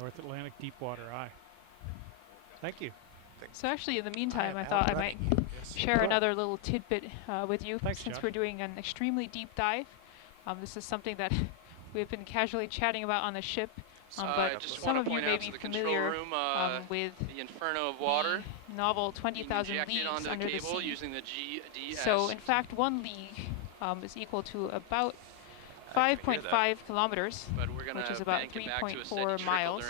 North Atlantic deep water, aye. Thank you. So actually, in the meantime, I thought I might share Sure. another little tidbit with you. Thanks, Since Jeff. we're doing an extremely deep dive. This is something that we've been casually chatting about on the ship. But some of you may be familiar with the inferno of water. the novel 20,000 Leagues Under the Sea. Using the GDS. So in fact, 1 league is equal to about 5.5 kilometers, which is about 3.4 miles.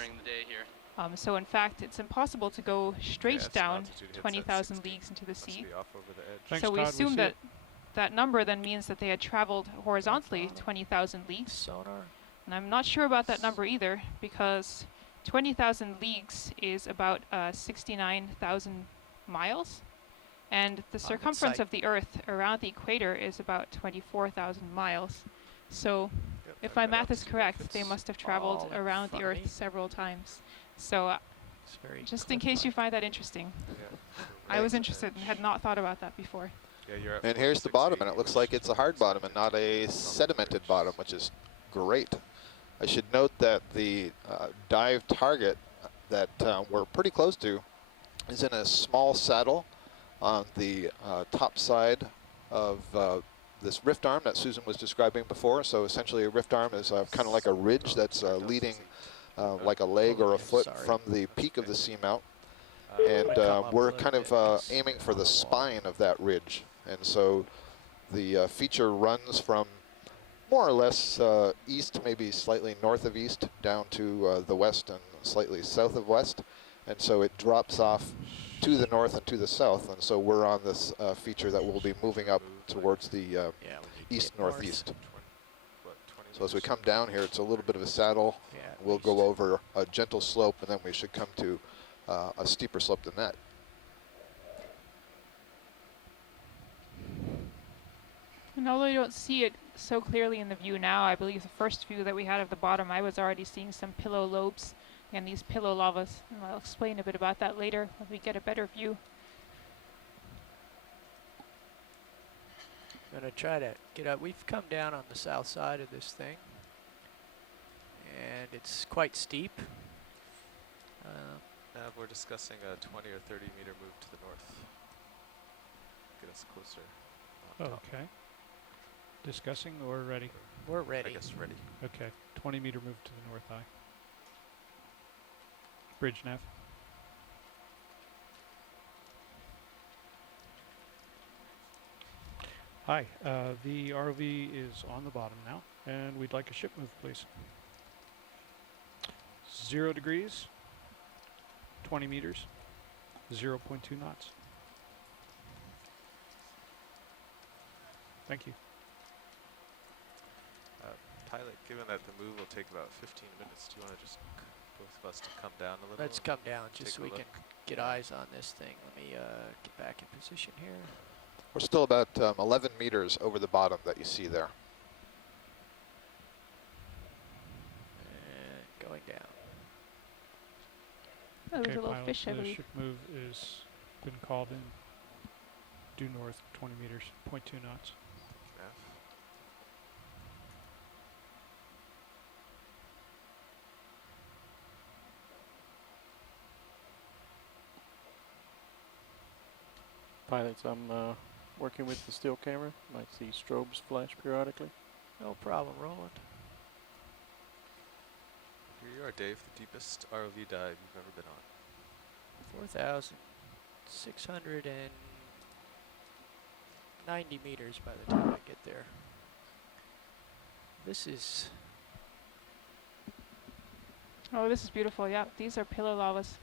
So in fact, it's impossible to go straight down 20,000 leagues into the sea. Thanks, So we Todd, assume see that it. that number then means that they had traveled horizontally 20,000 leagues. Sonar. And I'm not sure about that number either, because 20,000 leagues is about 69,000 miles. And the circumference of the Earth around the equator is about 24,000 miles. So if my math is correct, they must have traveled around the Earth several times. So just in case you find that interesting. I was interested and had not thought about that before. And here's the bottom, and it looks like it's a hard bottom and not a sedimented bottom, which is great. I should note that the dive target that we're pretty close to is in a small saddle on the top side of this rift arm that Susan was describing before. So essentially a rift arm is kind of like a ridge that's leading like a leg or a foot from the peak of the seamount. And we're kind of aiming for the spine of that ridge. And so the feature runs from more or less east, maybe slightly north of east, down to the west and slightly south of west. And so it drops off to the north and to the south. And so we're on this feature that will be moving up towards the east-northeast. So as we come down here, it's a little bit of a saddle. We'll go over a gentle slope, and then we should come to a steeper slope than that. And although you don't see it so clearly in the view now, I believe the first view that we had of the bottom, I was already seeing some pillow lobes and these pillow lavas. And I'll explain a bit about that later when we get a better view. I'm going to try to get up. We've come down on the south side of this thing, and it's quite steep. We're discussing a 20 or 30 meter move to the north. Get us closer. Okay. Discussing or ready? We're ready. I guess ready. Okay. 20 meter move to the north, aye. Bridge nav. Hi, the ROV is on the bottom now, and we'd like a ship move, please. 0 degrees, 20 meters, 0.2 knots. Thank you. Pilot, given that the move will take about 15 minutes, do you want to just both of us to come down a little? Let's come down just so we can get eyes on this thing. Let me get back in position here. We're still about 11 meters over the bottom that you see there. And going down. Oh, there's Okay, a little pilot, fish, I the believe. ship move is been called in. Due north, 20 meters, 0.2 knots. Pilots, I'm working with the still camera. Might see strobes flash periodically. No problem, Roland. Here you are, Dave, the deepest ROV dive you've ever been on. 4,690 meters by the time I get there. This is... Oh, this is beautiful. Yeah, these are pillow lavas.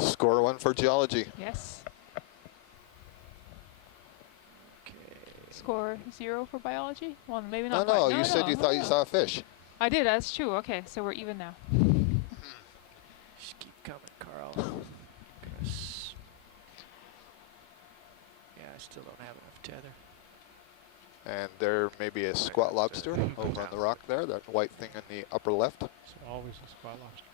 Score 1 for geology. Yes. Okay. Score 0 for biology? Well, maybe not. No, you said you thought you saw a fish. I did, that's true. Okay, so we're even now. Just keep coming, Carl. Goodness. Yeah, I still don't have enough tether. And there may be a squat lobster over on the rock there, that white thing in the upper left. So always a squat lobster.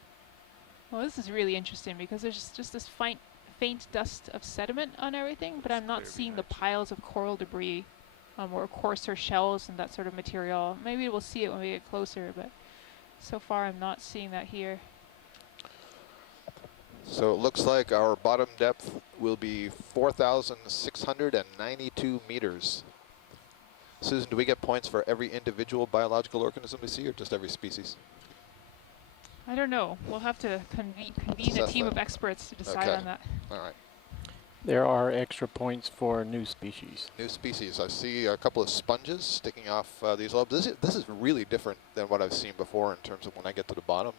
Well, this is really interesting because there's just this faint dust of sediment on everything, but I'm not seeing the piles of coral debris or coarser shells and that sort of material. Maybe we'll see it when we get closer, but So far, I'm not seeing that here. So it looks like our bottom depth will be 4,692 meters. Susan, do we get points for every individual biological organism we see, or just every species? I don't know. We'll have to convene a Assess team that. of experts to decide Okay. on that. All right. There are extra points for new species. New species. I see a couple of sponges sticking off these lobes. This is really different than what I've seen before in terms of when I get to the bottom.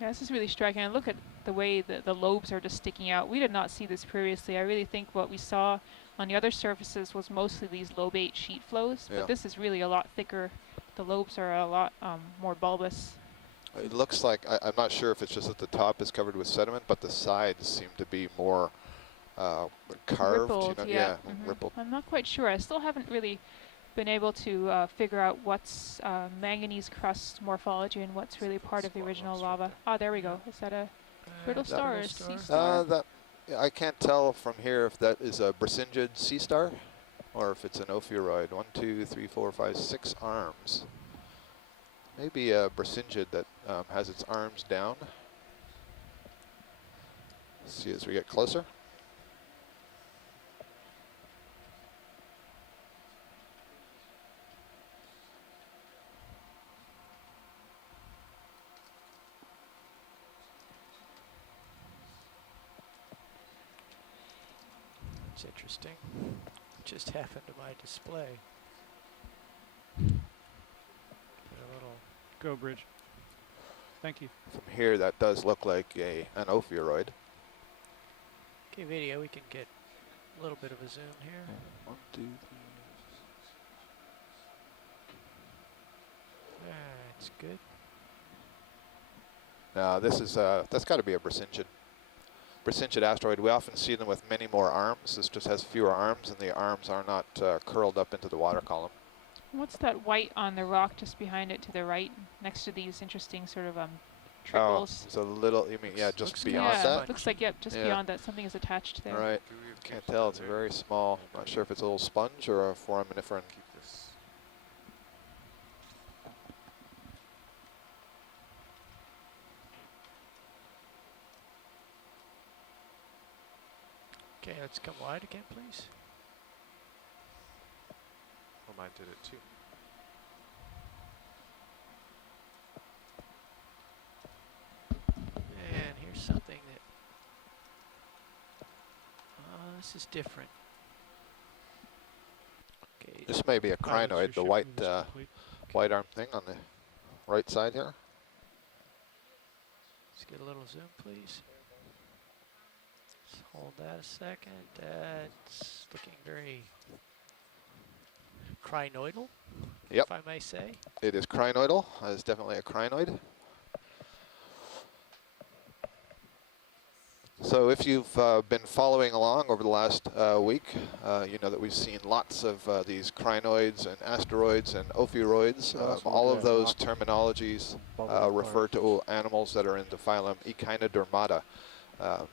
Yeah, this is really striking. And look at the way the lobes are just sticking out. We did not see this previously. I really think what we saw on the other surfaces was mostly these lobate sheet flows, Yeah. but this is really a lot thicker. The lobes are a lot more bulbous. It looks like, I'm not sure if it's just that the top is covered with sediment, but the sides seem to be more carved. Rippled, Yeah, Mhm. rippled. I'm not quite sure. I still haven't really been able to figure out what's manganese crust morphology and what's really part of the original lava. Ah, there we go. Is that a brittle Is that star or a brittle sea star? star? I can't tell from here if that is a bracingid sea star or if it's an ophiuroid. 1, 2, 3, 4, 5, 6 arms. Maybe a bracingid that has its arms down. See as we get closer. It's interesting. Just happened to my display. A little. Go, Bridge. Thank you. From here, that does look like an ophiuroid. Okay, video. We can get a little bit of a zoom here. 1, 2, 3. That's good. Now this is that's got to be a bracingid. Bracingid asteroid. We often see them with many more arms. This just has fewer arms, and the arms are not curled up into the water column. What's that white on the rock just behind it to the right, next to these interesting sort of trickles? Oh, it's a little. You mean yeah, just looks beyond Yeah, that? looks like, yep, just Yeah. beyond that, something is attached there. Right. Gooey of Can't keep tell. down It's there. very small. Not sure if it's a little sponge or a foraminiferan. Keep this. Okay, let's come wide again, please. Well, mine did it too. And here's something that. This is different. Okay. This may be a Pilots, your crinoid, the ship white move is complete. white arm thing on the right side here. Let's get a little zoom, please. Let's hold that a second. That's looking very crinoidal, Yep. if I may say. It is crinoidal. It's definitely a crinoid. So if you've been following along over the last week, you know that we've seen lots of these crinoids and asteroids and ophiuroids. Also All look of at those rock terminologies bubbling refer parts. to animals that are in the phylum Echinodermata.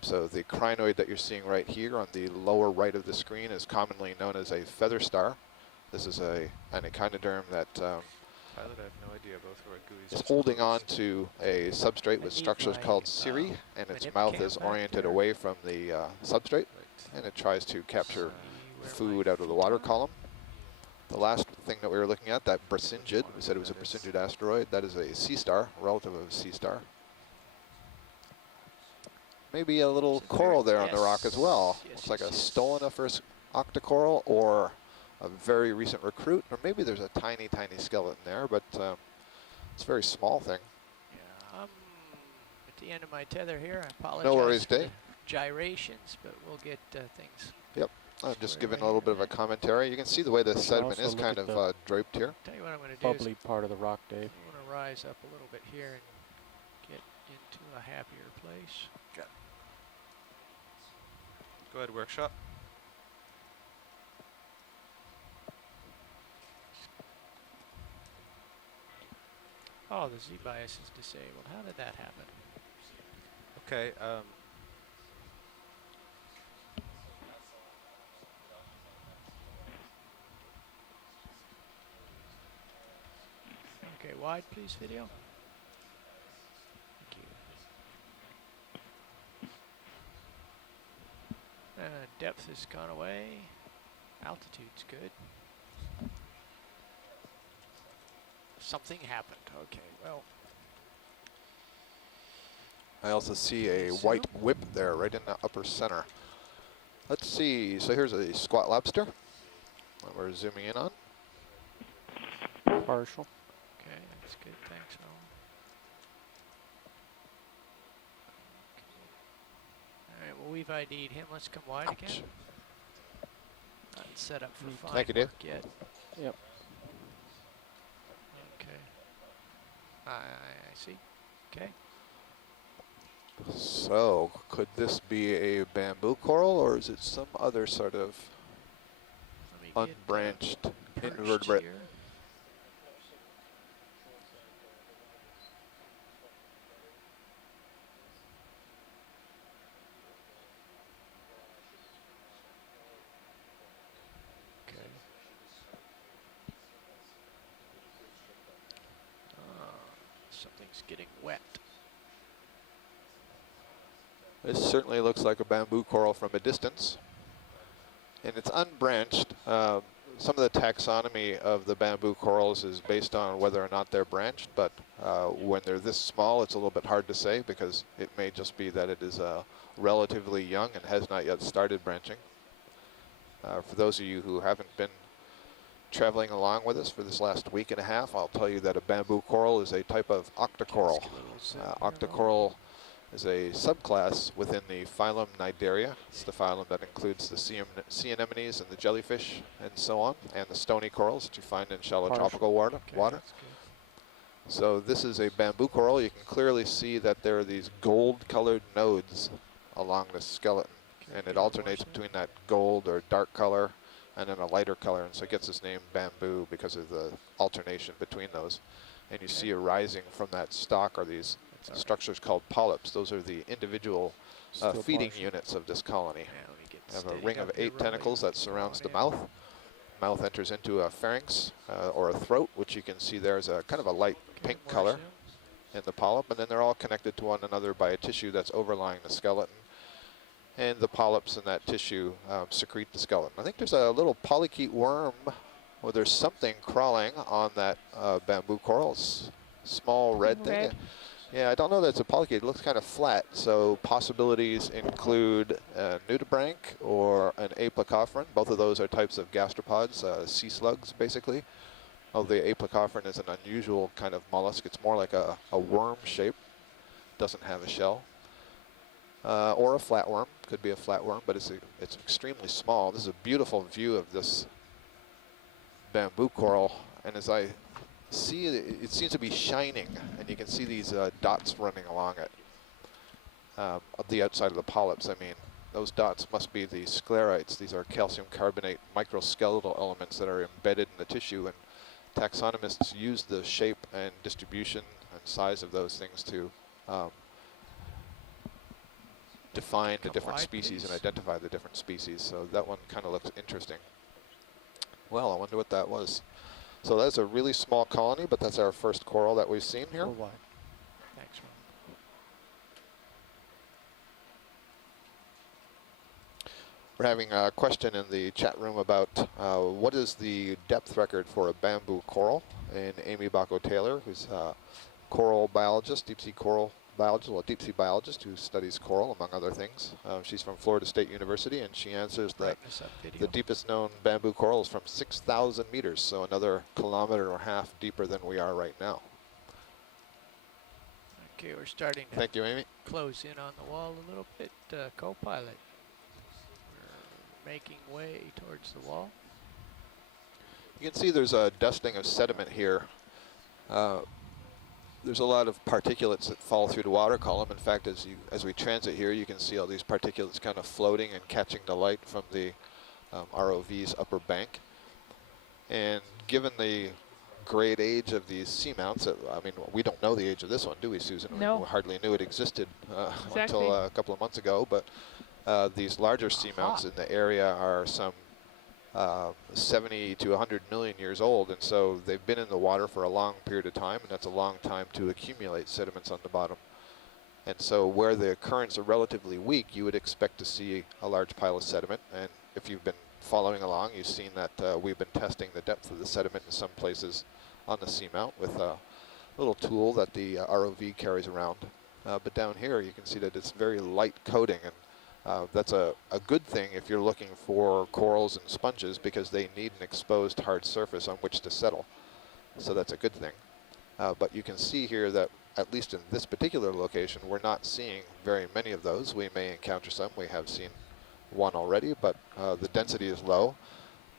So the crinoid that you're seeing right here on the lower right of the screen is commonly known as a feather star. This is an echinoderm that Pilot, I have no idea. Both were at Gooey's. is holding on to a substrate with need structures my, called cirri, and my its nip mouth cam is back oriented there. away from the substrate, Right. and it tries to capture See where food my out of the feet water are. column. The last thing that we were looking at, that bracingid, we said it was a bracingid asteroid. That is a sea star, relative of a sea star. Maybe a little It's a coral very- there on the rock as well. yes, Looks like yes, a yes. Stoloniferous octocoral or a very recent recruit, or maybe there's a tiny, tiny skeleton there, but it's a very small thing. Yeah, I'm at the end of my tether here. I apologize No worries, for the Dave. gyrations, but we'll get things. I'm just Square giving a away little bit here. of a commentary. You can see the way the can sediment also is look kind at of the draped here. Tell you what I'm going to do is Bubbly part of the rock, Dave. I'm going to rise up a little bit here and get into a happier place. Go ahead, workshop. Oh, the Z-bias is disabled. How did that happen? Okay. Okay, wide please, video. Thank you. Depth has gone away. Altitude's good. Something happened. Okay, well. I also see a white whip there right in the upper center. Let's see, so here's a squat lobster that we're zooming in on. Partial. Okay, that's good. Thanks, Noel. All right, well, we've ID'd him. Let's come wide again. Not set up for fine Thank you, Dave. work yet. Yep. Okay. I see. Okay. So, could this be a bamboo coral, or is it some other sort of Let me get, unbranched perched invertebrate? here. Okay. Something's getting wet. This certainly looks like a bamboo coral from a distance. And it's unbranched. Some of the taxonomy of the bamboo corals is based on whether or not they're branched, but when they're this small, it's a little bit hard to say because it may just be that it is relatively young and has not yet started branching. For those of you who haven't been traveling along with us for this last week and a half, I'll tell you that a bamboo coral is a type of octocoral. Octocoral is a subclass within the phylum Cnidaria. It's the phylum that includes the sea anemones and the jellyfish and so on, and the stony corals that you find in shallow tropical water. Okay, that's good. So this is a bamboo coral. You can clearly see that there are these gold-colored nodes along the skeleton, and it alternates between that gold or dark color and then a lighter color, and so it gets its name bamboo because of the alternation between those. And you see arising from that stalk are these structures called polyps. Those are the individual feeding units of this colony. Yeah, Have a ring of 8 tentacles that surrounds the mouth. Mouth enters into a pharynx or a throat, which you can see there is a kind of a light pink color in the polyp, and then they're all connected to one another by a tissue that's overlying the skeleton. And the polyps in that tissue secrete the skeleton. I think there's a little polychaete worm, or there's something crawling on that bamboo coral. Small red thing. Yeah, I don't know that it's a polychaete. It looks kind of flat, so possibilities include a nudibranch or an aplacophron. Both of those are types of gastropods, sea slugs, basically. Although the aplacophron is an unusual kind of mollusk. It's more like a worm shape. Doesn't have a shell. Or a flatworm. Could be a flatworm, but it's extremely small. This is a beautiful view of this bamboo coral, and as I see it seems to be shining, and you can see these dots running along it. The outside of the polyps, I mean, those dots must be the sclerites. These are calcium carbonate microskeletal elements that are embedded in the tissue, and taxonomists use the shape and distribution and size of those things to define the different species and identify the different species. So that one kind of looks interesting. Well, I wonder what that was. So that's a really small colony, but that's our first coral that we've seen here. Wide. Thanks, Ron. We're having a question in the chat room about what is the depth record for a bamboo coral. And Amy Bacco-Taylor, who's a coral biologist, deep sea coral biologist, well, deep sea biologist who studies coral, among other things. She's from Florida State University, and she answers that the deepest known bamboo coral is from 6,000 meters, so another kilometer or half deeper than we are right now. Okay, we're starting to Thank you, Amy. close in on the wall a little bit, co-pilot. We're making way towards the wall. You can see there's a dusting of sediment here. There's a lot of particulates that fall through the water column. In fact, as we transit here, you can see all these particulates kind of floating and catching the light from the ROV's upper bank. And given the great age of these seamounts, I mean, we don't know the age of this one, do we, Susan? No. We hardly knew it existed Exactly. until a couple of months ago. But these larger seamounts in the area are some 70 to 100 million years old, and so they've been in the water for a long period of time, and that's a long time to accumulate sediments on the bottom. And so where the currents are relatively weak, you would expect to see a large pile of sediment. And if you've been following along, you've seen that we've been testing the depth of the sediment in some places on the seamount with a little tool that the ROV carries around. But down here, you can see that it's very light coating, and that's a good thing if you're looking for corals and sponges, because they need an exposed hard surface on which to settle. So that's a good thing. But you can see here that at least in this particular location, we're not seeing very many of those. We may encounter some. We have seen one already, but the density is low.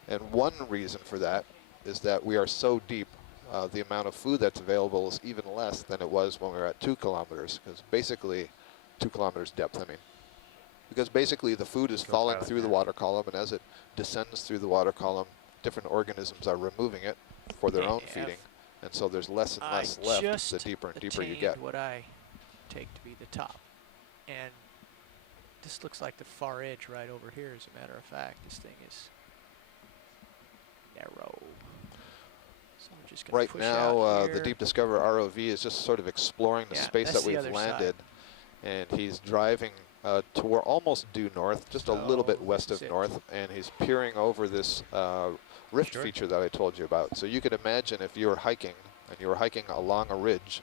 And one reason for that is that we are so deep, the amount of food that's available is even less than it was when we were at 2 kilometers, because basically 2 kilometers depth, I mean. Because basically the food is falling through the water column, and as it descends through the water column, different organisms are removing it for their own feeding. And so there's less and less left the deeper and deeper you get. What I take to be the top. And this looks like the far edge right over here, as a matter of fact. This thing is narrow. So I'm just going to push out Right now, here. the Deep Discover ROV is just sort of exploring the space that we've landed. And he's driving toward almost due north, just a little bit west of north. And he's peering over this rift feature that I told you about. So you could imagine if you were hiking, and you were hiking along a ridge,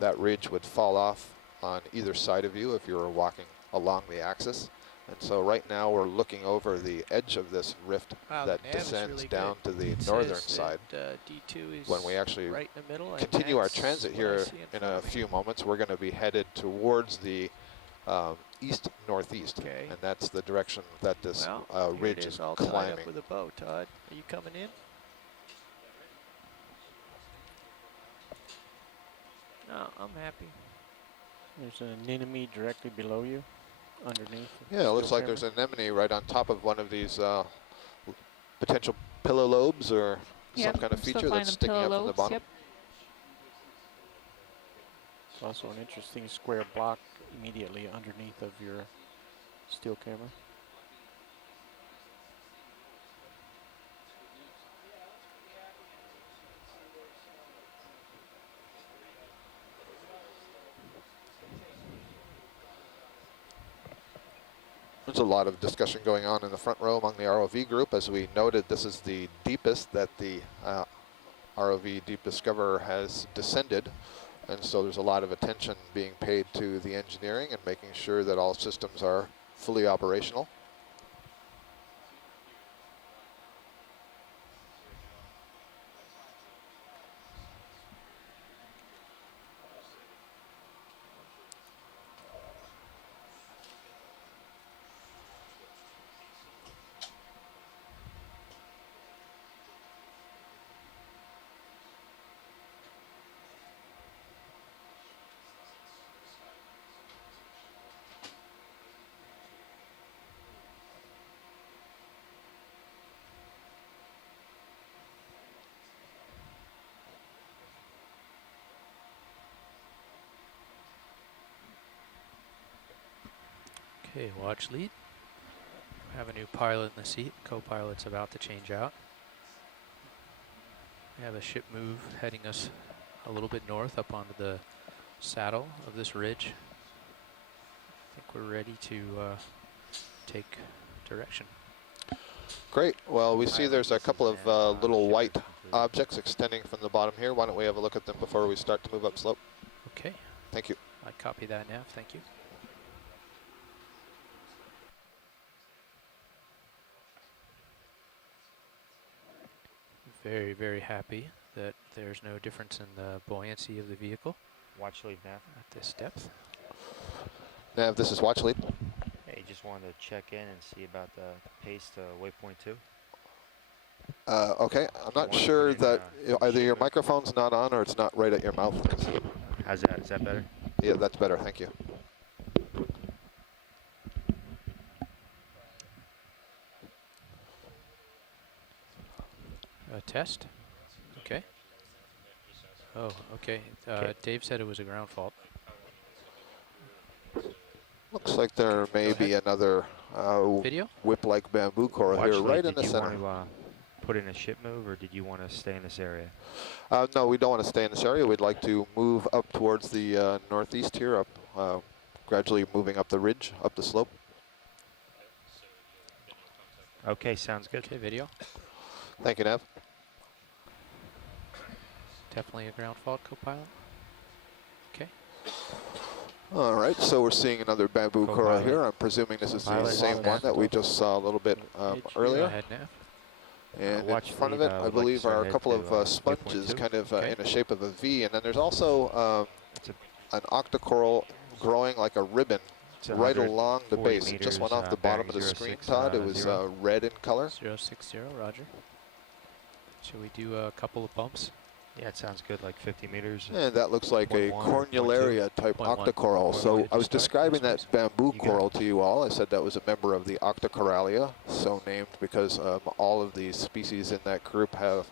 that ridge would fall off on either side of you if you were walking along the axis. And so right now we're looking over the edge of this rift that descends down to the northern side. D2 is when we actually right in the middle, continue our transit here in a few moments, we're going to be headed towards the east-northeast, and that's the direction that this ridge is all climbing. tied up with a bow, Todd. Are you coming in? No, I'm happy. There's an anemone directly below you, underneath. Yeah, it looks like there's an anemone right on top of one of these potential pillow lobes or some kind of feature that's sticking up from the bottom. Yep. It's also an interesting square block immediately underneath of your still camera. There's a lot of discussion going on in the front row among the ROV group. As we noted, this is the deepest that the ROV Deep Discoverer has descended. And so there's a lot of attention being paid to the engineering and making sure that all systems are fully operational. Okay, watch lead. We have a new pilot in the seat. Co-pilot's about to change out. We have a ship move heading us a little bit north up onto the saddle of this ridge. I think we're ready to take direction. Great. Well, we see there's a couple of little white objects extending from the bottom here. Why don't we have a look at them before we start to move up slope? Okay. Thank you. I copy that now. Thank you. Very, very happy that there's no difference in the buoyancy of the vehicle. Watch lead, Nav. At this depth. Nav, this is watch lead. Hey, just wanted to check in and see about the pace to waypoint 2. Okay, I'm not sure that either your microphone's not on or it's not right at your mouth. How's that? Is that better? Yeah, that's better. Thank you. Test. Okay. Oh, okay. Dave said it was a ground fault. Looks like there may be another Video? whip-like bamboo coral here, Watch, right in the did you center. want to put in a ship move, or did you want to stay in this area? No, we don't want to stay in this area. We'd like to move up towards the northeast here, up gradually moving up the ridge, up the slope. Okay, sounds good. Okay, video. Thank you, Nav. Definitely a ground fault, co-pilot. Okay. All right, so we're seeing another bamboo coral Co-pilot. here. I'm presuming this is the Pilot, same pilot. one that we just saw a little bit Go earlier. ahead, Nav. And watch in front of lead, it, I would like to believe, start are a head couple to, of waypoint sponges 2. kind of Okay. in the shape of a V. And then there's also It's a an octocoral growing like a ribbon It's right 140 along the base. It just went meters, off the bottom of the bearing screen, 06, Todd. It was 0. red in color. 060, roger. Should we do a couple of bumps? Yeah, it sounds good, like 50 meters. And that looks like a 0.1 or 0.2. cornularia type 0.1. octocoral. So Did I you was start? describing Yes, that bamboo You got coral to you all. I said that was a member of the Octocoralia, so named because all of these species in that group have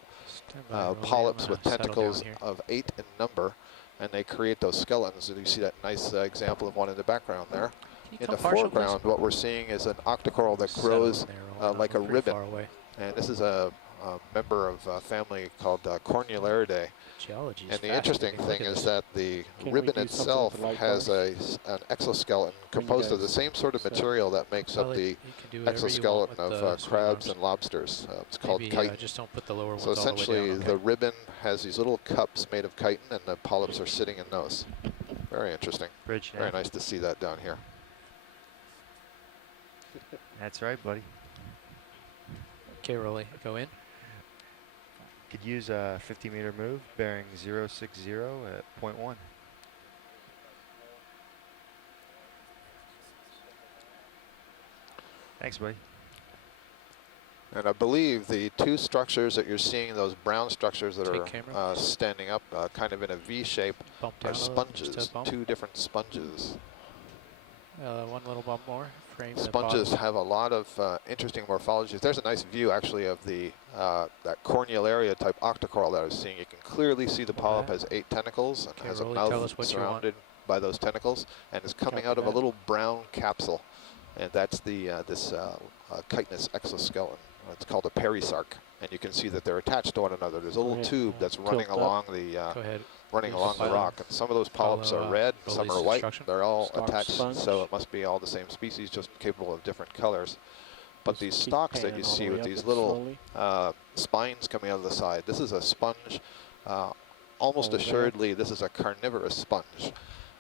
Stand by, Rolly. I'm polyps gonna with settle down tentacles here. of 8 in number, and they create those skeletons. And you see that nice example of one in the background there. Can you In come the partial, please? foreground, what we're seeing is an octocoral that Settle grows in there, Roland. like We're a pretty ribbon. far away. And this is a member of a family called Cornulariidae. Geology is And the fascinating. interesting Look thing at is this. that the Can we ribbon do something itself with the light has bars? an exoskeleton When you composed of the guys same sort of set- material that makes Well, up you the can do whatever you want exoskeleton with of the crabs swim and lobsters. It's called Maybe, chitin. just don't put the lower ones So all the way essentially, down. the Okay. ribbon has these little cups made of chitin, and the polyps are sitting in those. Very interesting. Bridge Very nav. nice to see that down here. That's right, buddy. Okay, Rolly, go in. Could use a 50-meter move, bearing 060 at 0.1. Thanks, buddy. And I believe the two structures that you're seeing, those brown structures that Take are camera. standing up kind of in a V shape, Bump down are a little, sponges, just a bump. two different sponges. One little bump more. Frame the Sponges bottom. have a lot of interesting morphologies. There's a nice view actually of the that cornularia type octocoral that I was seeing. You can clearly see the polyp that. has 8 tentacles and Okay, has a Rolly, tell mouth us what you want. surrounded by those tentacles, and is coming Copy out of a that. little brown capsule, and that's the this chitinous exoskeleton. It's called a perisarc, and you can see that they're attached to one another. There's a little ahead, tube that's tilt running up. along the Go ahead. running Please along the follow- rock, and some of those polyps follow, are red, Rolly's some are white. instruction. They're all Stalk attached, sponge. so it must be all the same species, just capable of different colors. But Just these keep stalks that panning you all the see way with up these it little slowly. spines coming out of the side, this is a sponge. Almost Hold that. assuredly, this is a carnivorous sponge.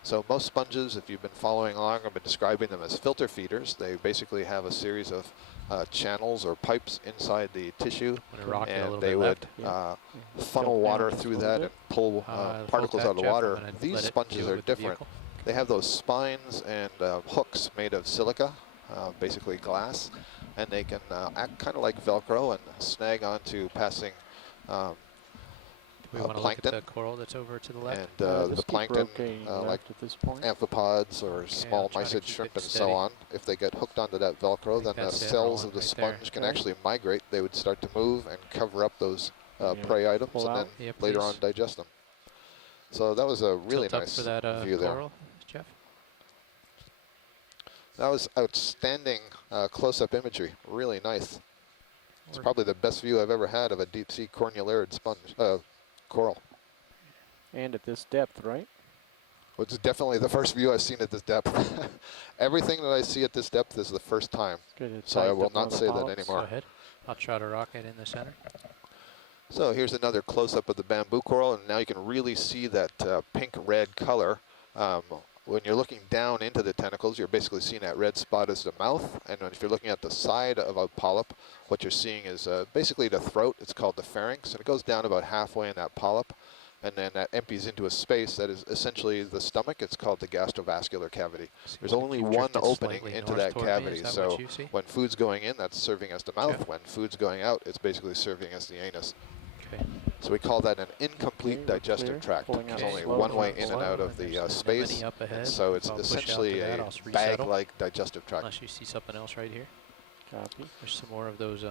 So most sponges, if you've been following along, I've been describing them as filter feeders. They basically have a series of channels or pipes inside the tissue, I'm gonna rock it a and little they bit would left. Yeah. funnel Tilt down water just a through little that bit. and pull Full particles tap, out of Jeff. I'm water. gonna These let it sponges deal are with the different. vehicle. They have those spines and hooks made of silica, basically glass, and they can act kind of like Velcro and snag onto passing Do we want to look at plankton, the coral that's over to the left? and Just the keep plankton, rotating like left at this point. amphipods or I'll small try to mysid keep shrimp it and so steady. on. If they get hooked onto that Velcro, think then the that's it, cells Roland, of the right there. sponge can Okay. actually migrate. They would start to move and cover up those Yeah. prey items, Pull and out. then Yeah, later please. on digest them. So that was a really Tilt up nice for that view there. coral, Jeff. That was outstanding close-up imagery. Really nice. It's Or- probably the best view I've ever had of a deep-sea cornularid sponge coral. And at this depth, right? Which is definitely the first view I've seen at this depth. Everything that I see at this depth is the first time. Good. It's So I tight will up on not the say that polyps. Go anymore. ahead. I'll try to rock it in the center. So here's another close-up of the bamboo coral, and now you can really see that pink-red color. When you're looking down into the tentacles, you're basically seeing that red spot as the mouth, and if you're looking at the side of a polyp, what you're seeing is basically the throat. It's called the pharynx, and it goes down about halfway in that polyp, and then that empties into a space that is essentially the stomach. It's called the gastrovascular cavity. See There's if we only can one drift it opening slightly into north that toward me. cavity, Is that so what you see? when food's going in, that's serving as the mouth. Jeff? When food's going out, it's basically serving as the anus. Okay. So we call that an incomplete Okay, we're digestive clear. tract. Pulling out There's only slow, one way slow, in and slow. out of There's the an space. anemone up ahead. And so it's If I'll push out to essentially that, a I'll resettle. bag-like digestive tract. Unless you see something else right here. Copy. There's some more of those.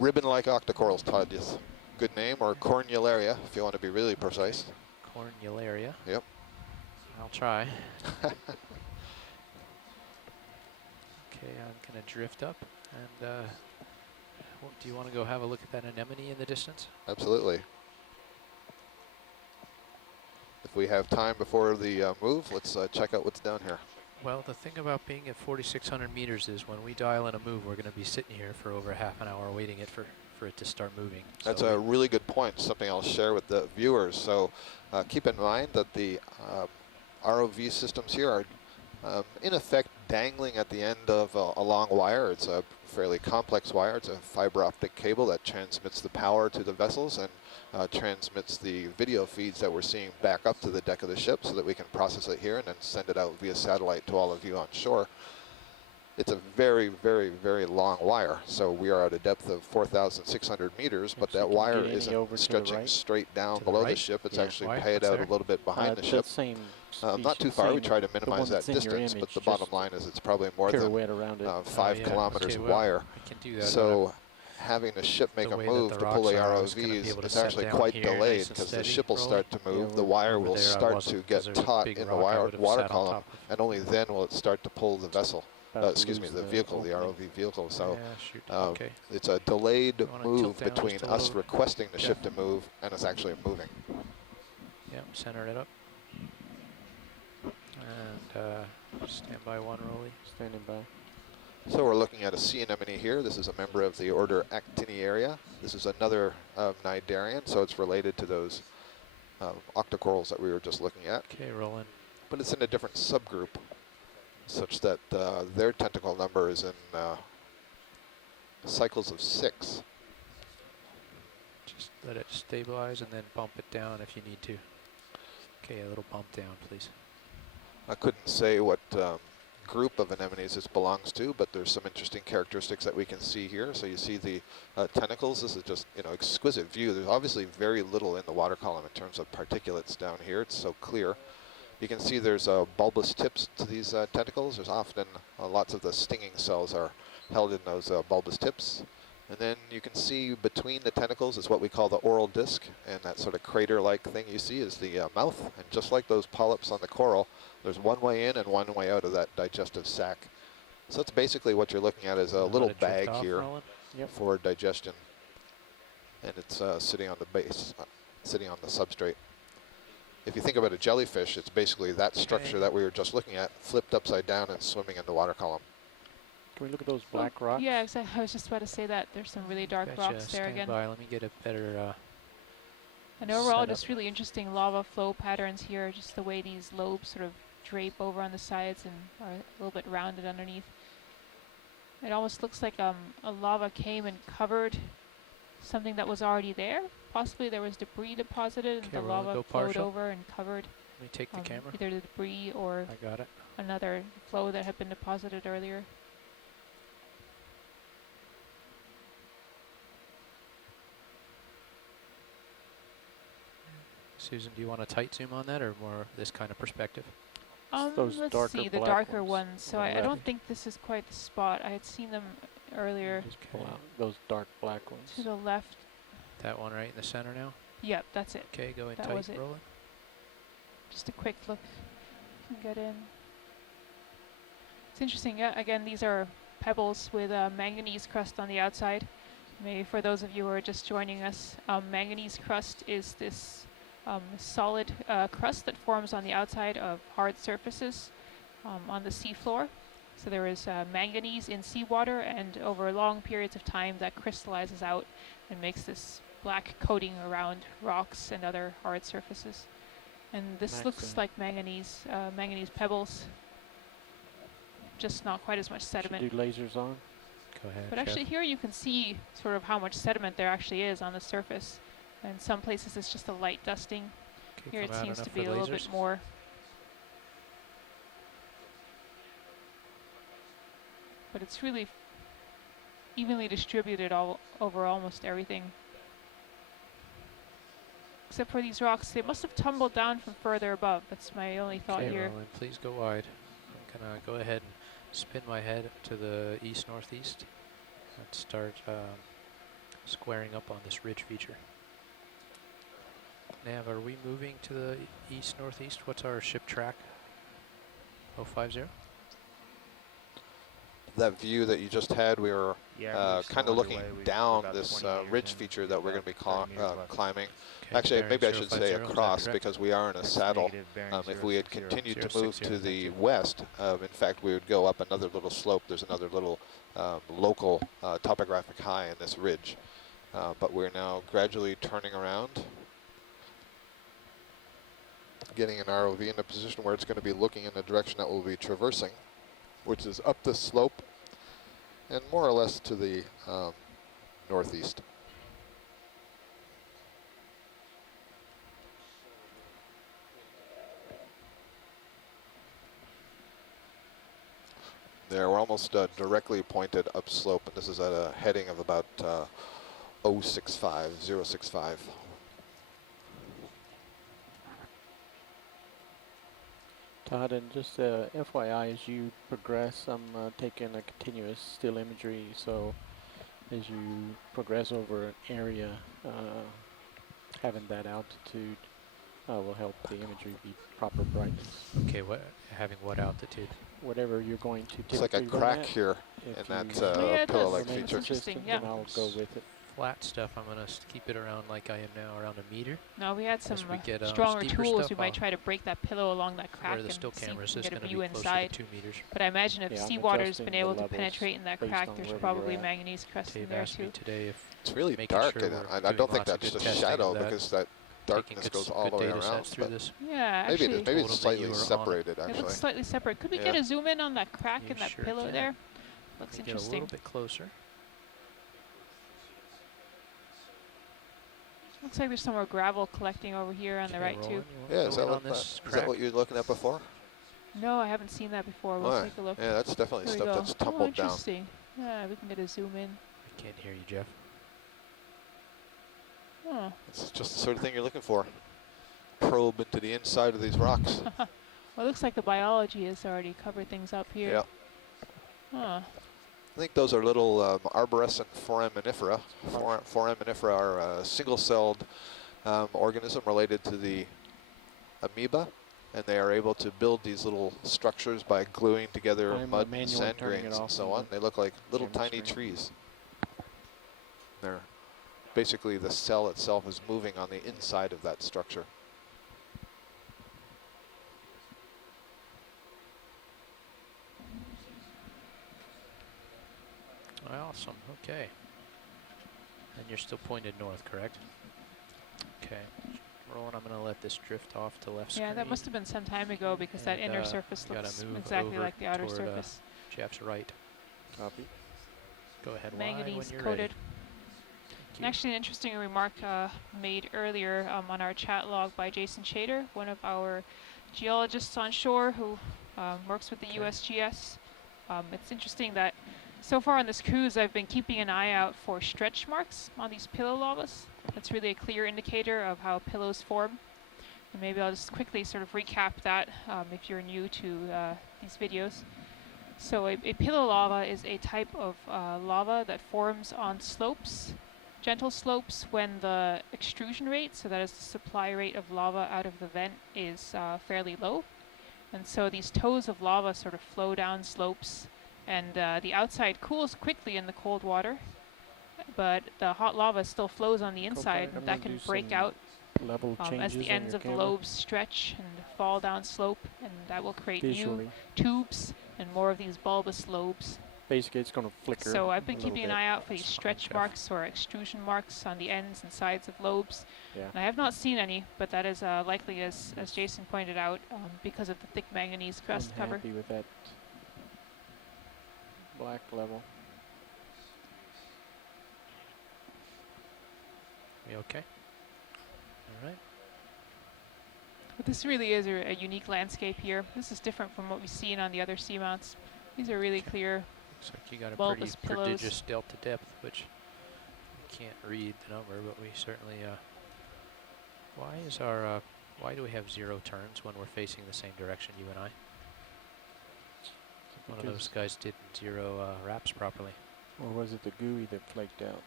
Ribbon-like octocorals, Todd. Yes. Good name, or cornularia, if you want to be really precise. Cornularia. Yep. I'll try. Okay, I'm gonna drift up and do you want to go have a look at that anemone in the distance? Absolutely. If we have time before the move, let's check out what's down here. Well, the thing about being at 4,600 meters is when we dial in a move, we're going to be sitting here for over half an hour waiting for it to start moving. That's So a really good point, something I'll share with the viewers. So keep in mind that the ROV systems here are in effect dangling at the end of a long wire. It's a fairly complex wire. It's a fiber optic cable that transmits the power to the vessels and transmits the video feeds that we're seeing back up to the deck of the ship so that we can process it here and then send it out via satellite to all of you on shore. It's a very, very, very long wire. So we are at a depth of 4,600 meters, but that wire isn't stretching straight down below the ship. It's actually paid out a little bit behind the ship. Not too far. We try to minimize that distance, but the bottom line is it's probably more than 5 kilometers of wire. I can do that. So having the ship make a move to pull the ROVs is actually quite delayed because the ship will start to move, the wire will start to get taut in the water column, and only then will it start to pull the vessel. Excuse me, the vehicle, the ROV vehicle. So it's a delayed move between us requesting the ship to move and us actually moving. Yep, center it up. And stand by one, Rolly. Standing by. So we're looking at a sea anemone here. This is a member of the order Actiniaria. This is another cnidarian, so it's related to those octocorals that we were just looking at. Okay, rolling. But it's in a different subgroup, such that their tentacle number is in cycles of 6. Just let it stabilize and then bump it down if you need to. Okay, a little bump down, please. I couldn't say what group of anemones this belongs to, but there's some interesting characteristics that we can see here. So you see the tentacles. This is just, exquisite view. There's obviously very little in the water column in terms of particulates down here. It's so clear. You can see there's bulbous tips to these tentacles. There's often lots of the stinging cells are held in those bulbous tips. And then you can see between the tentacles is what we call the oral disc, and that sort of crater-like thing you see is the mouth. And just like those polyps on the coral, there's one way in and one way out of that digestive sac. So that's basically what you're looking at is a little bag here for digestion. And it's sitting on the base, sitting on the substrate. If you think about a jellyfish, it's basically that structure that we were just looking at, flipped upside down and swimming in the water column. Can we look at those black rocks? Yeah, exactly. I was just about to say that. There's some really dark rocks there again. By. Let me get a better and overall, just really interesting lava flow patterns here, just the way these lobes sort of drape over on the sides and are a little bit rounded underneath. It almost looks like a lava came and covered something that was already there. Possibly there was debris deposited and the lava flowed over and covered Let me take the camera. either the debris or I got it. another flow that had been deposited earlier. Susan, do you want a tight zoom on that or more this kind of perspective? Those Let's see, the black darker ones. ones. So I don't think this is quite the spot. I had seen them earlier. Just pull out those dark black ones. To the left. That one right in the center now? Yep, that's it. Okay, go in That tight, was it. rolling. Just a quick look. Can get in. It's interesting. Yeah, again, these are pebbles with manganese crust on the outside. Maybe for those of you who are just joining us, manganese crust is this solid crust that forms on the outside of hard surfaces on the seafloor. So there is manganese in seawater, and over long periods of time that crystallizes out and makes this black coating around rocks and other hard surfaces. And this looks like manganese pebbles, just not quite as much sediment. Should do lasers on. Go ahead. But actually here you can see sort of how much sediment there actually is on the surface. In some places it's just a light dusting. Okay, Here it seems to be a little bit more. But it's really evenly distributed all over almost everything. Except for these rocks, they must have tumbled down from further above. That's my only thought here. Roland, please go wide. I'm gonna go ahead and spin my head to the east-northeast and start squaring up on this ridge feature. Nav, are we moving to the east-northeast? What's our ship track? 050? that view that you just had, we were Yeah, kind of looking down this ridge feature that we're going to be climbing. Okay, Actually, bearing maybe I should say 050, is that across, correct? because we are in a That's saddle. negative, bearing If we had 060. continued to move 060, to the thank you. west, in fact, we would go up another little slope. There's another little local topographic high in this ridge. But we're now gradually turning around, getting an ROV in a position where it's going to be looking in the direction that we'll be traversing, which is up the slope and more or less to the northeast. There, we're almost directly pointed upslope, and this is at a heading of about 065. Todd, and just FYI, as you progress, I'm taking a continuous still imagery, so as you progress over an area, having that altitude will help the imagery be proper brightness. Okay, having what altitude? Whatever you're going to It's like a typically crack run at, here if in you that Oh, yeah, it pillow-like does. remain feature. Interesting, consistent, yeah. then I'll go with it. Flat stuff, I'm going to keep it around like I am now, around a meter. No, we had some As we get stronger steeper tools. stuff, We might I'll- try to break that pillow along that crack Where the and still see if cameras we is can going get to a be view closer inside. to 2 meters. But I imagine if Yeah, I'm seawater's adjusting been the able to levels penetrate in that based crack, on there's wherever probably you're at. manganese crust in Dave there asked me too. today if It's really making dark, sure and we're I doing don't think lots of that's good just testing shadow, of that. because that darkness good, goes all good the way data around. sets through But this. Yeah, maybe actually, maybe Told it's them that you slightly were on it. separated, it actually. looks slightly separate. Could we Yeah. get a zoom in on that crack You in that sure pillow can. there? Looks Let me get a interesting. little bit closer. Looks like there's some more gravel collecting over here on the Okay, right too. Roland, you want Yeah, to is go that in on what this is that crack? what you were looking at before? No, I haven't seen that before. We'll All take a look. Yeah, that's definitely There we stuff go. that's Oh, tumbled down. interesting. Yeah, we can get a zoom in. I can't hear you, Jeff. Oh. It's just the sort of thing you're looking for. Probe into the inside of these rocks. Well, it looks like the biology has already covered things up here. Yeah. Huh. I think those are little arborescent foraminifera. Foraminifera are a single-celled organism related to the amoeba, and they are able to build these little structures by gluing together I'm mud and manually sand turning it grains and off so on on. They look like little camera tiny screen. trees. They're basically, the cell itself is moving on the inside of that structure. Awesome, okay. And you're still pointed north, correct? Okay. Roland, I'm going to let this drift off to left Yeah, screen. that must have been some time ago because that And, inner surface you gotta looks move exactly over like the outer toward, surface. Jeff's right. Copy. Go ahead, Y when Manganese you're coated. ready. And actually, an interesting remark made earlier on our chat log by Jason Chater, one of our geologists on shore who works with the USGS. It's interesting that so far on this cruise, I've been keeping an eye out for stretch marks on these pillow lavas. That's really a clear indicator of how pillows form. And maybe I'll just quickly sort of recap that if you're new to these videos. So a pillow lava is a type of lava that forms on slopes, gentle slopes, when the extrusion rate, so that is the supply rate of lava out of the vent, is fairly low. And so these toes of lava sort of flow down slopes, and the outside cools quickly in the cold water, but the hot lava still flows on the inside, I'm and that gonna can do break some out level as changes the on ends your of the camera. lobes stretch and fall down slope, and that will create new Visually. tubes and more of these bulbous lobes. Basically, it's going to flicker. So I've been a little keeping an bit. eye out for these That's fine, stretch Jeff. marks or extrusion marks on the ends and sides of lobes. Yeah. And I have not seen any, but that is likely, as Jason pointed out, because of the thick manganese crust I'm cover. happy with that black level. You okay? All right. But this really is a unique landscape here. This is different from what we've seen on the other seamounts. These are really clear. Looks like you got a bulbous pretty pillows. prodigious delta depth, which you can't read the number, but we certainly. Why do we have 0 turns when we're facing the same direction, you and I? One of those guys did 0 wraps properly. Or was it the gooey that flaked out?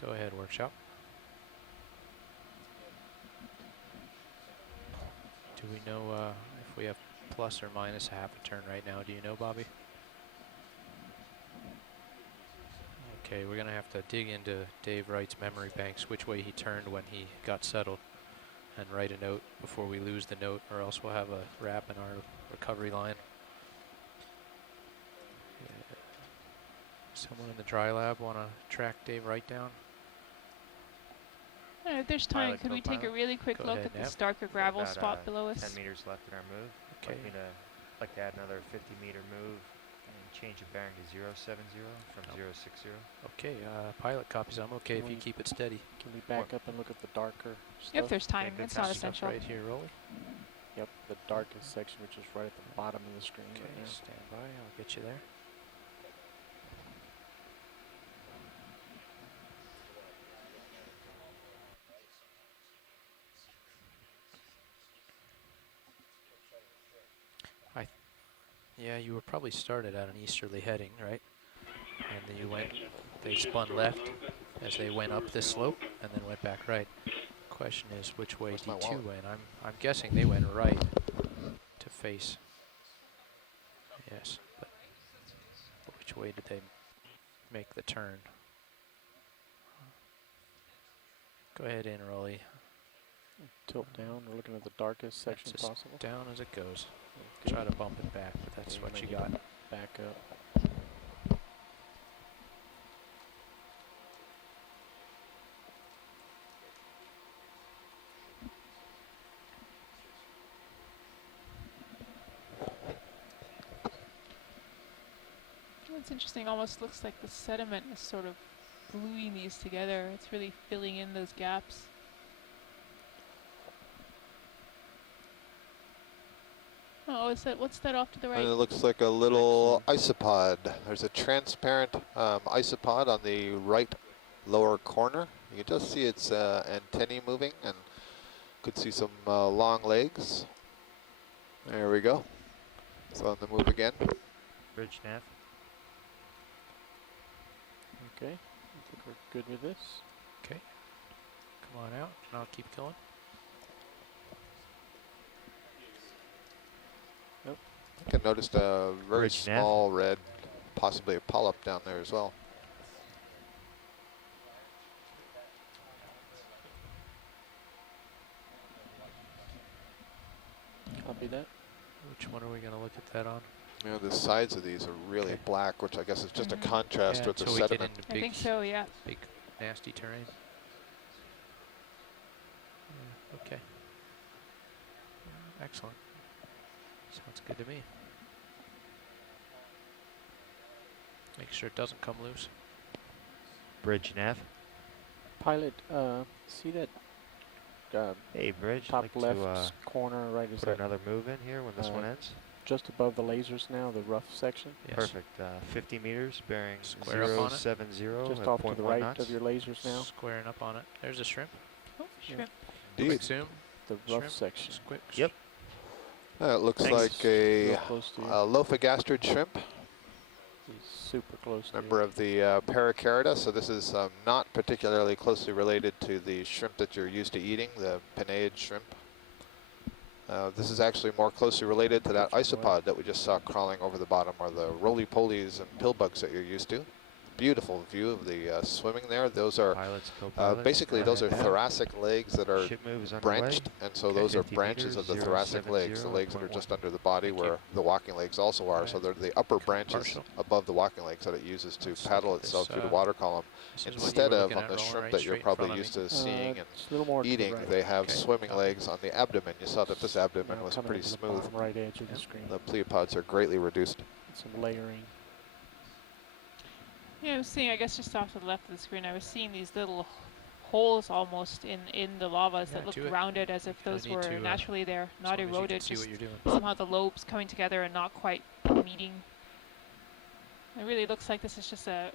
Go ahead, workshop. Do we know if we have plus or minus a half a turn right now? Do you know, Bobby? Okay, we're going to have to dig into Dave Wright's memory banks, which way he turned when he got settled, and write a note before we lose the note, or else we'll have a wrap in our recovery line. Yeah. Someone in the dry lab want to track Dave Wright down? If there's time, Pilot, could we take a co-pilot. really quick Go look ahead, at Nav. this darker We've got gravel about, spot below 10 us? meters left in our move. Okay. Like to add another 50-meter move and change the bearing to 070 from Oh. 060. Okay, pilot copies. I'm okay if you keep it steady. Can we back up and look at the darker stuff? If there's time, good it's not stuff. essential. Right here, Rolly. Yep, the darkest section, which is right at the bottom of the screen Okay, right now. stand by. I'll get you there. Yeah, you were probably started at an easterly heading, right? And then they spun left as they went up this slope and then went back right. Question is, which way Where's my D2 wallet? went? I'm guessing they went right to face. Yes, but which way did they make the turn? Go ahead in, Rolly. Tilt down, we're looking at the darkest section Just possible. down as it goes. Okay. Try to bump it back, but that's Okay, what might you need got. to Back up. What's interesting, almost looks like the sediment is sort of gluing these together. It's really filling in those gaps. Oh, is that, what's that off to the And it right? looks like a little isopod. There's a transparent isopod on the right lower corner. You can just see its antennae moving, and could see some long legs. There we go. It's on the move again. Bridge nav. Okay, I think we're good with this. Okay. Come on out, and I'll keep going. I think I noticed a very Bridge nav. small red, possibly a polyp down there as well. Copy that. Which one are we going to look at that on? You know, the sides of these are really Okay. black, which I guess is just a Mhm. contrast Yeah, with the until we get sediment. into I big, think so, yeah. big nasty terrain. Yeah, okay. Excellent. Sounds good to me. Make sure it doesn't come loose. Bridge nav. Pilot, see that Hey, bridge. top I'd like left to corner, right, is put that another move in here when this one uh, ends. just above the lasers now, the rough section? Yes. Perfect. 50 meters, bearing Square up on it. 070 Just at off to 0.1 the right knots. of your lasers now, Squaring up on it. There's a shrimp. Oh, Yeah. shrimp. Quick Indeed. zoom. the rough Shrimp. section. Quick. Yep. It looks Thanks. like a Real close to you. lophogastrid shrimp, He's super close to member you. of the Paracarida. So this is not particularly closely related to the shrimp that you're used to eating, the Penaid shrimp. This is actually more closely related to that Different way. isopod that we just saw crawling over the bottom, or the roly-polies and pillbugs that you're used to. Beautiful view of the swimming there. Those are Pilots, co-pilots. basically go those are ahead now. thoracic legs that are Ship move is underway. branched, and so Okay, those are 50 branches of the meters, thoracic legs, the 070 legs that are at just 0.1. under the body, Thank where you. the walking legs also are. So Alright. they're the upper branches Partial. above the walking legs that it uses to Let's paddle look at this, itself through the water column. This is what you Instead were of looking on at, the rolling shrimp right that you're straight in front probably of used me. to seeing and It's a little more eating, to the right. they have Okay. swimming Copy. legs on the abdomen. You saw that this abdomen Now was coming pretty into the smooth. bottom right edge of the Yep. screen. The pleopods are greatly reduced. Some layering. Yeah, I was seeing, I guess just off to the left of the screen, I was seeing these little holes almost in the lavas Yeah, that looked do it. rounded as if Kinda those need were to, naturally there, As not long as you can eroded, see what just you're doing. somehow the lobes coming together and not quite meeting. It really looks like this is just a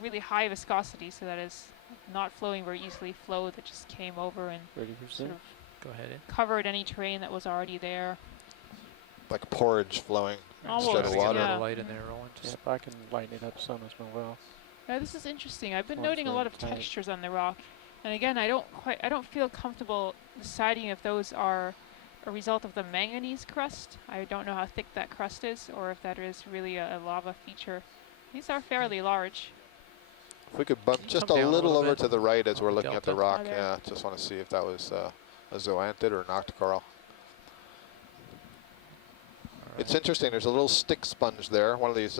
really high viscosity, so that is not flowing very easily, flow that just came over and Ready for sort zoom? of Go ahead in. covered any terrain that was already there. Like porridge flowing Almost, instead of Try to get a water. yeah. little light in there, Roland. Just Yep, I can lighten it up some as well. Yeah, this is interesting. I've been One's noting a very lot of tight. textures on the rock, and again, I don't feel comfortable deciding if those are a result of the manganese crust. I don't know how thick that crust is, or if that is really a lava feature. These are fairly large. If we could bump Can you just a come down a little little over bit to the right as on we're the looking at the delta? rock. There. Yeah, just want to see if that was a zoantid or an octocoral. It's interesting, there's a little stick sponge there, one of these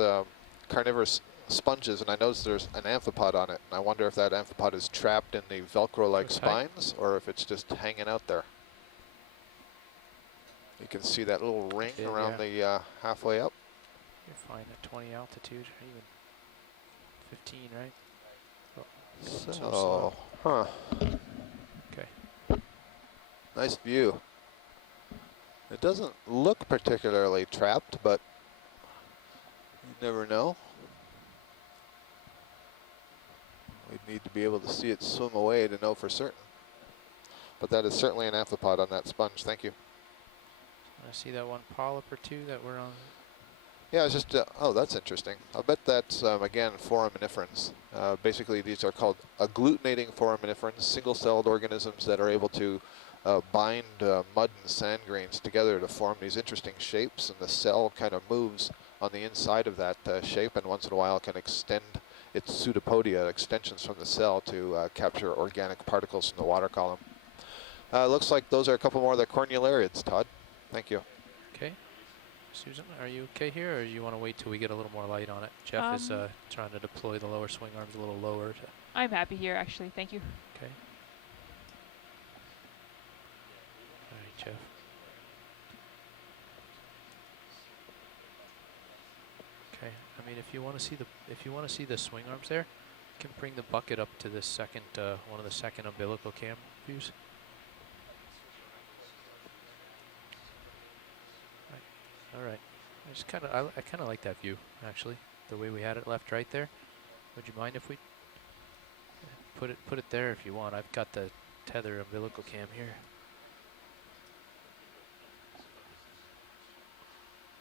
carnivorous sponges, and I noticed there's an amphipod on it. And I wonder if that amphipod is trapped in the Velcro-like Go tight. spines, or if it's just hanging out there. You can see that little ring Yeah, around yeah. the halfway up. You're fine at 20 altitude, or even 15, right? Oh, going too So, slow. huh, Okay. nice view. It doesn't look particularly trapped, but you never know. We'd need to be able to see it swim away to know for certain. But that is certainly an amphipod on that sponge. Thank you. I see that one polyp or two that we're on. Yeah, it's just, oh, that's interesting. I'll bet that's, again, foraminiferans. Basically, these are called agglutinating foraminiferans, single-celled organisms that are able to bind mud and sand grains together to form these interesting shapes, and the cell kind of moves on the inside of that shape, and once in a while can extend its pseudopodia, extensions from the cell, to capture organic particles from the water column. Looks like those are a couple more of the cornulariids, Todd. Thank you. Okay. Susan, are you okay here, or do you want to wait till we get a little more light on it? Jeff is trying to deploy the lower swing arms a little lower. I'm happy here, actually. Thank you. Okay. All right, Jeff. Okay. I mean, if you want to see the swing arms there, you can bring the bucket up to the second, one of the second umbilical cam views. All right. I kind of like that view, actually. The way we had it left right there. Would you mind if we put it there if you want? I've got the tether umbilical cam here.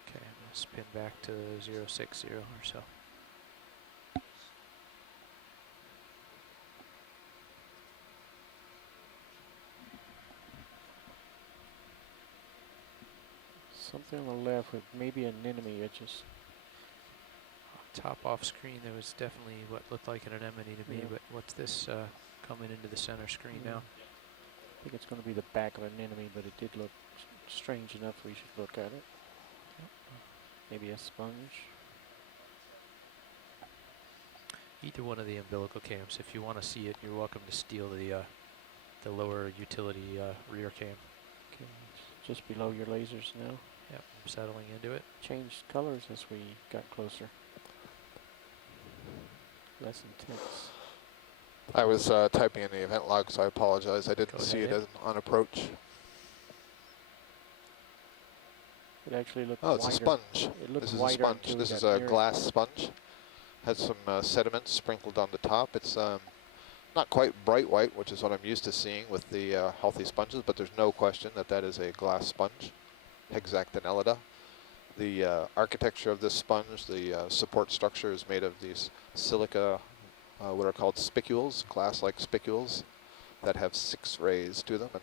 Okay, I'm gonna spin back to 060 or so. Something on the left with maybe an anemone. It just Top off screen, there was definitely what looked like an anemone to me, Yeah. but what's this coming into the center screen now? I think it's going to be the back of an anemone, but it did look strange enough we should look at it. Maybe a sponge. Either one of the umbilical cams. If you want to see it, you're welcome to steal the lower utility rear cam. Okay, it's just below your lasers now. Yep, I'm settling into it. Changed colors as we got closer. Less intense. I was typing in the event log, so I apologize. I didn't Go see ahead. it as on approach. It actually looked Oh, it's a wider. sponge. It looked This is a wider sponge. until we This is got a near it. glass sponge. Has some sediment sprinkled on the top. It's not quite bright white, which is what I'm used to seeing with the healthy sponges, but there's no question that that is a glass sponge, Hexactinellida. The architecture of this sponge, the support structure is made of these silica, what are called spicules, glass-like spicules that have 6 rays to them, and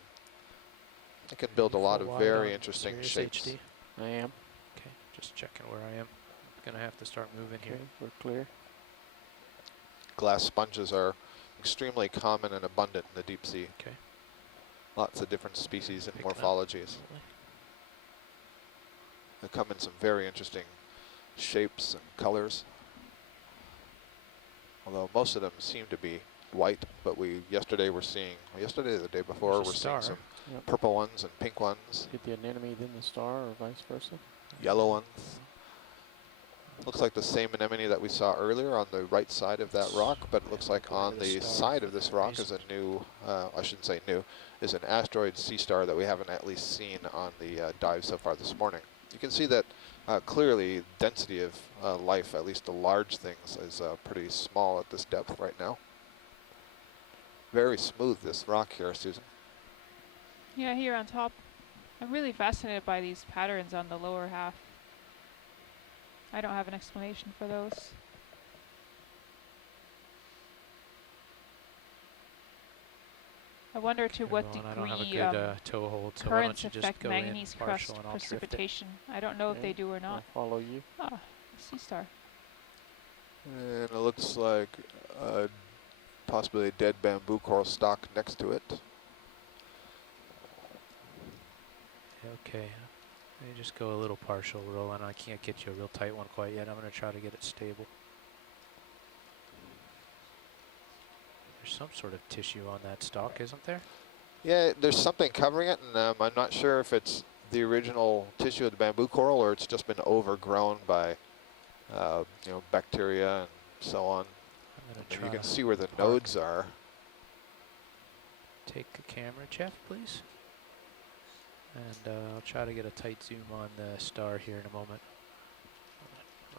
it can build a lot of Full wide very on interesting Sirius shapes. HD. I am. Okay, just checking where I am. Gonna have to start moving Okay, here. we're clear. Glass sponges are extremely common and abundant in the deep sea. Okay. Lots of different species and Picking up. morphologies. They come in some very interesting shapes and colors. Although most of them seem to be white, but yesterday or the day before, There's a we're star. seeing some Yep. purple ones and pink ones, Hit the anemone, then the star, or vice versa. yellow ones. Looks like the same anemone that we saw earlier on the right side of that rock, but it looks like Going on to the the star side for of this that rock reason. is a new, I shouldn't say new, is an asteroid sea star that we haven't at least seen on the dive so far this morning. You can see that clearly density of life, at least the large things, is pretty small at this depth right now. Very smooth, this rock here, Susan. Yeah, here on top. I'm really fascinated by these patterns on the lower half. I don't have an explanation for those. I wonder to Okay, what well, and I don't have a degree good toe hold, so why currents don't you just affect go manganese in crust partial and I'll drift it. precipitation. I don't know if Okay, they do or I'll not. follow you. Ah, sea star. And it looks like possibly a dead bamboo coral stalk next to it. Okay. Let me just go a little partial roll, and I can't get you a real tight one quite yet. I'm going to try to get it stable. There's some sort of tissue on that stalk, isn't there? Yeah, there's something covering it, and I'm not sure if it's the original tissue of the bamboo coral or it's just been overgrown by bacteria and so on. And you can see where the nodes are. Take a camera, Jeff, please. And I'll try to get a tight zoom on the star here in a moment.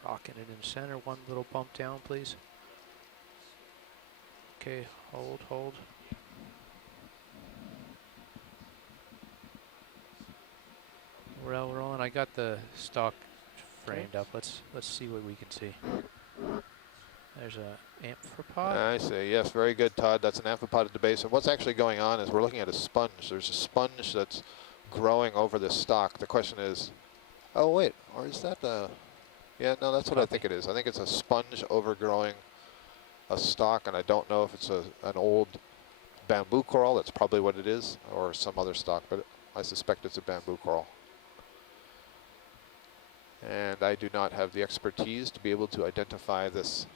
Rocking it in center. One little bump down, please. Okay, hold. We're rolling. I got the stalk framed up. Let's see what we can see. There's a amphipod. I see. Yes, very good, Todd. That's an amphipod at the base. And what's actually going on is we're looking at a sponge. There's a sponge that's growing over this stalk. The question is, oh wait, or is that a? Yeah, no, that's what I think it is. I think it's a sponge overgrowing a stalk, and I don't know if it's an old bamboo coral. That's probably what it is, or some other stalk, but I suspect it's a bamboo coral. And I do not have the expertise to be able to identify this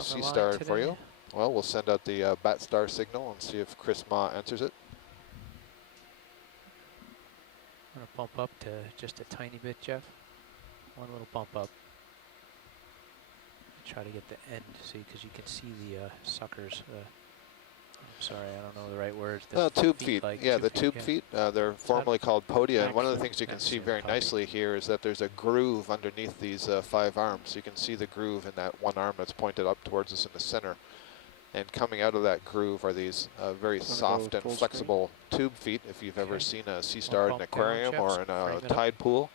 sea star for you. Well, we'll send out the bat star signal and see if Chris Ma answers it. I'm going to bump up to just a tiny bit, Jeff. One little bump up. Try to get the end, see, because you can see the suckers. I'm sorry, I don't know the right words. Tube feet. Yeah, the tube feet. They're formerly called podia. And one of the things you can see very nicely here is that there's a groove underneath these 5 arms. You can see the groove in that one arm that's pointed up towards us in the center. And coming out of that groove are these very soft and flexible tube feet. If you've ever seen a sea star in an aquarium or in a tide pool,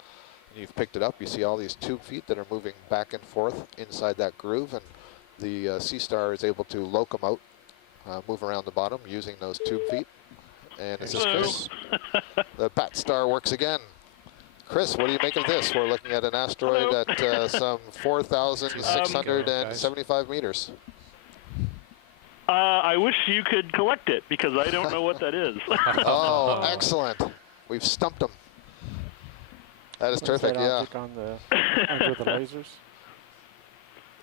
and you've picked it up, you see all these tube feet that are moving back and forth inside that groove. And the sea star is able to locomote, move around the bottom using those tube feet. And this is Chris. The bat star works again. Chris, what do you make of this? We're looking at an asteroid at some 4,675 meters. I wish you could collect it, because I don't know what that is. Oh, excellent. We've stumped him. That is terrific, yeah. Under the lasers?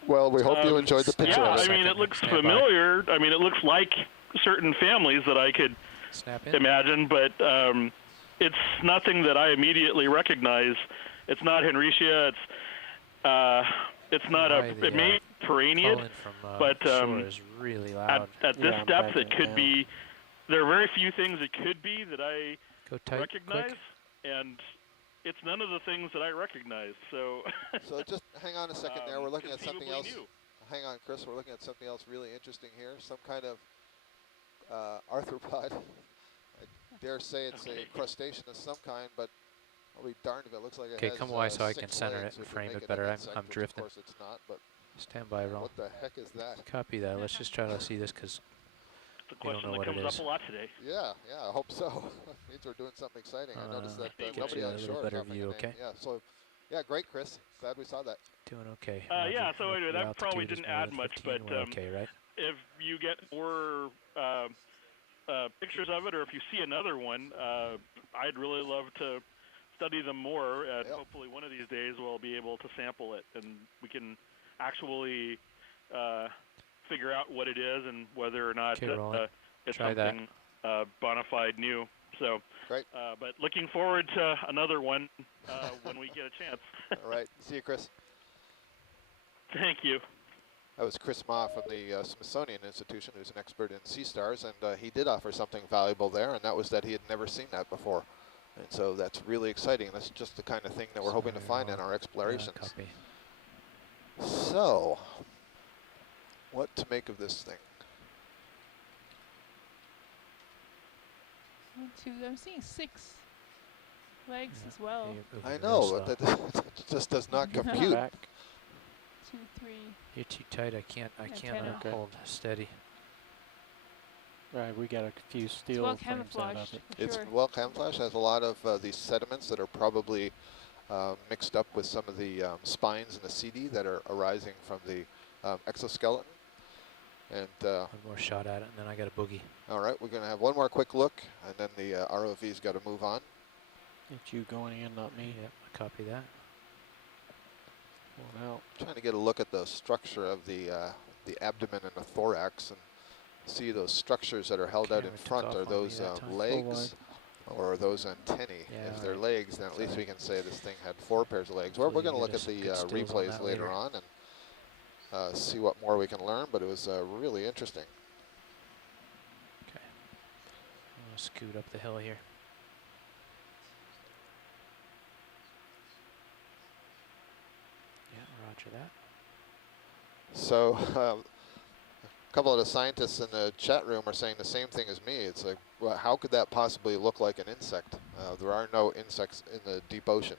Well, we hope you enjoyed the picture. Yeah, I mean, it looks familiar. I mean, it looks like certain families that I could imagine, but it's nothing that I immediately recognize. It's not Henricia. It's not it may be Peraniid, but is really loud. At this depth, it could be. There are very few things it could be that I recognize, and it's none of the things that I recognize. So. So just hang on a second there. We're looking at something else. Hang on, Chris. We're looking at something else really interesting here. Some kind of arthropod. I dare say it's a crustacean of some kind, but I'll be darned if it looks like it has come wide so I can center legs it and frame it better. I'm drifting. Of course it's not, but stand by, roll. What the heck is that? Copy that. Let's just try to see this, because we don't know what it is. Comes up a lot today. Yeah, I hope so. It means we're doing something exciting. I noticed that nobody on shore. Better view, okay? Yeah, so, yeah, great, Chris. Glad we saw that. Doing okay. Yeah, so anyway, that probably didn't add much, but okay, right? If you get more pictures of it, or if you see another one, I'd really love to study them more, and hopefully one of these days we'll be able to sample it, and we can actually figure out what it is and whether or not it's something bona fide new. So, great. But looking forward to another one when we get a chance. All right. See you, Chris. Thank you. That was Chris Ma from the Smithsonian Institution, who's an expert in sea stars, and he did offer something valuable there, and that was that he had never seen that before. And so that's really exciting. That's just the kind of thing that we're hoping to find in our explorations. So, what to make of this thing? I'm seeing 6 legs as well. I know, but that just does not compute. 2, 3. You're too tight. I can't hold steady. Right, we got a few steel well frames out of it. It's well camouflaged. Has a lot of these sediments that are probably mixed up with some of the spines in the CD that are arising from the exoskeleton. And One more shot at it, and then I got a boogie. all right, we're going to have one more quick look, and then the ROV's got to move on. It's you going in, not me. Yep, I copy that. One out. Trying to get a look at the structure of the abdomen and the thorax, and see those structures that are held out in Camera took front. off Are on me those that time. legs, or are those antennae? Yeah, If they're alright. legs, then at least we can say this thing had 4 pairs of legs. Well, we're Hopefully going to you look get at the us some good stills on replays that later later. on and see what more we can learn, but it was really interesting. Okay. I'm going to scoot up the hill here. Yeah, roger that. So a couple of the scientists in the chat room are saying the same thing as me. It's like, well, how could that possibly look like an insect? There are no insects in the deep ocean.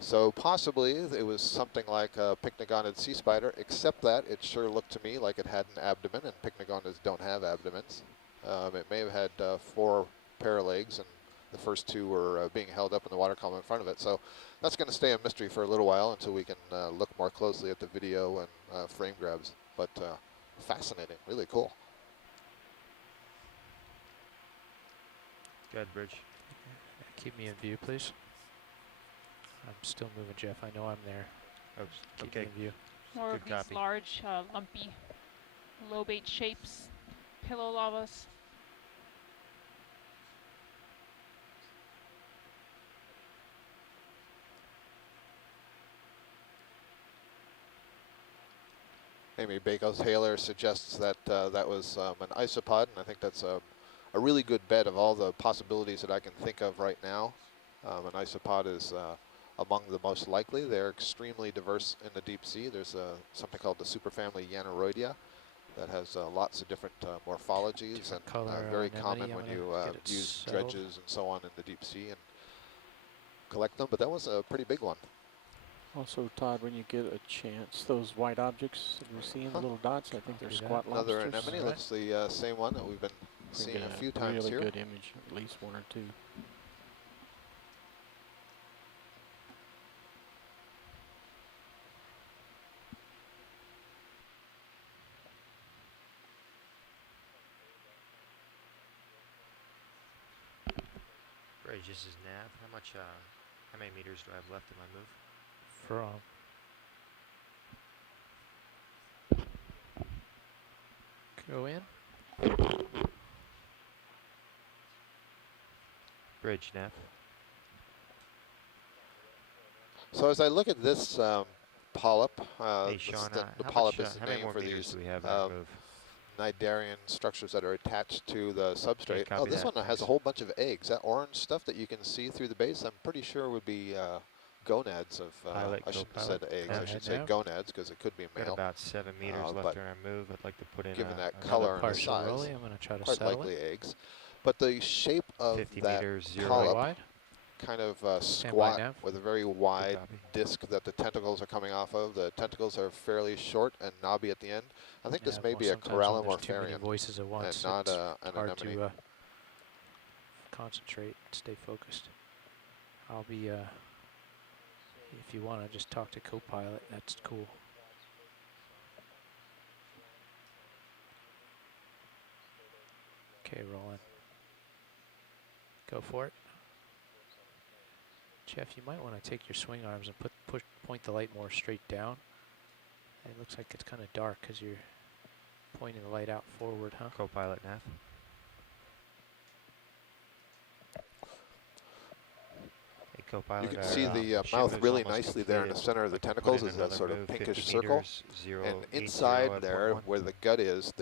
So possibly it was something like a pycnogonid sea spider, except that it sure looked to me like it had an abdomen, and pycnogonids don't have abdomens. It may have had 4 pair of legs, and the first 2 were being held up in the water column in front of it. So that's going to stay a mystery for a little while until we can look more closely at the video and frame grabs. But fascinating, really cool. Good, Bridge. Keep me in view, please. I'm still moving, Jeff. I know I'm there. Oh, Keep me okay. in view. More Good of these copy. large, lumpy, lobate shapes, pillow lavas. Amy Bakos-Haler suggests that that was an isopod, and I think that's a really good bet of all the possibilities that I can think of right now. An isopod is among the most likely. They're extremely diverse in the deep sea. There's something called the superfamily Yanoroidea that has lots of different morphologies, Different and color very anemone. common I'm when gonna you get it use settled. dredges and so on in the deep sea and collect them. But that was a pretty big one. Also, Todd, when you get a chance, those white objects that we're seeing, the little dots, I think they're Copy that. squat Another lobsters. anemone, Right. looks the same one that we've been We seeing get a few times really here. good image, at least 1 or 2. Bridge, this is nav. How many meters do I have left in my move? From. Go in. Bridge, nav. So as I look at this polyp, Hey, the Sean, the polyp is how the many name more for meters these do we have in our move? cnidarian structures that are attached to the substrate. Oh, copy this that, one has a thanks. whole bunch of eggs. That orange stuff that you can see through the base, I'm pretty sure would be gonads of, Pilot, I shouldn't have co-pilot. said eggs, Go I ahead should say now. gonads, because it could be Got male. about 7 meters but left in our move. I'd like to put in given that another color and the partial size, rolly. I'm going to try to quite settle likely it. eggs. But the shape of 50 that meters, 0 polyp, wide. kind of Stand by squat nav. with a very wide copy. disc that the tentacles are coming off of. The tentacles are fairly short and knobby at the end. I think this Yeah, may well, be a sometimes when there's too many corallimorpharian voices at once, and not it's an hard anemone. to concentrate, stay focused. I'll be, if you want to just talk to co-pilot, that's cool. Okay, rolling. Go for it. Jeff, you might want to take your swing arms and point the light more straight down. It looks like it's kind of dark because you're pointing the light out forward, huh? Co-pilot, nav. Hey, co-pilot. You can see the ship mouth is really almost nicely there in the completed. center of the Like to put tentacles in is a another sort of move, pinkish 50 circle. meters, 0, And 80 inside at there, 1. where the gut is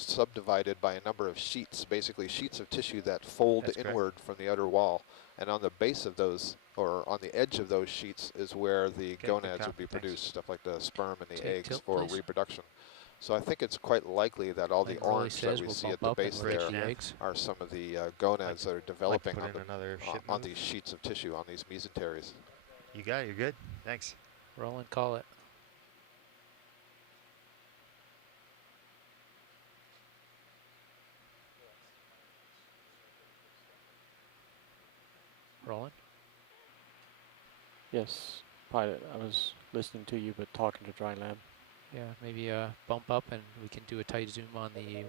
subdivided by a number of sheets, basically sheets of tissue that fold That's correct. inward from the outer wall. And on the base of those, or on the edge of those sheets, is where the good gonads would copy, be thanks. produced, stuff like the sperm and the Take eggs tilt, for please. reproduction. So I think it's quite likely that all Like the Rolly orange that says, we we'll see at bump the up and base bridge there the eggs. are some of the gonads that are Like to developing put on, in another ship on move. these sheets of tissue, on these mesenteries. You got it. You're good. Thanks. Roll and call it. Rolling. Yes, pilot, I was listening to you, but talking to Dry Lab. Yeah, maybe bump up and we can do a tight zoom on the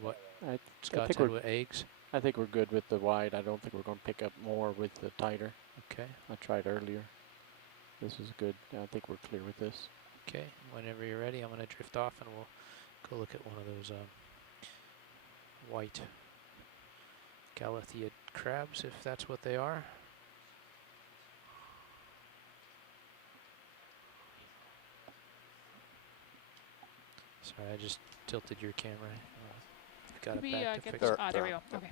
I Scott's think head we're with eggs. I think we're good with the wide. I don't think we're going to pick up more with the tighter. Okay. I tried earlier. This is good. I think we're clear with this. Okay. Whenever you're ready, I'm going to drift off and we'll go look at one of those white Galatea crabs, if that's what they are. Sorry, I just tilted your camera. Got it back to get fix this? it. There we go. Okay.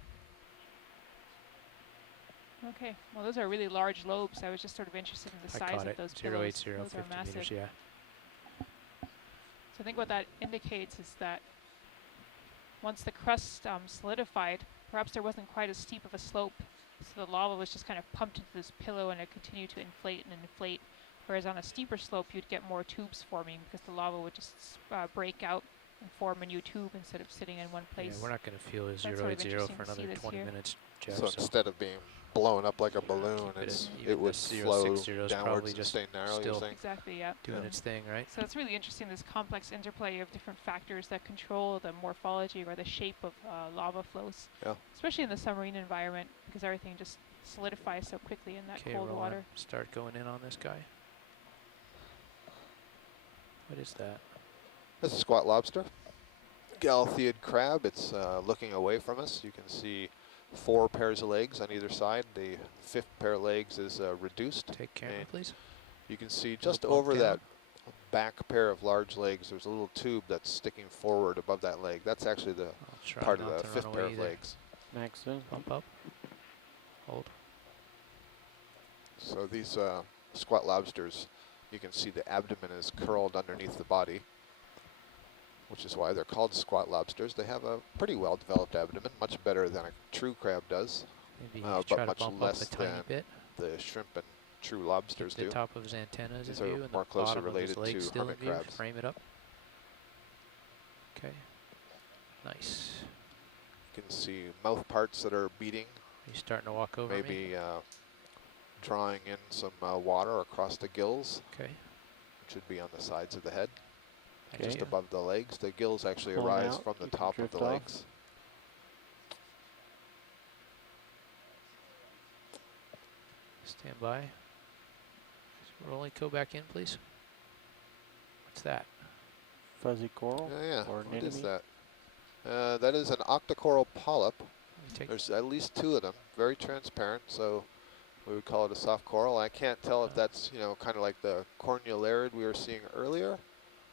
Okay. Well, those are really large lobes. I was just sort of interested in the I size caught of it. those 080, pillows. 50 Those are massive. meters, yeah. So I think what that indicates is that once the crust solidified, perhaps there wasn't quite as steep of a slope, so the lava was just kind of pumped into this pillow and it continued to inflate and inflate. Whereas on a steeper slope, you'd get more tubes forming because the lava would just break out and form a new tube instead of sitting in one place. Yeah, we're not going to feel a That's sort of 080 interesting for to see another this 20 here. minutes, Jeff. So instead of being blown up like a balloon, keep it it's, at even it would the flow 060 is downwards probably and just stay narrow, you're still saying? Exactly, yeah. doing its thing, right? So it's really interesting, this complex interplay of different factors that control the morphology or the shape of lava flows. Yeah. Especially in the submarine environment, because everything just solidifies so quickly in that cold roll on. water. Start going in on this guy. What is that? This is squat lobster. Galatea crab, it's looking away from us. You can see 4 pairs of legs on either side. The 5th pair of legs is reduced. Take camera, and please. You can see just bump over down. that back pair of large legs, there's a little tube that's sticking forward above that leg. That's actually the I'll try part of not the to 5th run pair away of either. legs. Max zoom. Bump up. Hold. So these squat lobsters, you can see the abdomen is curled underneath the body, which is why they're called squat lobsters. They have a pretty well-developed abdomen, much better than a true crab does, Maybe but try to much bump less up a tiny than bit. the shrimp and true lobsters Keep the do. top of his antennas These in are view and more the closely bottom of his related legs to still in hermit view. crabs. Frame it up. Okay. Nice. You can see mouth parts that are beating, He's starting to walk over me. maybe drawing in some water across the gills, Okay. which would be on the sides of the head, Okay. just above the legs. The gills actually Pull arise out, from the you can top of drift the off. legs. Stand by. Rolling, go back in, please. What's that? Fuzzy coral. Yeah, Or what is anemone. that? That is an octocoral polyp. Let me take There's at least 2 of them, very transparent, so we would call it a soft coral. I can't tell if that's, you know, kind of like the cornularid we were seeing earlier,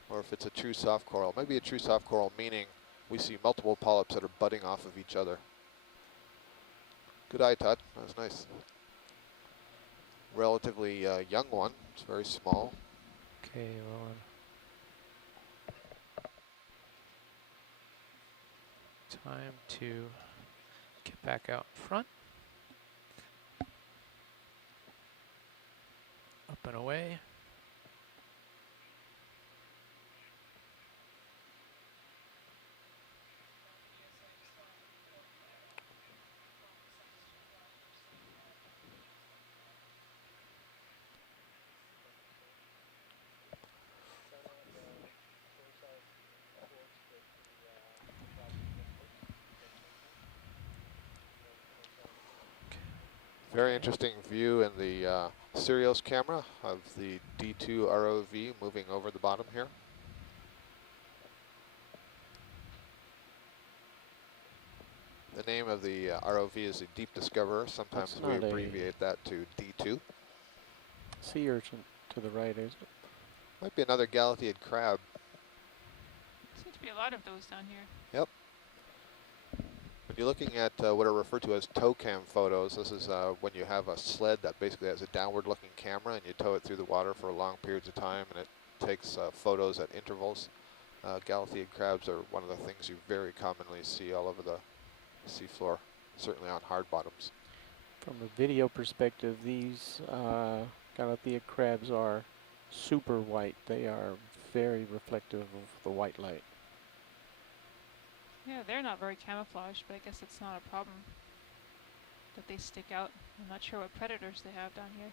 or if it's a true soft coral. Maybe a true soft coral, meaning we see multiple polyps that are budding off of each other. Good eye, Todd. That was nice. Relatively young one. It's very small. Okay, rolling. Time to get back out front. Up and away. Very interesting view in the Sirius camera of the D2 ROV moving over the bottom here. The name of the ROV is the Deep Discoverer. Sometimes That's we not a- abbreviate that to D2. Sea urchin to the right, is it? Might be another Galatea crab. Seems to be a lot of those down here. Yep. When you're looking at what are referred to as tow cam photos, this is when you have a sled that basically has a downward looking camera and you tow it through the water for long periods of time and it takes photos at intervals. Galatea crabs are one of the things you very commonly see all over the seafloor, certainly on hard bottoms. From a video perspective, these Galatea crabs are super white. They are very reflective of the white light. Yeah, they're not very camouflaged, but I guess it's not a problem that they stick out. I'm not sure what predators they have down here.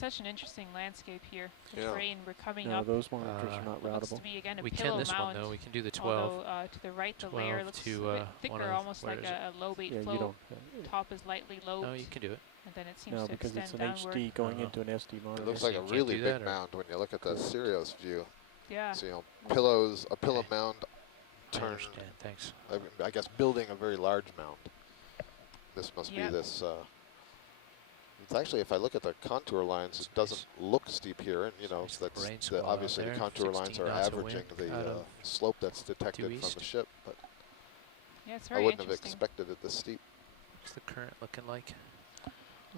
such an interesting landscape here. The Yeah. terrain we're coming No, up those monitors are not what looks to routable. be again a We pillow can this mound. one though. We can do the 12. Although to the right, the layer 12 looks to, a bit one thicker, of- almost where like is it? a low-bait Yeah, you flow. don't. Top is lightly lobed, No, you can do it. and then it seems No, to because it's extend an downward. HD going Uh-huh. into an SD It monitor. looks So like you a can't really do big that, or- mound when you look at the Correct. Sirius view. Yeah. So, you know, pillows, a pillow Okay. mound I turned, understand. Thanks. I guess, building a very large mound. This must Yep. be this. It's actually, if I look at the contour lines, It's it doesn't look steep here, and you know, Nice little that's rain squall out obviously the there, contour lines 16 are knots of averaging wind the out of slope that's detected from east. the ship, but Yeah, it's I very wouldn't have interesting. expected it this steep. What's the current looking like?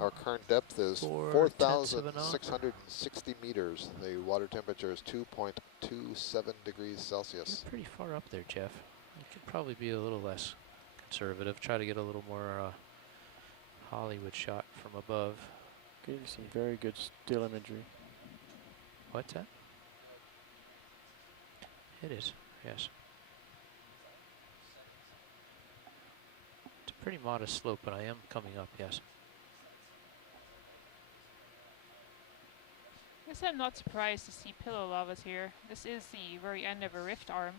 Our current depth is 4/10 of a knot. 4,660 meters. The water temperature is 2.27 degrees Celsius. You're pretty far up there, Jeff. You could probably be a little less conservative. Try to get a little more Hollywood shot from above. Getting some very good still imagery. What's that? It is, yes. It's a pretty modest slope, but I am coming up, yes. I guess I'm not surprised to see pillow lavas here. This is the very end of a rift arm,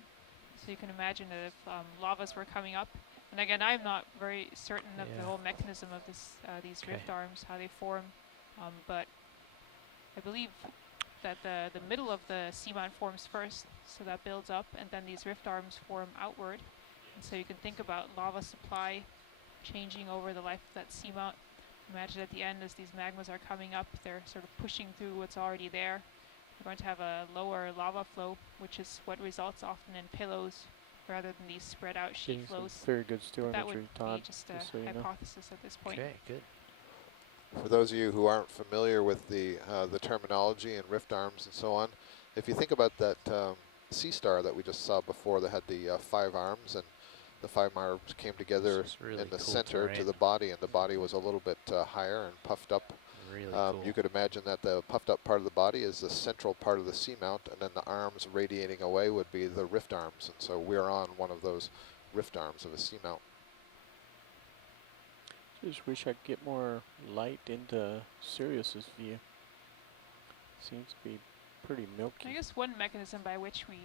so you can imagine that if lavas were coming up. And again, I'm not very certain of the Yeah. whole mechanism of this, these rift Okay. arms, how they form, but I believe that the middle of the seamount forms first, so that builds up, and then these rift arms form outward. And so you can think about lava supply changing over the life of that seamount. Imagine at the end, as these magmas are coming up, they're sort of pushing through what's already there. You're going to have a lower lava flow, which is what results often in pillows rather than these spread out sheet Getting some flows. very good still That imagery, would Todd. be just a just so you know. hypothesis at this point. Okay, good. For those of you who aren't familiar with the terminology and rift arms and so on, if you think about that sea star that we just saw before that had the 5 arms, and the 5 arms came together This is really in the cool center to terrain. the body, and the body was a little bit higher and puffed up. Really cool. You could imagine that the puffed up part of the body is the central part of the seamount, and then the arms radiating away would be the rift arms. And so we're on one of those rift arms of a seamount. Just wish I could get more light into Sirius's view. Seems to be pretty milky. I guess one mechanism by which we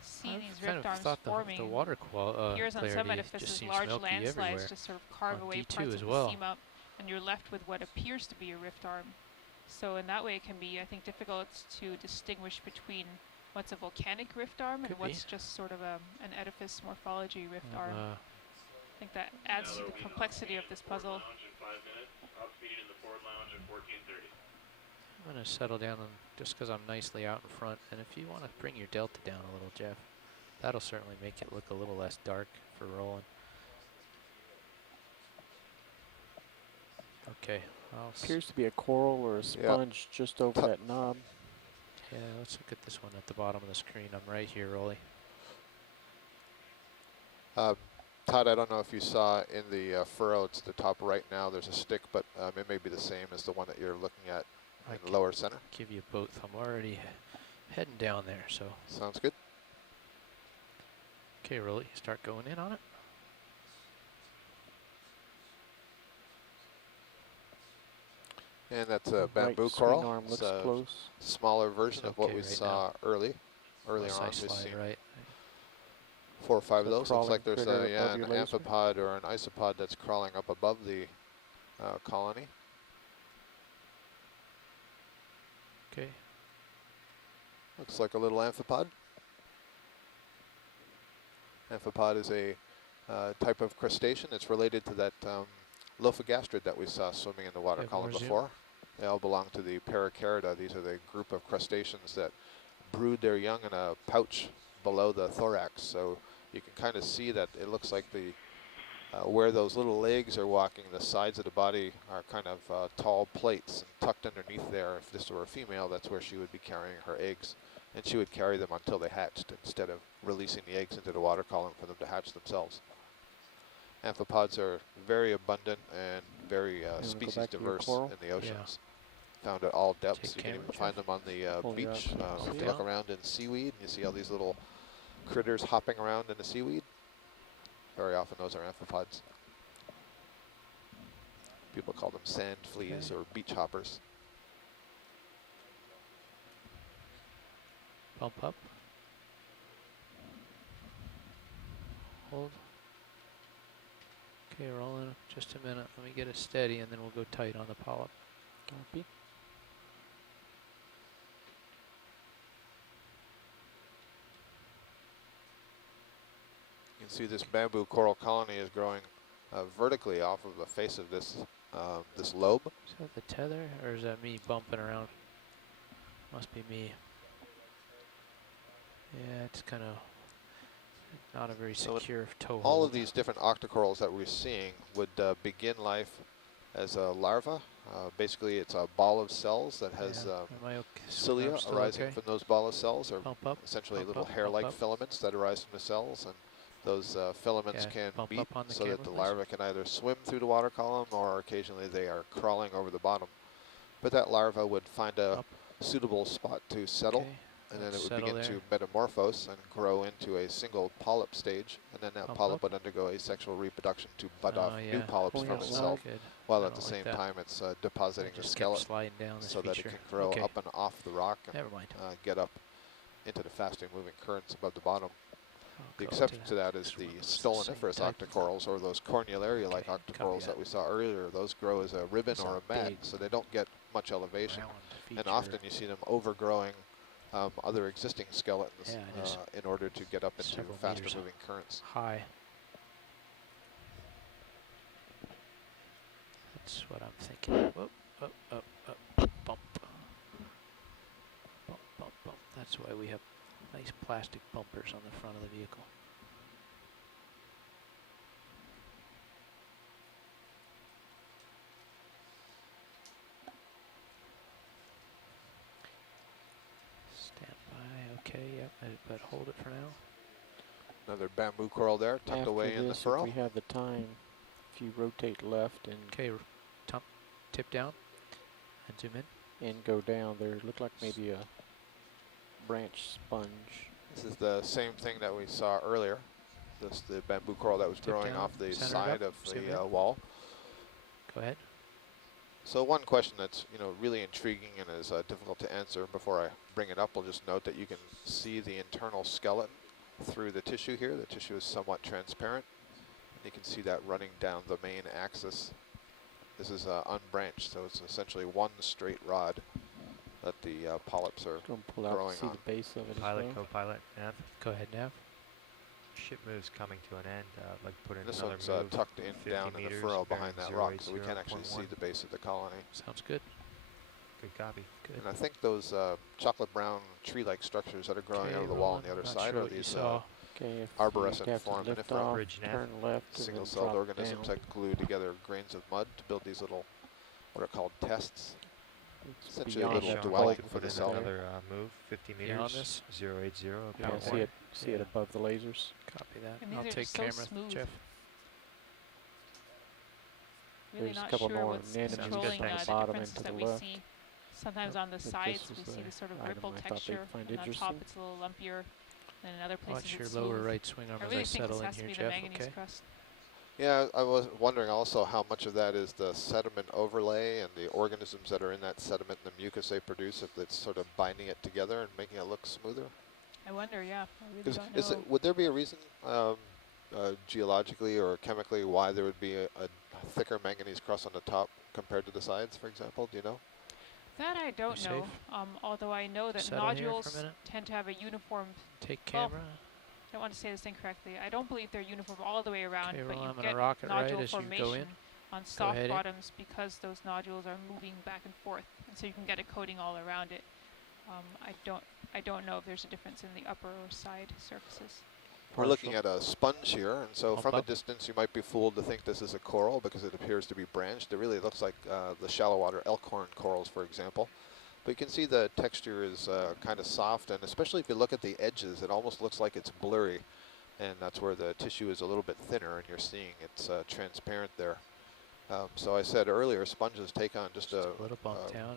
see I've these kind rift of thought thought forming the water appears on some clarity edifices, just seems large milky landslides everywhere. just sort of carve On away D2 parts as of well. the seamount, and you're left with what appears to be a rift arm. So in that way, it can be, I think, difficult to distinguish between what's a volcanic rift arm and Could be. what's just sort of an edifice morphology rift arm. I'm, I think that adds to the complexity of this puzzle. I'm going to settle down and just because I'm nicely out in front. And if you want to bring your delta down a little, Jeff, that'll certainly make it look a little less dark for rolling. Okay. Appears to be a coral or a sponge just over that knob. Yeah, let's look at this one at the bottom of the screen. I'm right here, Rolly. Todd, I don't know if you saw in the furrow to the top right now, there's a stick, but it may be the same as the one that you're looking at I in the can lower center. give you both. I'm already heading down there, so. Sounds good. Okay, Rolly, start going in on it. And that's The a bamboo right swing coral. arm It's looks a close. smaller version It's of what okay we right saw earlier Unless on. I We've slide seen right. 4 or 5 of So those. Looks crawling like there's critter a, above an your laser? amphipod or an isopod that's crawling up above the colony. Okay. Looks like a little amphipod. Amphipod is a type of crustacean. It's related to that lophogastrid that we saw swimming in the water Okay, column more zoom. before. They all belong to the Paracarida. These are the group of crustaceans that brood their young in a pouch below the thorax. So you can kind of see that it looks like the where those little legs are walking, the sides of the body are kind of tall plates, and tucked underneath there, if this were a female, that's where she would be carrying her eggs. And she would carry them until they hatched instead of releasing the eggs into the water column for them to hatch themselves. Amphipods are very abundant and very wanna go species back to your diverse coral? in the oceans. Found at all depths. Take You can even camera, find them on the Pull you beach. up. If you Yeah. look around in seaweed, and you see all these little critters hopping around in the seaweed. Very often those are amphipods. People call them sand fleas Okay. or beach hoppers. Bump up. Hold. Okay, rolling. Just a minute. Let me get it steady, and then we'll go tight on the polyp. Copy. You can see this bamboo coral colony is growing vertically off of the face of this this lobe. Is that the tether, or is that me bumping around? Must be me. Yeah, it's kind of not a very secure toe All hold. of these different octocorals that we're seeing would begin life as a larva. Basically, it's a ball of cells that has cilia arising from those ball of cells, or essentially little hair-like filaments that arise from the cells, and those filaments can meet so that the larva can either swim through the water column, or occasionally they are crawling over the bottom. But that larva would find a suitable spot to settle, and then it would begin to metamorphose and grow into a single polyp stage, and then that polyp would undergo asexual reproduction to bud off new polyps from itself, while at the same time it's depositing the skeleton so that it can grow up and off the rock and get up into the faster moving currents above the bottom. The exception to that is the stoloniferous octocorals, or those cornularia-like octocorals that we saw earlier. Those grow as a ribbon or a mat, so they don't get much elevation, and often you see them overgrowing other existing skeletons in order to get up into faster moving currents. High. That's what I'm thinking. Whoop, up, up, up, bump. Bump, bump, bump. That's why we have nice plastic bumpers on the front of the vehicle. Stand by, okay, yep, but hold it for now. Another bamboo coral there, tucked away in the furrow. If we have the time, if you rotate left and tip down and zoom in. And go down, there look like maybe a branch sponge. This is the same thing that we saw earlier. This the bamboo coral that was growing off the side of the wall. Go ahead. So one question that's really intriguing and is difficult to answer. Before I bring it up, I'll just note that you can see the internal skeleton through the tissue here. The tissue is somewhat transparent. You can see that running down the main axis. This is unbranched, so it's essentially one straight rod that the polyps are growing on. The base of it. Pilot, co-pilot, Nav. Go ahead, Nav. Ship move's coming to an end. Like put in this another one's move. tucked in down in the furrow behind that rock, so we can't actually see the base of the colony. Sounds good. Good copy. Good. And I think those chocolate brown tree-like structures that are growing out of the wall on the other side are these arborescent foraminifera, turn left, single-celled organisms that glue together grains of mud to build these little, what are called tests. Essentially a little dwelling for the cell. Another move, 50 meters, 080. Yeah, see it above the lasers. Copy that. And I'll these are take so camera, smooth. Jeff. Really There's not a couple sure more what's anemones controlling down the the bottom differences and to that the we left. see. Sometimes on the sides we see the sort of ripple texture, and on top it's a little lumpier, and in other places Watch your it's lower smooth. right swing arm I as really I think settle this in has to here, be Jeff. the manganese Okay. crust. Yeah, I was wondering also how much of that is the sediment overlay and the organisms that are in that sediment and the mucus they produce, if it's sort of binding it together and making it look smoother. I wonder, yeah. I really don't know. Would there be a reason geologically or chemically why there would be a thicker manganese crust on the top compared to the sides, for example? Do you know? That I don't know. Although I know that Settle here for a nodules minute. tend to have a uniform. Take camera. I don't want to say this incorrectly. I don't believe they're uniform all the way around, Okay, but well, you I'm gonna get rock it right nodule as you go formation in. on soft ahead, bottoms because those nodules are moving back and forth, and so you can get a coating all around it. I don't know if there's a difference in the upper or side surfaces. We're looking at a sponge here, and so from a distance you might be fooled to think this is a coral because it appears to be branched. It really looks like the shallow water elkhorn corals, for example. But you can see the texture is kind of soft, and especially if you look at the edges, it almost looks like it's blurry. And that's where the tissue is a little bit thinner, and you're seeing it's transparent there. So I said earlier, sponges take on just a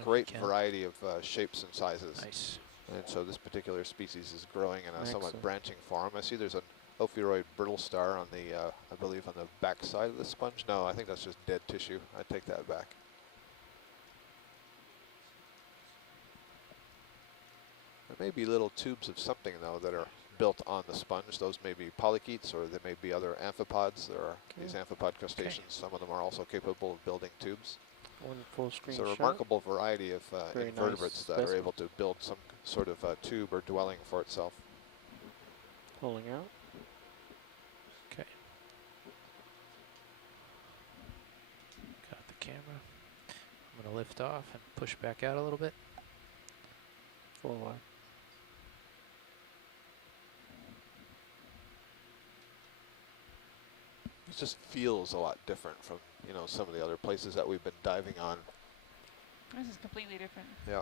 great variety of shapes and sizes. Nice. And so this particular species is growing in a somewhat branching form. I see there's an ophiuroid brittle star on the, I believe, on the back side of the sponge. No, I think that's just dead tissue. I take that back. may be little tubes of something, though, that are built on the sponge. Those may be polychaetes, or there may be other amphipods. There are these amphipod crustaceans. Some of them are also capable of building tubes. One full screen It's a shot. remarkable variety of Very invertebrates nice that are able to build some sort of tube or dwelling for itself. Pulling out. Okay. Got the camera. I'm going to lift off and push back out a little bit. Full wide. It just feels a lot different from, you know, some of the other places that we've been diving on. This is completely different. Yeah.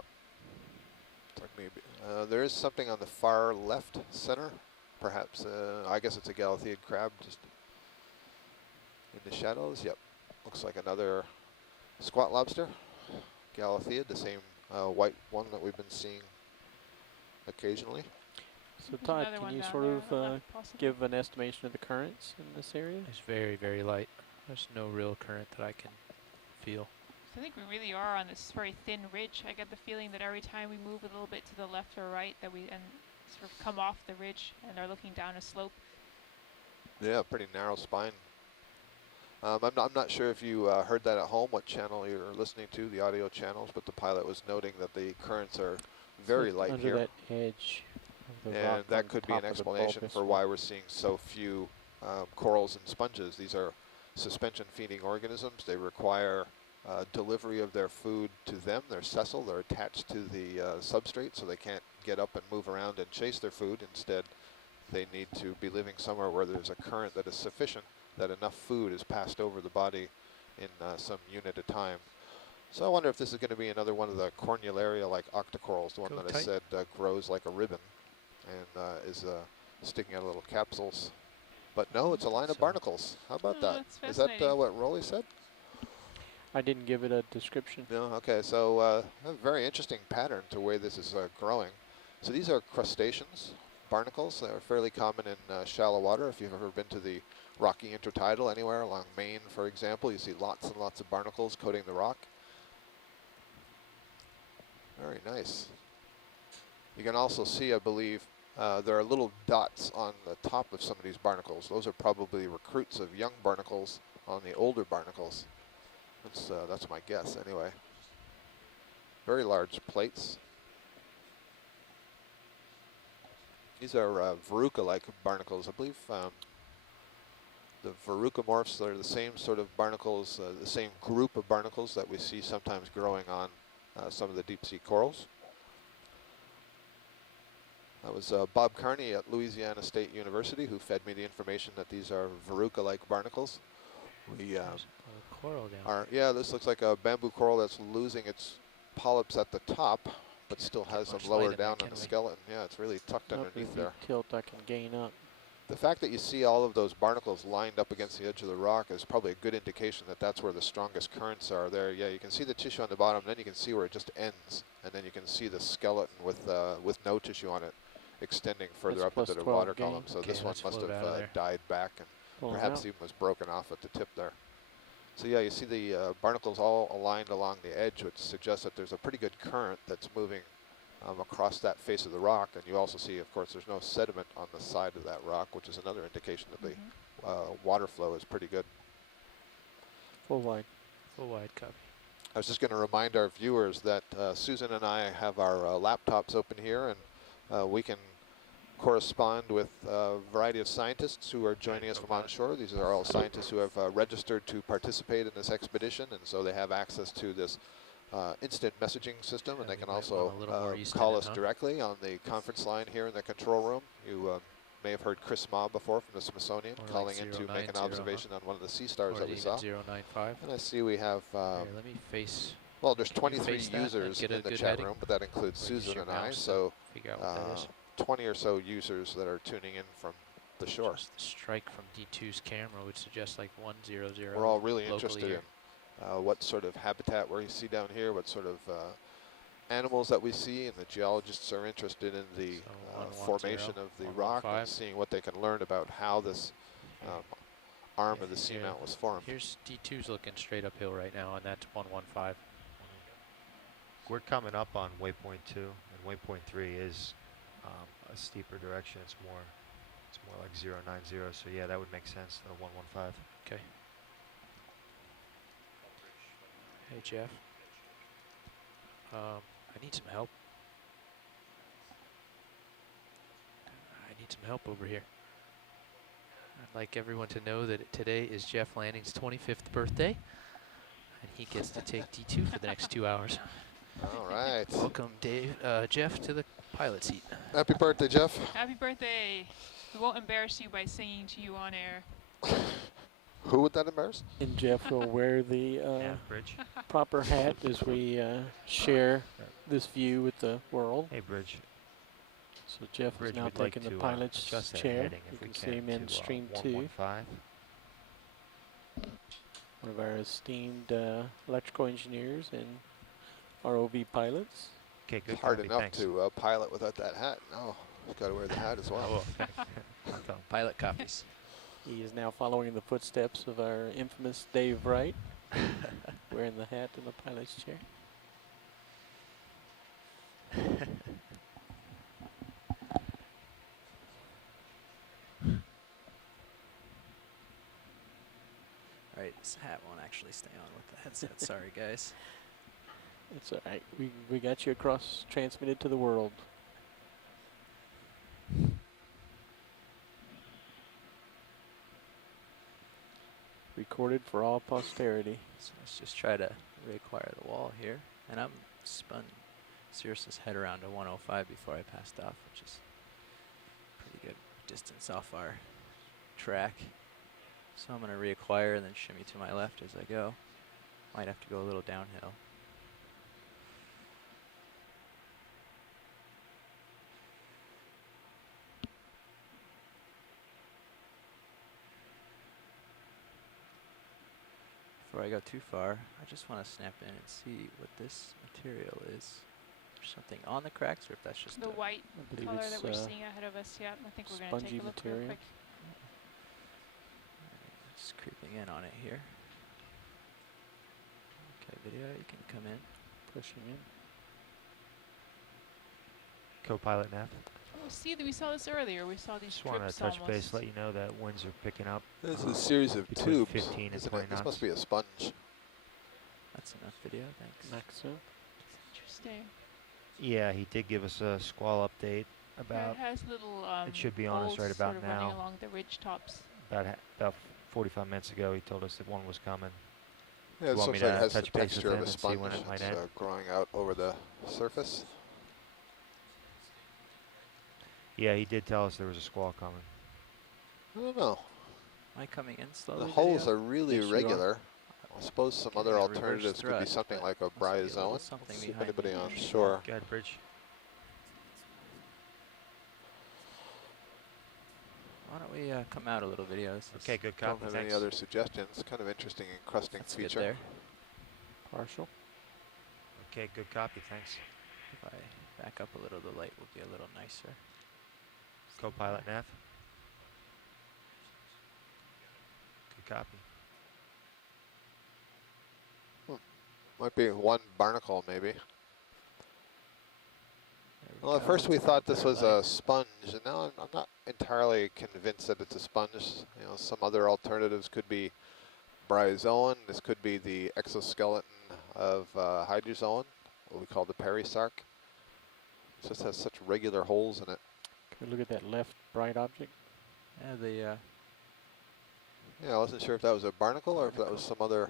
It's like maybe there is something on the far left center. Perhaps I guess it's a Galatea crab just in the shadows. Yep. Looks like another squat lobster. Galatea, the same white one that we've been seeing occasionally. So There's Todd, another can one you down sort there of on the left, possibly. give an estimation of the currents in this area? It's very, very light. There's no real current that I can feel. So I think we really are on this very thin ridge. I get the feeling that every time we move a little bit to the left or right, that we sort of come off the ridge and are looking down a slope. Yeah, pretty narrow spine. I'm not sure if you heard that at home, what channel you're listening to, the audio channels, but the pilot was noting that the currents are very light under here. that edge of the rock And that on could be an top of the explanation bulbous for one. why we're seeing so few corals and sponges. These are suspension feeding organisms. They require delivery of their food to them. They're sessile. They're attached to the substrate, so they can't get up and move around and chase their food. Instead, they need to be living somewhere where there's a current that is sufficient, that enough food is passed over the body in some unit at a time. So I wonder if this is going to be another one of the cornularia-like octocorals, the one that I said grows like a ribbon and is sticking out little capsules. But no, it's a line of barnacles. How about Oh, that? that's Is that fascinating. what Rolly said? I didn't give it a description. No, okay, so a very interesting pattern to the way this is growing. So these are crustaceans, barnacles. They're fairly common in shallow water. If you've ever been to the rocky intertidal anywhere along Maine, for example, you see lots and lots of barnacles coating the rock. Very nice. You can also see, I believe, there are little dots on the top of some of these barnacles. Those are probably recruits of young barnacles on the older barnacles. That's my guess, anyway. Very large plates. These are verruca-like barnacles, I believe. The verrucomorphs are the same sort of barnacles, the same group of barnacles that we see sometimes growing on some of the deep-sea corals. That was Bob Carney at Louisiana State University who fed me the information that these are verruca-like barnacles. We There's a coral down yeah, this looks like a bamboo coral that's losing its polyps at the top, but still has some much lower light in there, down on can the we? skeleton. Yeah, it's really tucked Nope, underneath if you there. tilt, I can gain up. The fact that you see all of those barnacles lined up against the edge of the rock is probably a good indication that that's where the strongest currents are there. Yeah, you can see the tissue on the bottom, then you can see where it just ends, and then you can see the skeleton with no tissue on it extending further That's up into the +12 water gain. column. So Okay, this one let's must float have out of there. died back and Pulling perhaps out. even was broken off at the tip there. So yeah, you see the barnacles all aligned along the edge, which suggests that there's a pretty good current that's moving across that face of the rock. And you also see, of course, there's no sediment on the side of that rock, which is another indication that the water flow is pretty good. Full wide. full wide copy. I was just going to remind our viewers that Susan and I have our laptops open here, and we can correspond with a variety of scientists who are joining us from onshore. These are all scientists who have registered to participate in this expedition, and so they have access to this instant messaging system, and Yeah, they we can might also want a little more east call in it, us huh? directly on the conference line here in the control room. You may have heard Chris Ma before from the Smithsonian Or like calling in to make 090, an huh? observation on one of the sea stars Or that we even saw. 095. And I see we have Here, let me face. well, there's Can you 23 face that and users get a in the good chat heading? room, but that includes Or use Susan your and I, mouse to so figure out what that is. 20 or so users that are tuning in from the shore. Just the strike from D2's camera would suggest like 100. We're all really locally interested here. in what sort of habitat we see down here, what sort of animals that we see, and the geologists are interested in the So 110, formation of the rock and 115. seeing what they can learn about how this arm of the Here- seamount was formed. Here's D2's looking straight uphill right now, and that's 115. We're coming up on waypoint 2, and waypoint 3 is a steeper direction. It's more like 090. So yeah, that would make sense. The 115. Okay. Hey Jeff. I need some help. I need some help over here. I'd like everyone to know that today is Jeff Lanning's 25th birthday, and he gets to take D2 for the next 2 hours. All right. Welcome, Jeff, to the pilot seat. Happy birthday, Jeff. Happy birthday. We won't embarrass you by singing to you on air. Who would that embarrass? And Jeff will wear the Bridge. proper hat as we share this view with the world. Hey, Bridge. So Jeff Bridge, is now we'd like taking the to, pilot's adjust that chair. heading You if we can see him in to, stream 2. 115. One of our esteemed electrical engineers and ROV pilots. Okay, good. It's hard copy, enough thanks. to pilot without that hat. No, you've got to wear the hat as well. Oh, okay. Pilot copies. He is now following in the footsteps of our infamous Dave Wright, wearing the hat and the pilot's chair. Alright, this hat won't actually stay on with the headset. Sorry, guys. It's all right. We got you across, transmitted to the world. Recorded for all posterity. So let's just try to reacquire the wall here. And I'm spun Cirrus's head around to 105 before I passed off, which is pretty good distance off our track. So I'm going to reacquire and then shimmy to my left as I go. Might have to go a little downhill. Before I go too far, I just want to snap in and see what this material is. There's something on the cracks, or if that's just The white I believe color it's that we're seeing ahead of us. Yeah, I think we're going to spongy take a look real material. quick. just creeping in on it here. Okay, video, you can come in. pushing in. Co-pilot nav. Oh, see, we saw this earlier. We saw these Just wanted drips to touch almost. base, let you know that winds are picking up. This is a series of Between tubes, 15 and isn't 20 it? This knots. must be a sponge. That's enough video, thanks. Maxim. Interesting. Yeah, he did give us a squall update Yeah, about it has little it should be on us holes right about sort of running now. along the ridge tops. about 45 minutes ago. He told us that one was coming. Yeah, it want looks me like it to has the touch base with texture of him a and see sponge. when it might It's end? growing out over the surface. Yeah, he did tell us there was a squall coming. I don't know. Am I coming in slowly? The holes video? are really Yes, you are. irregular. I suppose some Getting other a reverse alternatives could be thrust, something but like a must be a little bryozoan. something Let's see if behind anybody me. on shore. Go ahead, Bridge. Why don't we come out a little video? This is Okay, good Don't copy. have Thanks. any other suggestions. Kind of interesting encrusting That's good feature. there. Partial. Okay, good copy. Thanks. If I back up a little, the light will be a little nicer. Co-pilot nav. Good copy. Might be one barnacle, maybe. There Well, at go. first we It's thought better this was light. a sponge, and now I'm not entirely convinced that it's a sponge. You know, some other alternatives could be bryozoan. This could be the exoskeleton of hydrozoan, what we call the perisarc. It just has such regular holes in it. Can we look at that left bright object? Yeah, the Yeah, I wasn't sure if that was a barnacle or if that was some other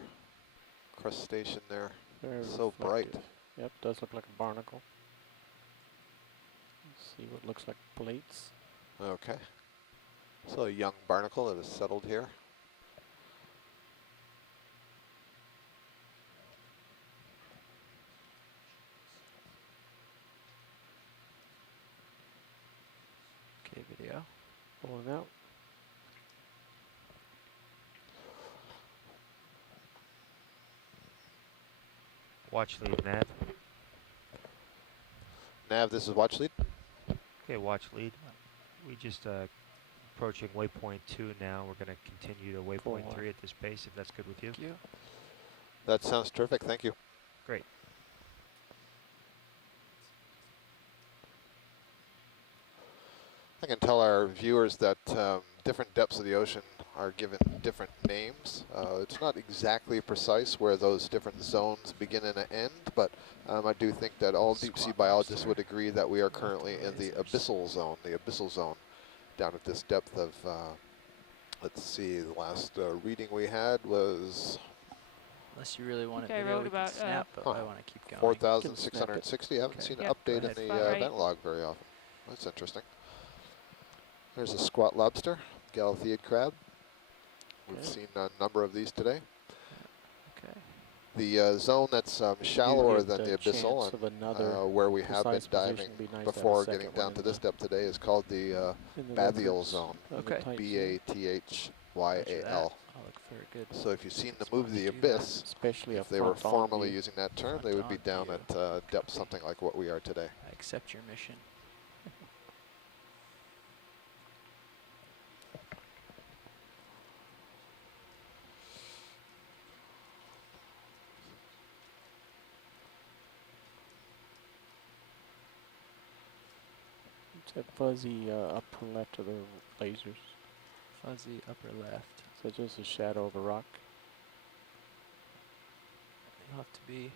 crustacean there. Very So bright. reflective. Yep, does look like a barnacle. Let's see what looks like plates. Okay. So a young barnacle that has settled here. okay video. Pulling out. Watch lead nav. Nav, this is watch lead. Okay, watch lead. We just approaching waypoint 2 now. We're going to continue to waypoint 3 at this pace, if that's good with you. Thank you. That sounds terrific. Thank you. Great. I can tell our viewers that different depths of the ocean are given different names. It's not exactly precise where those different zones begin and end, but I do think that all deep sea biologists would agree that we are currently in the abyssal zone down at this depth of, let's see, the last reading we had was Unless you really want it Okay, I video, wrote we can about, snap, but I want to keep going. 4,660. I haven't Okay. seen an Yep, update in ahead. the About right. event log very often. That's interesting. There's a squat lobster, Galatea crab. We've seen a number of these today. Okay. The zone that's shallower than the abyssal and where we have been diving before getting down to this depth today is called the bathyal zone. Okay. Bathyal. I'll look for a good. So if you've seen the movie The Abyss, if they were formally using that term, they would be down at depth something like what we are today. I accept your mission. It's that fuzzy upper left of the lasers. Fuzzy upper left. So just a shadow of a rock. You'll have to be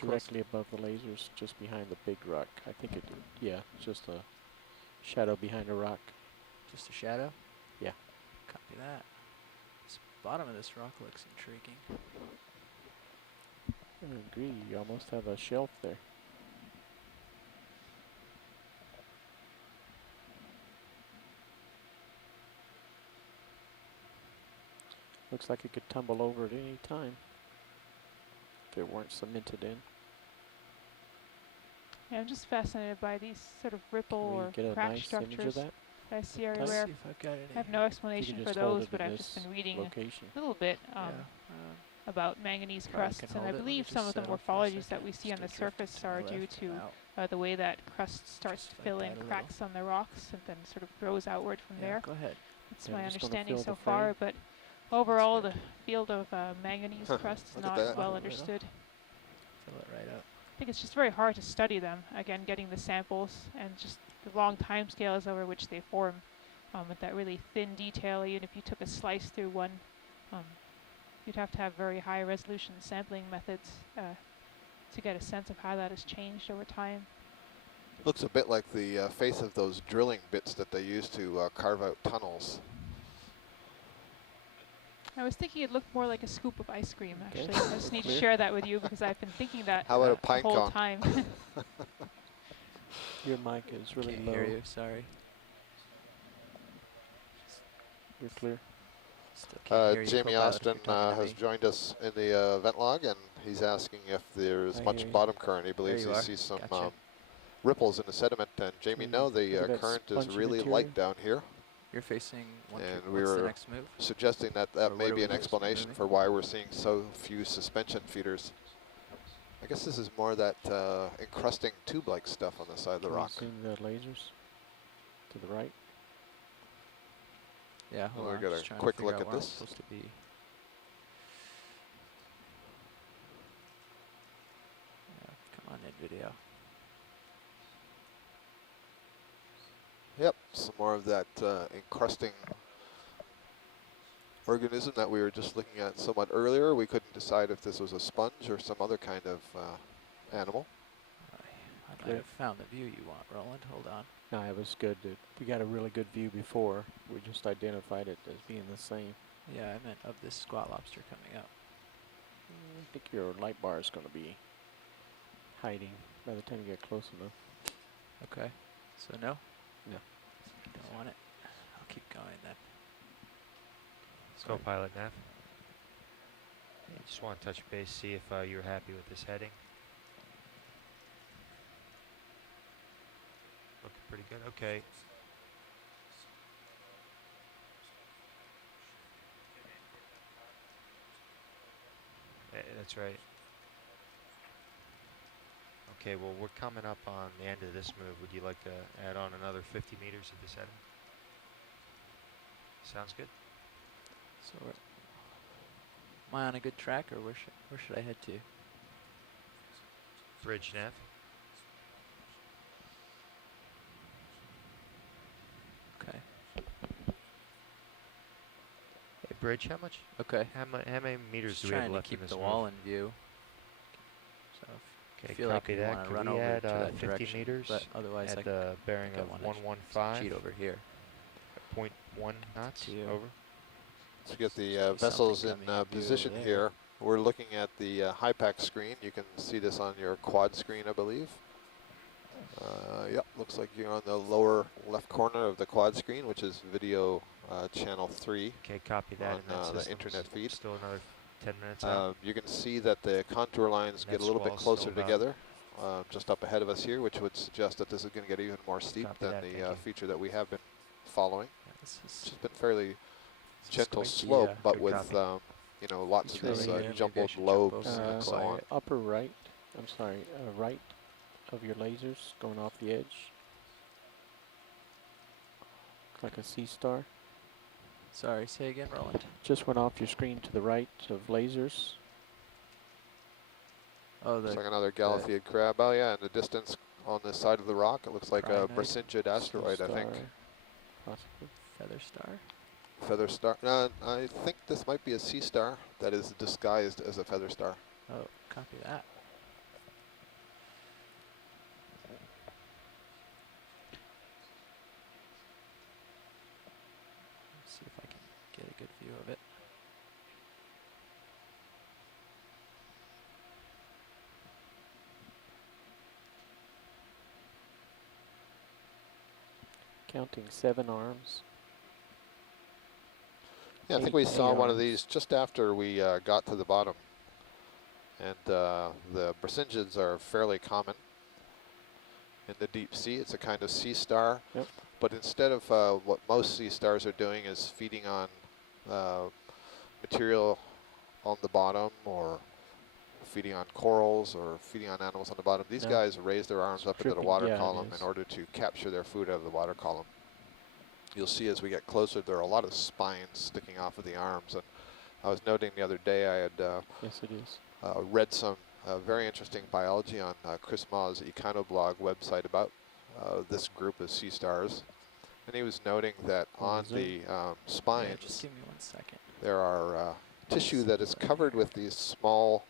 directly above the lasers, just behind the big rock. I think it, yeah, just a shadow behind a rock. Just a shadow? Yeah. Copy that. This bottom of this rock looks intriguing. I agree, you almost have a shelf there. Looks like it could tumble over at any time if it weren't cemented in. Yeah, I'm just fascinated by these sort of ripple Can we or get a crack nice structures image of that? I see Let's everywhere. See if I've got any. I have no explanation for those, but I've just been reading location. a little bit about manganese crusts, and I believe some of the morphologies that we see on the surface are due to the way that crust starts to fill in cracks on the rocks and then sort of grows outward from there. Go ahead. That's my understanding so far, but overall the field of manganese crust is not well understood. Fill it right up. I think it's just very hard to study them, again, getting the samples and just the long time scales over which they form with that really thin detail. Even if you took a slice through one, you'd have to have very high resolution sampling methods to get a sense of how that has changed over time. Looks a bit like the face of those drilling bits that they use to carve out tunnels. I was thinking it looked more like a scoop of ice cream, actually. I just need to share that with you because I've been thinking that How about a the pine whole cone? time. Your mic is really Can't low. hear you, sorry. You're clear. Still can't hear you, Jamie Copilot, if Austin you're talking to has me. joined us in the event log, and he's asking if there's I much hear you. bottom current. He believes you he are. sees some Gotcha. ripples in the sediment. And Jamie, no, the look at that current is spongy really material. light down here, You're facing one. and we What's the were next move? suggesting that Or that what may are be we an just explanation moving? for why we're seeing so few suspension feeders. I guess this is more that encrusting tube-like stuff on the side of the Can you rock. zoom the lasers to the right? Yeah, hold We'll on. get Just a trying quick to figure look out at where I'm this. supposed to be. Yeah, come on in, video. Yep, some more of that encrusting organism that we were just looking at somewhat earlier. We couldn't decide if this was a sponge or some other kind of animal. I might have found the view you want, Roland. Hold on. No, it was good. We got a really good view before. We just identified it as being the same. Yeah, I meant of this squat lobster coming up. I think your light bar is going to be hiding by the time you get close enough. Okay. So no? No. Don't want it. I'll keep going then. Co-pilot Nav. Just want to touch base, see if you're happy with this heading. Looking pretty good. Okay. That's right. Okay, well, we're coming up on the end of this move. Would you like to add on another 50 meters at this heading? Sounds good. So am I on a good track, or where should I head to? Bridge Nav. bridge, how much? Okay. How many meters Just do we have trying to left in keep this the move? wall in view. So if Okay, you feel like copy you that. want to Can run we over add to that 50 direction, meters but otherwise at I the bearing think I of wanna 115? cheat over here. 0.1 knots to over. To get the Something vessels in coming in view position over there. here, we're looking at the high-pack screen. You can see this on your quad screen, I believe. Yep, looks like you're on the lower left corner of the quad screen, which is video channel 3 Okay, copy that. on and that the system's internet feed. Still another 10 minutes out. You can see that the contour lines get a That little bit swell's still closer about- together, just up ahead of us here, which would suggest that this is going to get even more steep Copy than that, the thank you. feature that we have been following. Yeah, this It's is just been fairly gentle quite the, slope, but good with copy. you know, lots It's of these really, maybe I jumbled should jump lobes over and so on. upper right, I'm sorry, right of your lasers going off the edge. Like a sea star. Sorry, say again, Roland. Just went off your screen to the right of lasers. Oh, Looks the like another Galatea crab. Oh yeah, in the distance on the side of the rock, it looks like a Crinoid? Brasingid asteroid, I think. Possibly. feather star. Feather star. I think this might be a sea star that is disguised as a feather star. Oh, copy that. Let's see if I can get a good view of it. Counting 7 arms. Yeah, I think we saw one of these just after we got to the bottom. And the Brasingids are fairly common in the deep sea. It's a kind of sea star. Yep. But instead of what most sea stars are doing is feeding on material on the bottom or feeding on corals or feeding on animals on the bottom, these guys raise their arms up into the Dripping, water yeah, it column in is. order to capture their food out of the water column. You'll see as we get closer, there are a lot of spines sticking off of the arms. And I was noting the other day I had Yes, it is. read some very interesting biology on Chris Maugh's Econoblog website about this group of sea stars. And he was noting that on the Yeah, spines, just give me 1 second. there are tissue that is covered with these small,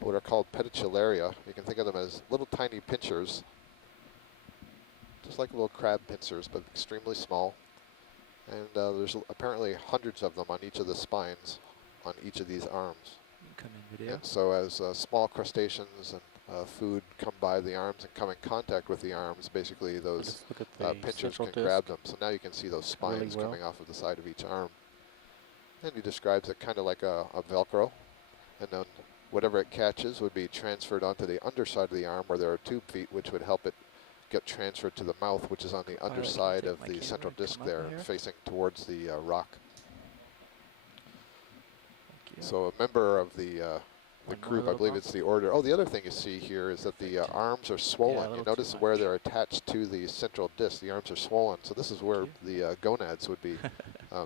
what are called pedicularia. You can think of them as little tiny pincers, just like little crab pincers, but extremely small. And there's apparently hundreds of them on each of the spines on each of these arms. You can come in video. And so as small crustaceans and food come by the arms and come in contact with the arms, basically those Just look at the pincers central can disc. grab them. So now you can see those spines Really well. coming off of the side of each arm. And he describes it kind of like a Velcro. And then whatever it catches would be transferred onto the underside of the arm where there are tube feet, which would help it get transferred to the mouth, which is on the can underside take of my the camera central and come disc up there, here. facing towards the rock. Thank you. So a member of the One more group, I little believe bump. it's the order. Oh, the other thing you see here is that the arms are swollen. little You too notice where much. they're attached to the central disc. The arms are swollen. So this is where Thank the gonads would be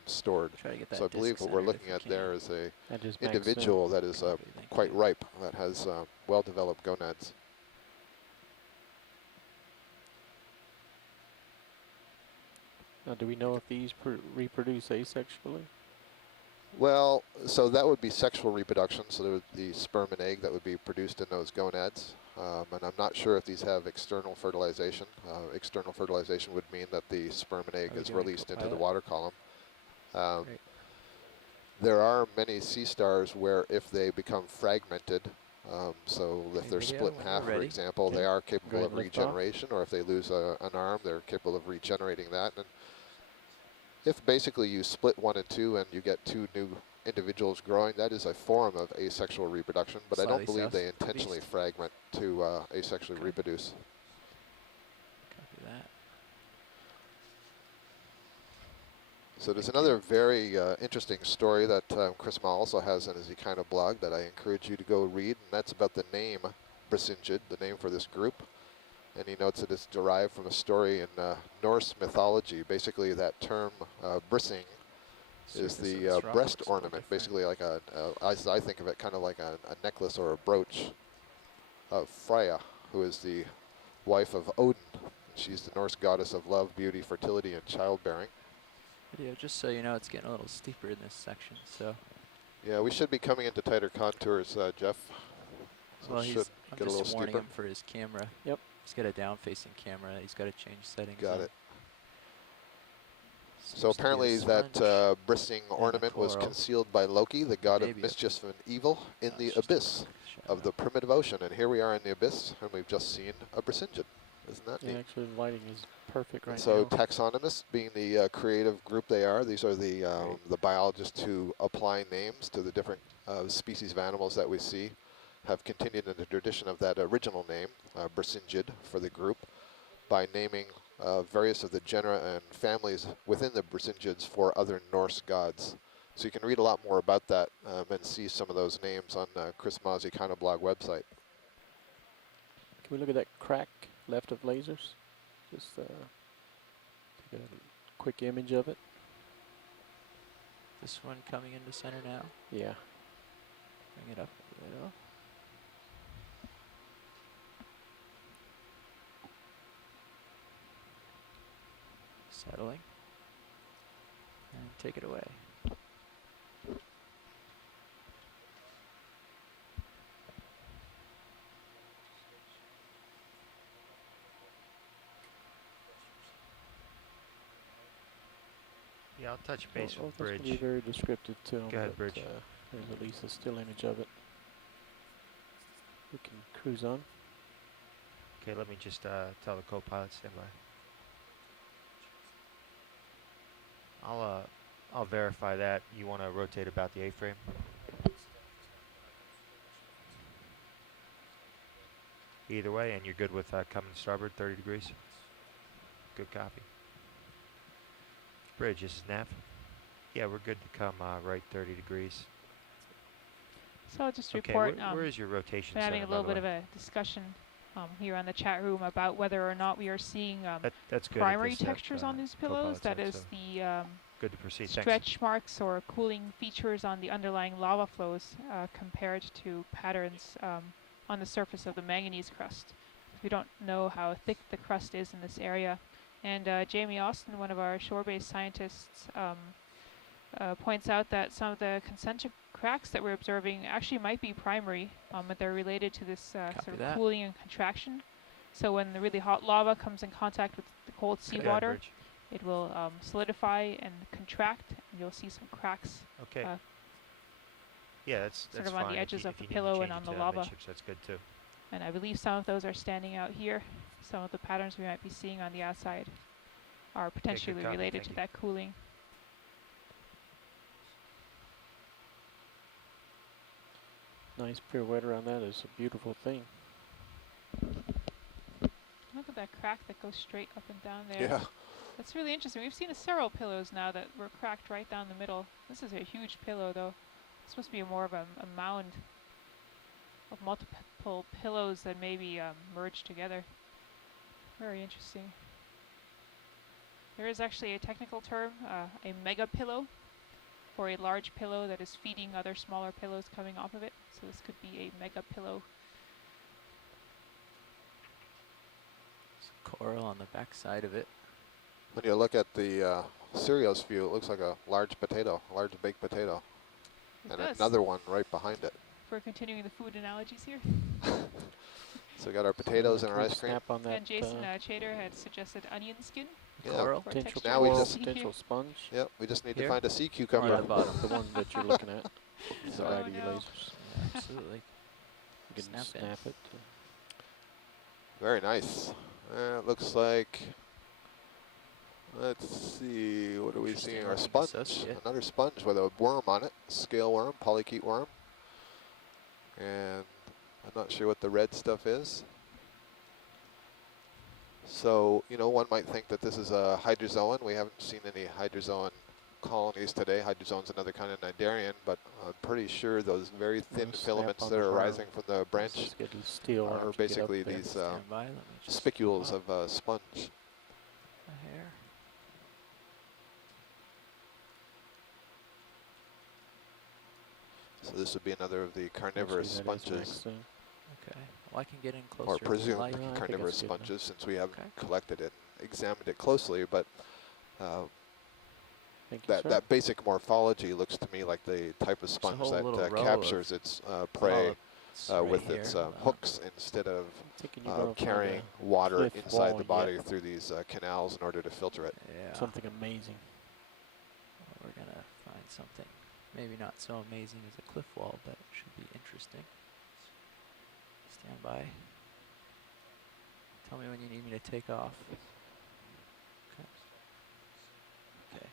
stored. Try to get that So I believe disc what we're centered looking if at we can. there is a That just makes individual that is Copy, thank quite you. ripe, that has well-developed gonads. Now, do we know if these reproduce asexually? Well, so that would be sexual reproduction, so there would be sperm and egg that would be produced in those gonads. And I'm not sure if these have external fertilization. External fertilization would mean that the sperm and egg Are we is doing released into the co-pilot? water column. Great. There are many sea stars where if they become fragmented, so if Okay, they're video split in when half, you're for ready. example, Okay. they are capable Go of ahead and lift off. regeneration, or if they lose an arm, they're capable of regenerating that. And if basically you split one in two and you get two new individuals growing, that is a form of asexual reproduction, but I don't Slightly believe south, they at intentionally least. fragment to asexually Okay. reproduce. Copy that. So there's another very interesting story that Chris Ma also has in his Econoblog that I encourage you to go read, and that's about the name Brasingid, the name for this group. And he notes that it's derived from a story in Norse mythology. Basically, that term brissing is Surface of the this rock breast looks a little ornament, different. basically like as I think of it, kind of like a necklace or a brooch of Freya, who is the wife of Odin. She's the Norse goddess of love, beauty, fertility, and childbearing. Yeah, just so you know, it's getting a little steeper in this section, so. Yeah, we should be coming into tighter contours, Jeff. So Well, it should I'm get a little just warning steeper. him for his camera. Yep. He's got a down-facing camera. He's got to change settings. Got on. it. So Seems to be a apparently that sponge bristling and a ornament was coral. concealed by Loki, the god of Maybe a- mischief and evil, in No, the it's just a abyss shadow. of the primitive ocean. And here we are in the abyss, and we've just seen a Brisingid. Isn't that Yeah, neat? actually, the lighting is perfect right So now. taxonomists, being the creative group they are, these are the biologists who apply names to the different species of animals that we see, have continued in the tradition of that original name, Brisingid, for the group, by naming various of the genera and families within the Brisingids for other Norse gods. So you can read a lot more about that and see some of those names on Chris Ma's Econoblog website. Can we look at that crack left of lasers? Just take a quick image of it. This one coming into center now. Yeah. Bring it up a little. Settling. And take it away. Yeah, I'll touch base Well, with that's Bridge. gonna be very descriptive too. Go ahead, but, Bridge. There's at least a still image of it. We can cruise on. Okay, let me just tell the co-pilot stand by. I'll verify that. You want to rotate about the A-frame? Either way, and you're good with coming starboard 30 degrees? Good copy. Bridge, this is Nav. Yeah, we're good to come right 30 degrees. So I'll just Okay, report. where is your rotation we're having center, a little by bit the of way? a discussion here on the chat room about whether or not we are seeing That's good. primary textures on these pillows. That is the good to proceed. stretch Thanks. marks or cooling features on the underlying lava flows compared to patterns on the surface of the manganese crust. We don't know how thick the crust is in this area. And Jamie Austin, one of our shore-based scientists, points out that some of the concentric cracks that we're observing actually might be primary, but they're related to this sort of that. cooling and contraction. So when the really hot lava comes in contact with the cold Go ahead, seawater, Bridge. it will solidify and contract, and you'll see some cracks Okay. Yeah, that's sort fine. of on the If edges you- of if the you need to pillow and change on it the to lava. midships, that's good too. And I believe some of those are standing out here. Some of the patterns we might be seeing on the outside are potentially copy, related thank to you. that cooling. Nice pirouette around that is a beautiful thing. Look at that crack that goes straight up and down there. Yeah. That's really interesting. We've seen several pillows now that were cracked right down the middle. This is a huge pillow, though. It's supposed to be more of a mound of multiple pillows that maybe merged together. Very interesting. There is actually a technical term, a mega pillow, for a large pillow that is feeding other smaller pillows coming off of it. So this could be a mega pillow. Coral on the back side of it. When you look at the Sirius view, it looks like a large potato, a large baked potato. It And does. another one right behind it. If we're continuing the food analogies here. So we got our potatoes and Can our we ice cream. snap on that And Jason Chater had suggested onion skin. Yeah. Coral. For potential texture. Now we coral, just- potential sponge. Yep, we just need Here? to find a sea Or cucumber. the bottom. The one that you're looking at. The Oh, raggy no. lasers. Yeah, absolutely. You can Snap snap it. it. Very nice. It looks like, let's see, what are we Interesting seeing? Our looking sponge, associate. another sponge with a worm on it, scale worm, polychaete worm. And I'm not sure what the red stuff is. So, you know, one might think that this is a hydrozoan. We haven't seen any hydrozoan colonies today. Hydrozoan's another kind of cnidarian, but I'm pretty sure those very thin Snap filaments on that the are harm. rising from the branch Let's get a steel are after you get up basically there. these Stand by. Let me just spicules come up of sponge. a hair. So this would be another of the carnivorous Actually, that is sponges, next, Okay. Well, I can get in closer. or if you'd presumed like. No, I think carnivorous that's good enough. sponges, since we haven't Okay. collected it, examined it closely. But that basic morphology looks to me like the type of sponge whole little that row captures its prey right with here. its hooks instead of Thinking you're gonna find carrying a water cliff inside wall the body yet. through these canals in order to filter it. Yeah. Something amazing. Well, we're gonna find something maybe not so amazing as a cliff wall, but it should be interesting. Stand by. Tell me when you need me to take off. Okay. Okay.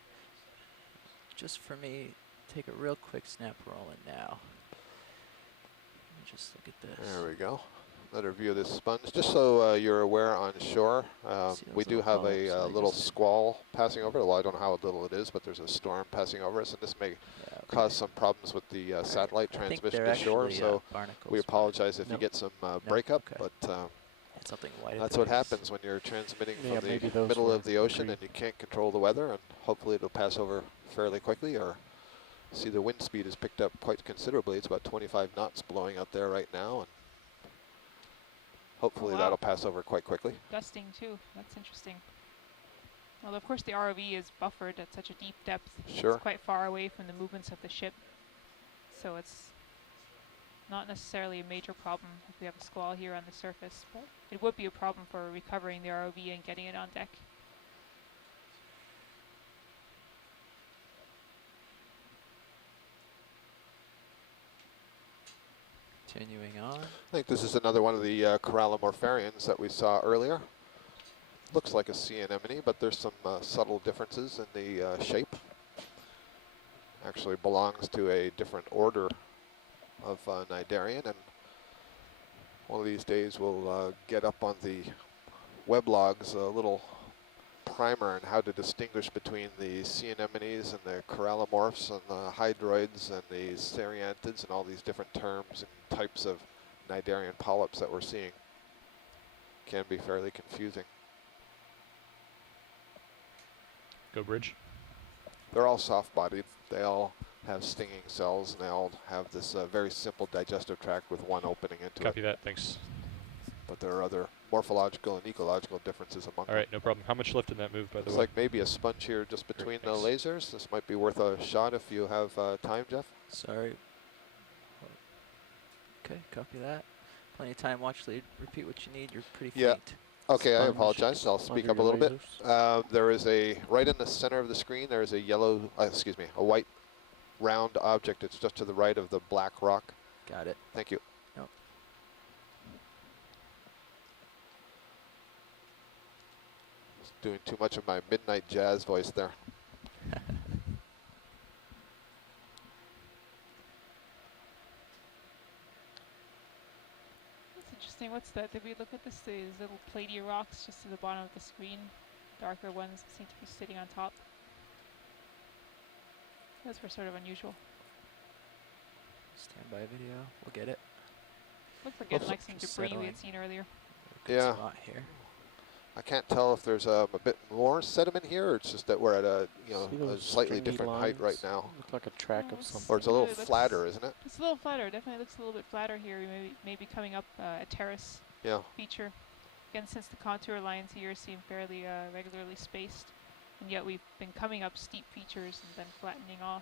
Just for me, take a real quick snap rolling now. Let me just look at this. There we go. Another view of this sponge. Just so you're aware on shore, we do have a little squall passing over. Well, I don't know how little it is, but there's a storm passing over us, and this may cause some problems with the satellite transmission to shore. So we apologize if you get some breakup, but something white that's what happens when you're transmitting from the middle of the ocean and you can't control the weather, and hopefully it'll pass over fairly quickly. Or see, the wind speed is picked up quite considerably. It's about 25 knots blowing out there right now, and hopefully that'll pass over quite quickly. Gusting too. That's interesting. Well, of course, the ROV is buffered at such a deep depth. Sure. It's quite far away from the movements of the ship, so it's not necessarily a major problem if we have a squall here on the surface, but it would be a problem for recovering the ROV and getting it on deck. Continuing on. I think this is another one of the Corallomorpharians that we saw earlier. Looks like a sea anemone, but there's some subtle differences in the shape. Actually belongs to a different order of Cnidarian, and one of these days we'll get up on the weblogs a little primer on how to distinguish between the sea anemones and the corallomorphs and the hydroids and the serianthids and all these different terms and types of Cnidarian polyps that we're seeing. Can be fairly confusing. Go bridge. They're all soft-bodied. They all have stinging cells, and they all have this very simple digestive tract with one opening into it. Copy that, thanks. But there are other morphological and ecological differences among them. All right, no problem. How much lift in that move, by the way? Looks like maybe a sponge here just between the lasers. This might be worth a shot if you have time, Jeff. Sorry. Okay, copy that. Plenty of time. Watch lead. Repeat what you need. You're pretty faint. Okay, I apologize. I'll speak up a little bit. There is right in the center of the screen, there is a yellow, a white round object. It's just to the right of the black rock. Got it. Thank you. Yep. Doing too much of my midnight jazz voice there. Interesting. What's that? Did we look at this? These little platy rocks just to the bottom of the screen. Darker ones seem to be sitting on top. Those were sort of unusual. Standby video. We'll get it. Looked like it, like some debris we had seen earlier. Yeah. Spot here. I can't tell if there's a bit more sediment here, or it's just that we're at a a slightly different height right now. Look like a track of something. Or it's a little flatter, isn't it? It's a little flatter. Definitely looks a little bit flatter here. We may be coming up a terrace feature. Again, since the contour lines here seem fairly regularly spaced, and yet we've been coming up steep features and then flattening off.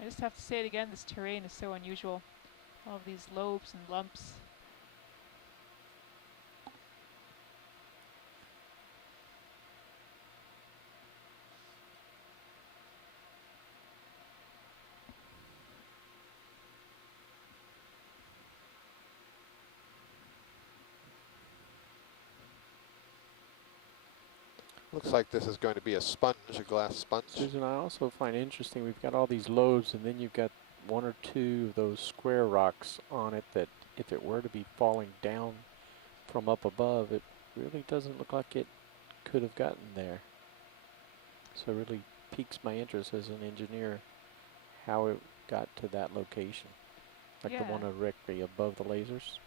I just have to say it again, this terrain is so unusual. All of these lobes and lumps. Looks like this is going to be a sponge, a glass sponge. Susan, I also find interesting, we've got all these lobes, and then you've got one or two of those square rocks on it that if it were to be falling down from up above, it really doesn't look like it could have gotten there. So it really piques my interest as an engineer how it got to that location. Like the one directly above the lasers.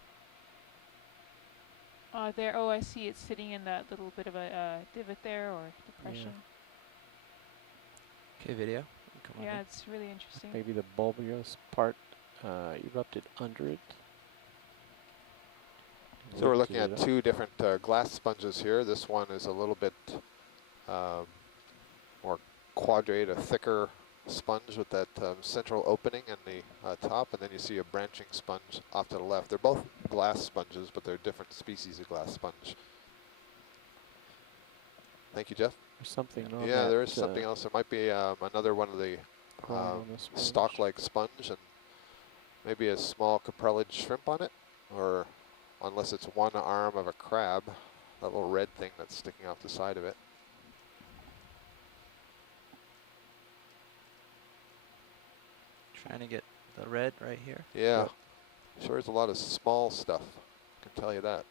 There, oh, I see it's sitting in that little bit of a divot there, or depression. Okay, video. Come on yeah, in. it's really interesting. Maybe the bulbous part erupted under it. So we're looking at two different glass sponges here. This one is a little bit more quadrate, a thicker sponge with that central opening in the top, and then you see a branching sponge off to the left. They're both glass sponges, but they're different species of glass sponge. Thank you, Jeff. There's something on Yeah, that, there is something else. There might be another one of the stalk-like sponge, and maybe a small caprellid shrimp on it, or unless it's one arm of a crab, that little red thing that's sticking off the side of it. Trying to get the red right here. Yeah, sure is a lot of small stuff, I can tell you that.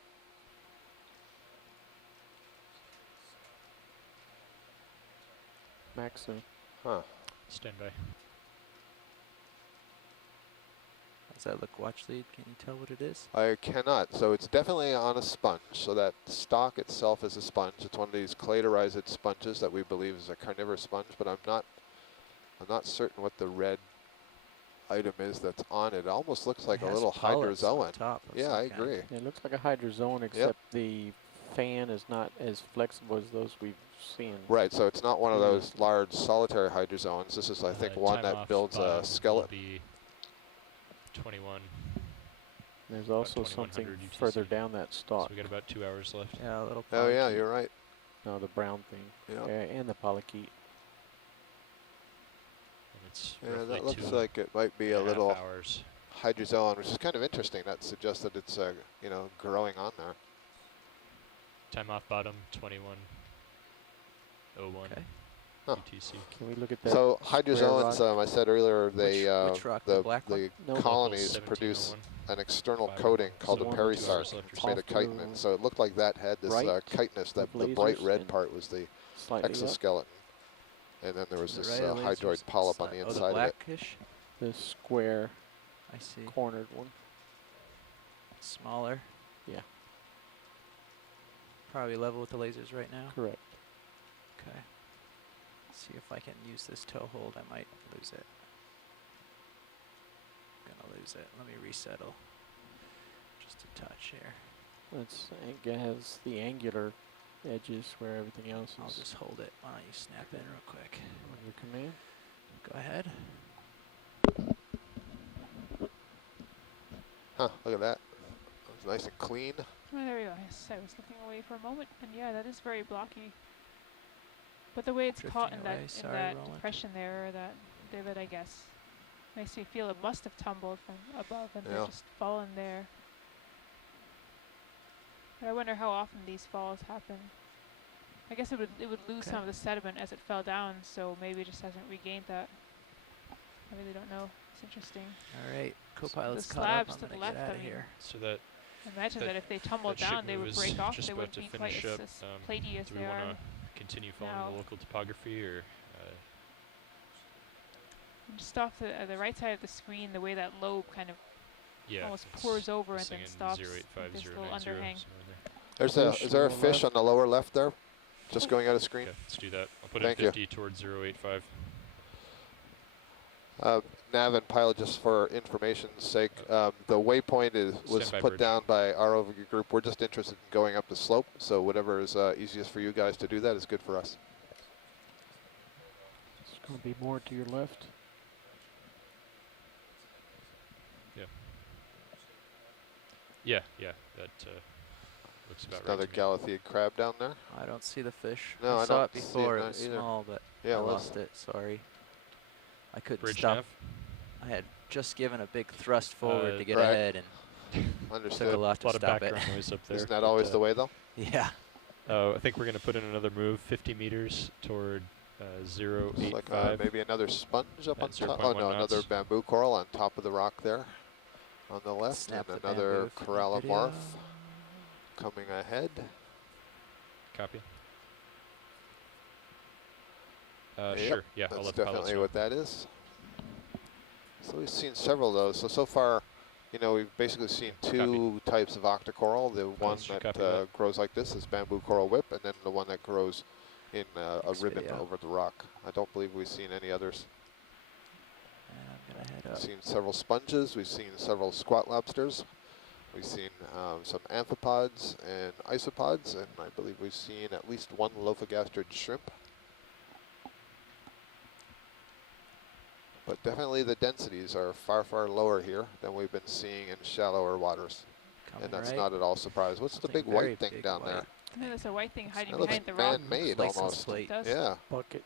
Max soon. Huh. Stand by. Does that look watch lead? Can you tell what it is? I cannot. So it's definitely on a sponge. So that stalk itself is a sponge. It's one of these cladorized sponges that we believe is a carnivorous sponge, but I'm not certain what the red item is that's on it. It almost looks like a little hydrozoan. Yeah, I agree. It looks like a hydrozoan, except the fan is not as flexible as those we've seen. Right, so it's not one of those large solitary hydrozoans. This is, I think, one that builds a skeleton. 21. There's also something further down that stalk. So we got about 2 hours left. Yeah, a little. Oh yeah, you're right. No, the brown thing. Yeah. And the polychaete. Yeah, that looks like it might be a little hydrozoan, which is kind of interesting. That suggests that it's, you know, growing on there. Time off bottom 21:01. Okay. Huh. UTC. Can we look at that? So hydrozoans, I said earlier, they which rock, the black one? the colonies produce an external coating called the perisarc. It's made of chitin, so it looked like that had this chitinous. That the bright red part was the exoskeleton, and then there was this hydroid polyp on the inside of it. The square, I see. Cornered one. Smaller. Yeah. Probably level with the lasers right now. Correct. Okay. See if I can use this toe hold. I might lose it. Gonna lose it. Let me resettle. Just a touch here. It has the angular edges where everything else is. I'll just hold it. Why don't you snap in real quick? On your command. Go ahead. Huh, look at that. It's nice and clean. Oh, there we go. Yes, I was looking away for a moment, and yeah, that is very blocky. But the way it's caught in that depression there, or that divot, I guess, makes me feel it must have tumbled from above and they're just fallen there. But I wonder how often these falls happen. I guess it would lose some of the sediment as it fell down, so maybe it just hasn't regained that. I really don't know. It's interesting. All right, co-pilot's the caught up. slabs I'm to the gonna left, get out I of mean, here. So that. Imagine that if they tumbled down, they would break off. They wouldn't be quite as platey as do we they are. want to continue following the local topography, or? Just off the right side of the screen, the way that lobe kind of almost pours over and then stops. This little underhang. Is there a fish on the lower left there? Just going out of screen? Okay, let's do that. I'll put in 50 towards 085. Nav and pilot, just for information's sake, the waypoint was put down by our overview group. We're just interested in going up the slope, so whatever is easiest for you guys to do that is good for us. It's going to be more to your left. Yeah, that looks about right. Another Galatea crab down there. I don't see the fish. No, I saw it before. It was either. small, but I lost it. Sorry. I couldn't stop. I had just given a big thrust forward to get ahead, and understood. Took a lot to stop of background noise up there. Isn't that always the way, though? Yeah. I think we're going to put in another move, 50 meters toward 085. Like maybe another sponge up on top. Oh no, another bamboo coral on top of the rock there, on the left, and another corallimorph coming ahead. Copy. Yep, sure. Yeah, I'll that's let the pilots definitely know. what that is. So we've seen several of those. So far, you know, we've basically seen two types of octocoral. The one that grows like this is bamboo coral whip, and then the one that grows in a ribbon over the rock. I don't believe we've seen any others. And I'm gonna head up. We've seen several sponges. We've seen several squat lobsters. We've seen some amphipods and isopods, and I believe we've seen at least one lophogastrid shrimp. But definitely the densities are far, far lower here than we've been seeing in shallower waters. Coming And that's right. not at all surprised. What's the Something big very white thing big down white. there? And then there's a white thing hiding That looks behind the rock. man-made License almost. plate. It does. Yeah. Bucket.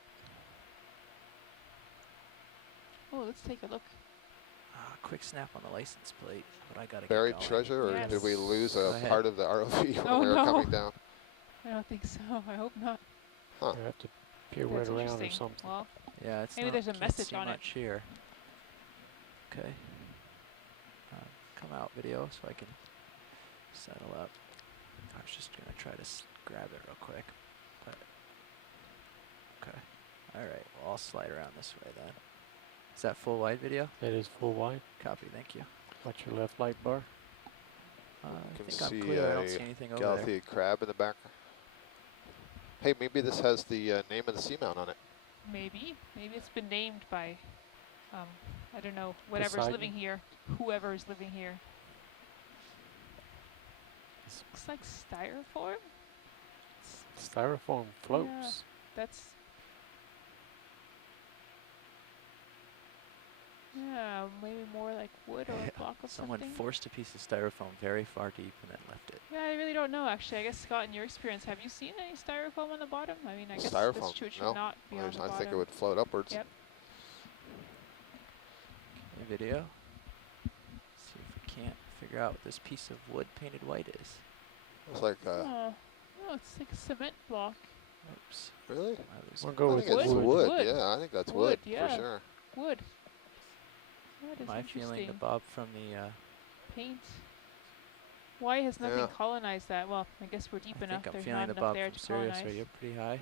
Oh, let's take a look. Quick snap on the license plate, but I gotta Buried get going. treasure, or did we Yes. lose Go a ahead. part of the ROV when Oh, we were no. coming down? I don't think so. I hope not. Huh. You have to peer right That's around or interesting. something. Well, Yeah, it's maybe not, there's a can't message see on it. much here. Okay. Come out video so I can settle up. I was just gonna try to grab it real quick, but okay. All right. Well, I'll slide around this way then. Is that full wide video? That is full wide. Copy. Thank you. Watch your left light bar. I Can think I'm see clear. I don't a see anything over there. Galatea crab in the back. Hey, maybe this has the name of the seamount on it. maybe. Maybe it's been named by, I don't know, whatever's Poseidon? living here. Whoever is living here. This looks like styrofoam. Styrofoam floats. That's. Yeah, maybe more like wood or a block of Someone something. forced a piece of styrofoam very far deep and then left it. Yeah, I really don't know actually. I guess Scott, in your experience, have you seen any styrofoam on the bottom? I mean, I guess that's Styrofoam, true. It should no. not be on the I bottom. think it would float upwards. Yep. Okay, video. See if we can't figure out what this piece of wood painted white is. It's like, Oh, it's like a cement block. Oops. really? I was We'll I go with think it's wood. wood. Wood. Yeah, I think that's Wood, wood, yeah. for sure. Wood. That is my feeling interesting. the bob from the Paint. Why has nothing Yeah. colonized that? Well, I guess we're deep I enough. think I'm There's feeling not the enough bob there from to Sirius. colonize. Are you pretty high?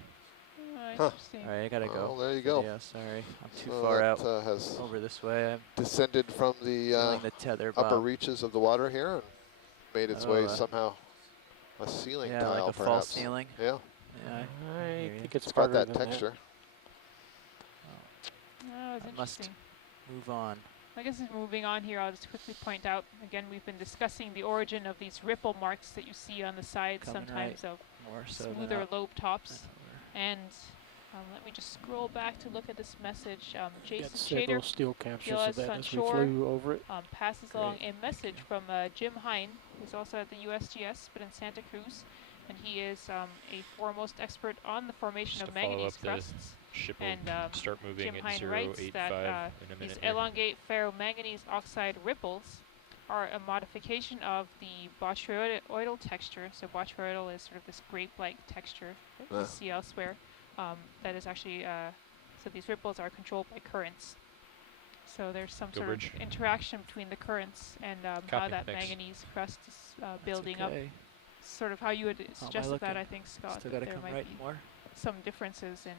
Oh, Huh. interesting. All right, I gotta go. Well, there you go. Video, sorry, I'm too So far that, out. has Over this way. I'm descended from the feeling the tether bob. upper reaches of the water here and made its Oh, way somehow a ceiling yeah, tile, like a perhaps. false ceiling. Yeah, Yeah, I I hear ya. think it's it's got harder that than texture. Oh, it's I must- interesting. Move on. I guess moving on here, I'll just quickly point out, again, we've been discussing the origin of these ripple marks that you see on the sides Coming sometimes of More so than smoother up lobe tops. and over. And let me just scroll back to look at this message. Got Jason several Shader still captures us of that on as shore. we flew over it. passes Great, along a thank message you. from Jim Hine, who's also at the USGS, but in Santa Cruz. And he is a foremost expert on the formation Just of to follow manganese up, the crusts. Ship will And start moving Jim at Hine writes 085 that in a these minute here. elongate ferromanganese oxide ripples are a modification of the botryoidal texture. So botryoidal is sort of this grape-like texture that you see elsewhere. That is actually, so these ripples are controlled by currents. So there's some Go sort bridge. of interaction between the currents and how Copy, that thanks. manganese crust is That's building up. okay. Sort of how you would suggest that, looking? I think, Scott, Still that gotta there come might right be more. some differences in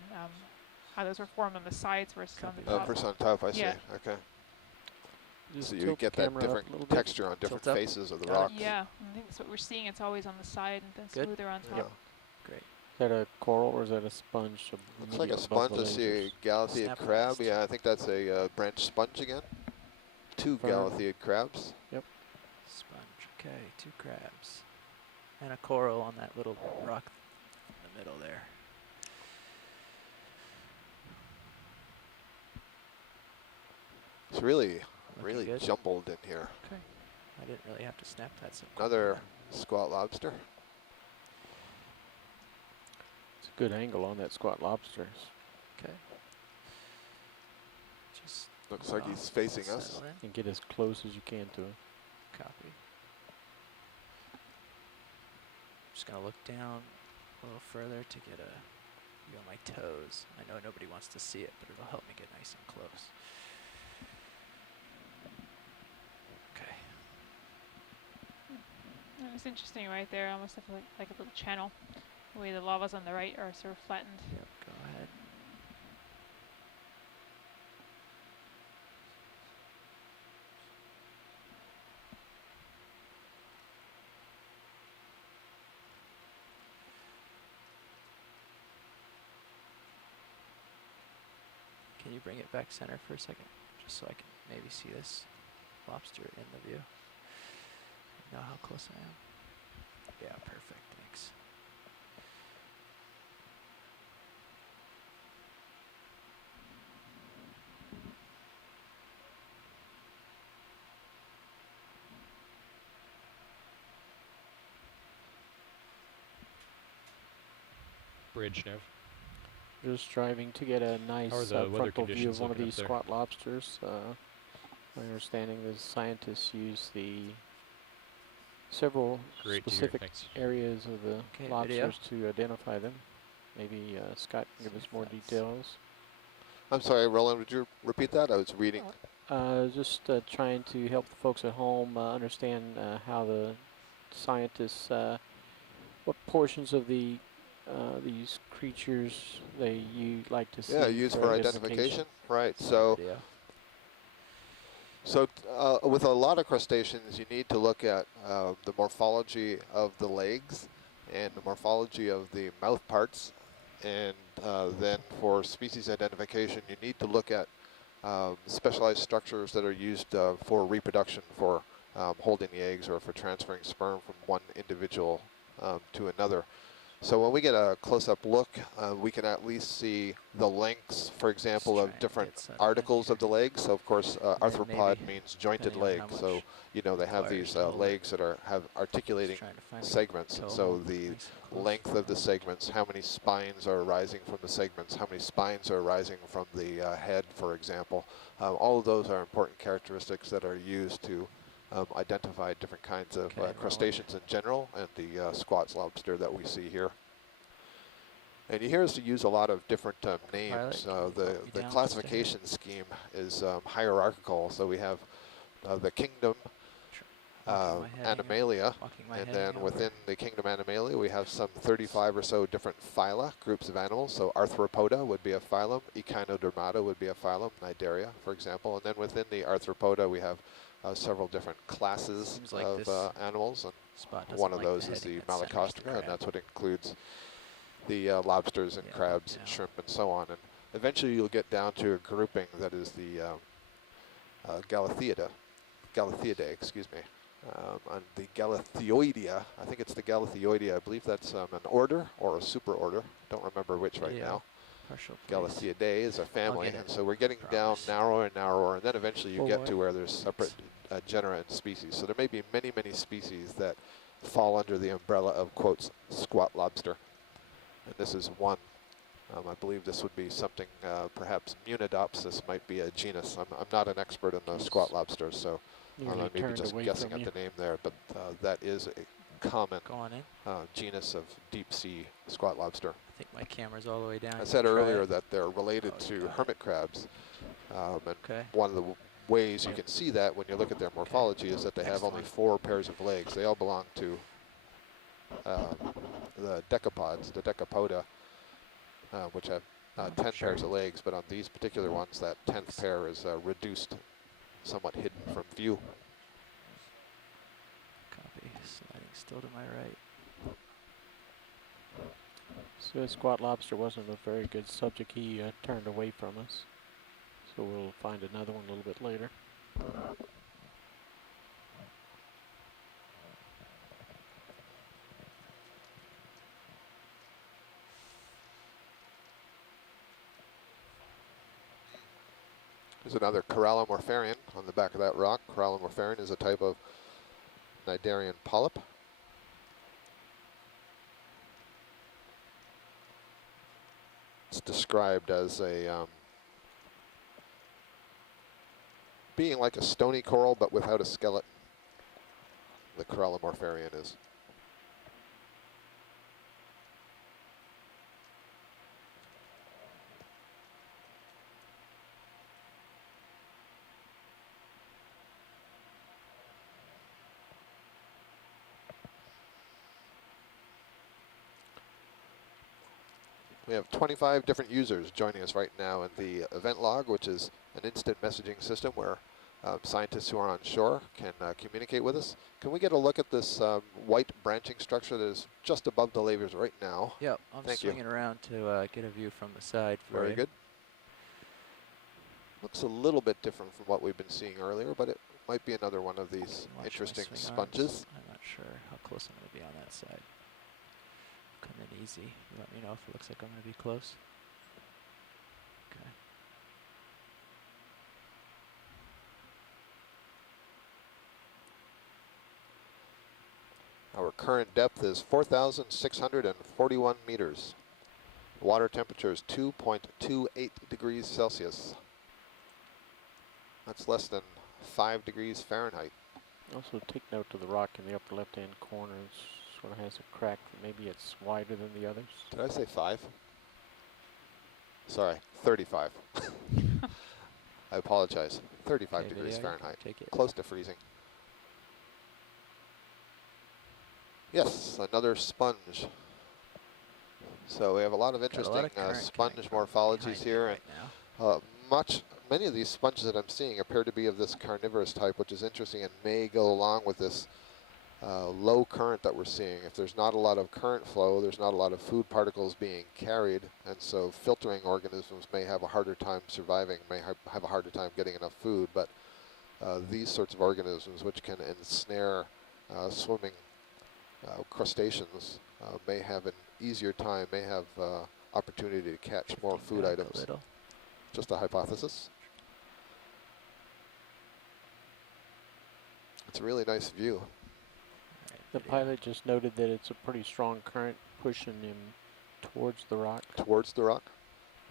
how those were formed on the sides versus on Copy the that. top. First on top, I see. Yeah. Okay. Just So you tilt the get that camera up a different little bit. texture on different Tilt up. faces of the Got it. rock. Yeah, I think that's what we're seeing. It's always on the side and then Good. smoother on top. Yeah. Great. Is that a coral or is that a sponge? Looks like a sponge. I see a Galatea Snap crab. last. Yeah, I think that's a branch sponge again. Two Fern. Galatea crabs. Sponge. Okay, 2 crabs. And a coral on that little rock in the middle there. It's really, Looking really good. jumbled in here. Okay. I didn't really have to snap that so quick. Another squat lobster. It's a good angle on that squat lobster. Okay. Just Looks like he's facing us. settle in. And get as close as you can to it. Copy. Just gonna look down a little further to get a view on my toes. I know nobody wants to see it, but it'll help me get nice and close. Okay. And it's interesting right there, almost like a little channel. The way the lavas on the right are sort of flattened. Yep, go ahead. Can you bring it back center for a second? Just so I can maybe see this lobster in the view. know how close I am? Yeah, perfect. Thanks. Bridge, Nev. Just driving to get a nice How are the weather frontal view of conditions one of looking up these there? squat lobsters. My understanding is scientists use the several Great to hear, specific thanks. areas of the Okay, lobsters video. to identify them. Maybe Scott can give See us if more that's- details. I'm sorry, Roland, would you repeat that? I was reading. Just trying to help the folks at home understand how the scientists, what portions of the these creatures you like to see. Yeah, used for identification. Right. So, Video. with a lot of crustaceans, you need to look at the morphology of the legs and the morphology of the mouth parts. And then for species identification, you need to look at specialized structures that are used for reproduction, for holding the eggs or for transferring sperm from one individual to another. So when we get a close-up look, we can at least see the lengths, for example, Just of trying to different get sunlight articles of here. the legs. So of course, then arthropod maybe, means jointed depending on leg. how So much you know they have requires these to hold it. legs that have articulating Just trying to find a segments, and so toehold the nice and close length for of the a segments, how many spines are arising from the segments, how many spines are arising from the head, for example. All of those are important characteristics that are used to identify different kinds of Okay, crustaceans in general, and the squat lobster that we see here. And you hear us use a lot of different names. can you The bump me down just a hair? classification scheme is hierarchical. So we have the kingdom Walking my head Animalia, walking my and head then over. within the kingdom Animalia we have some 35 or so different phyla, groups of animals. So Arthropoda would be a phylum, Echinodermata would be a phylum, Cnidaria, for example. And then within the Arthropoda we have several different classes Seems like of this animals, and spot doesn't one of like those the is the heading that centers the Malacostraca, and crab. that's what includes the lobsters and Yeah, crabs and down. shrimp and so on. And eventually you'll get down to a grouping that is the Galatheidae, excuse me. On the Galatheoidea, I think it's the Galatheoidea. I believe that's an order or a superorder. Don't remember which right now. Partial place. Galatheidae is a family, get and it. so we're getting down Promise. narrower and narrower, and then eventually you get Boy. to where there's separate genera and species. So there may be many, many species that fall under the umbrella of, quotes, squat lobster. And this is one. I believe this would be something, perhaps Munidopsis might be a genus. I'm not an expert in the He's squat lobsters, so nearly maybe turned just away guessing from at you. the name there, but that is a common Going in. genus of deep sea squat lobster. I think my camera's all the way down. I You said can try earlier it. that they're related Oh, to got it. hermit crabs, and Okay. one of the ways you can see that when you look at their morphology is that they have Next only one. 4 pairs of legs. They all belong to the decapods, the decapoda, which have 10 sure. pairs of legs, but on these particular ones, that 10th pair is reduced, somewhat hidden from view. Copy. Sliding still to my right. So the squat lobster wasn't a very good subject. He turned away from us. So we'll find another one a little bit later. There's another Corallomorpharian on the back of that rock. Corallomorpharian is a type of cnidarian polyp. It's described as a being like a stony coral but without a skeleton. The Corallomorpharian is. We have 25 different users joining us right now in the event log, which is an instant messaging system where scientists who are on shore can communicate with us. Can we get a look at this white branching structure that is just above the layers right now? Yep, I'm Thank you. swinging around to get a view from the side for Very you. good. Looks a little bit different from what we've been seeing earlier, but it Might be another one of these Watch my interesting swing arms. sponges. I'm not sure how close I'm going to be on that side. Come in easy. You let me know if it looks like I'm going to be close. Okay. Our current depth is 4,641 meters. Water temperature is 2.28 degrees Celsius. That's less than 5 degrees Fahrenheit. Also take note of the rock in the upper left-hand corner. It sort of has a crack. Maybe it's wider than the others. Did I say 5? Sorry, 35. I apologize. 35 Okay, degrees video, Fahrenheit. take it. Close to freezing. Yes, another sponge. So we have a lot of Got a interesting lot of current sponge coming from morphologies behind me here. right now. Many of these sponges that I'm seeing appear to be of this carnivorous type, which is interesting and may go along with this low current that we're seeing. If there's not a lot of current flow, there's not a lot of food particles being carried, and so filtering organisms may have a harder time surviving, may have a harder time getting enough food. But these sorts of organisms, which can ensnare swimming crustaceans, may have an easier time, may have opportunity to catch more food Back items. a little. Just a hypothesis. It's a really nice view. Alright, The video. pilot just noted that it's a pretty strong current pushing him towards the rock. Towards the rock.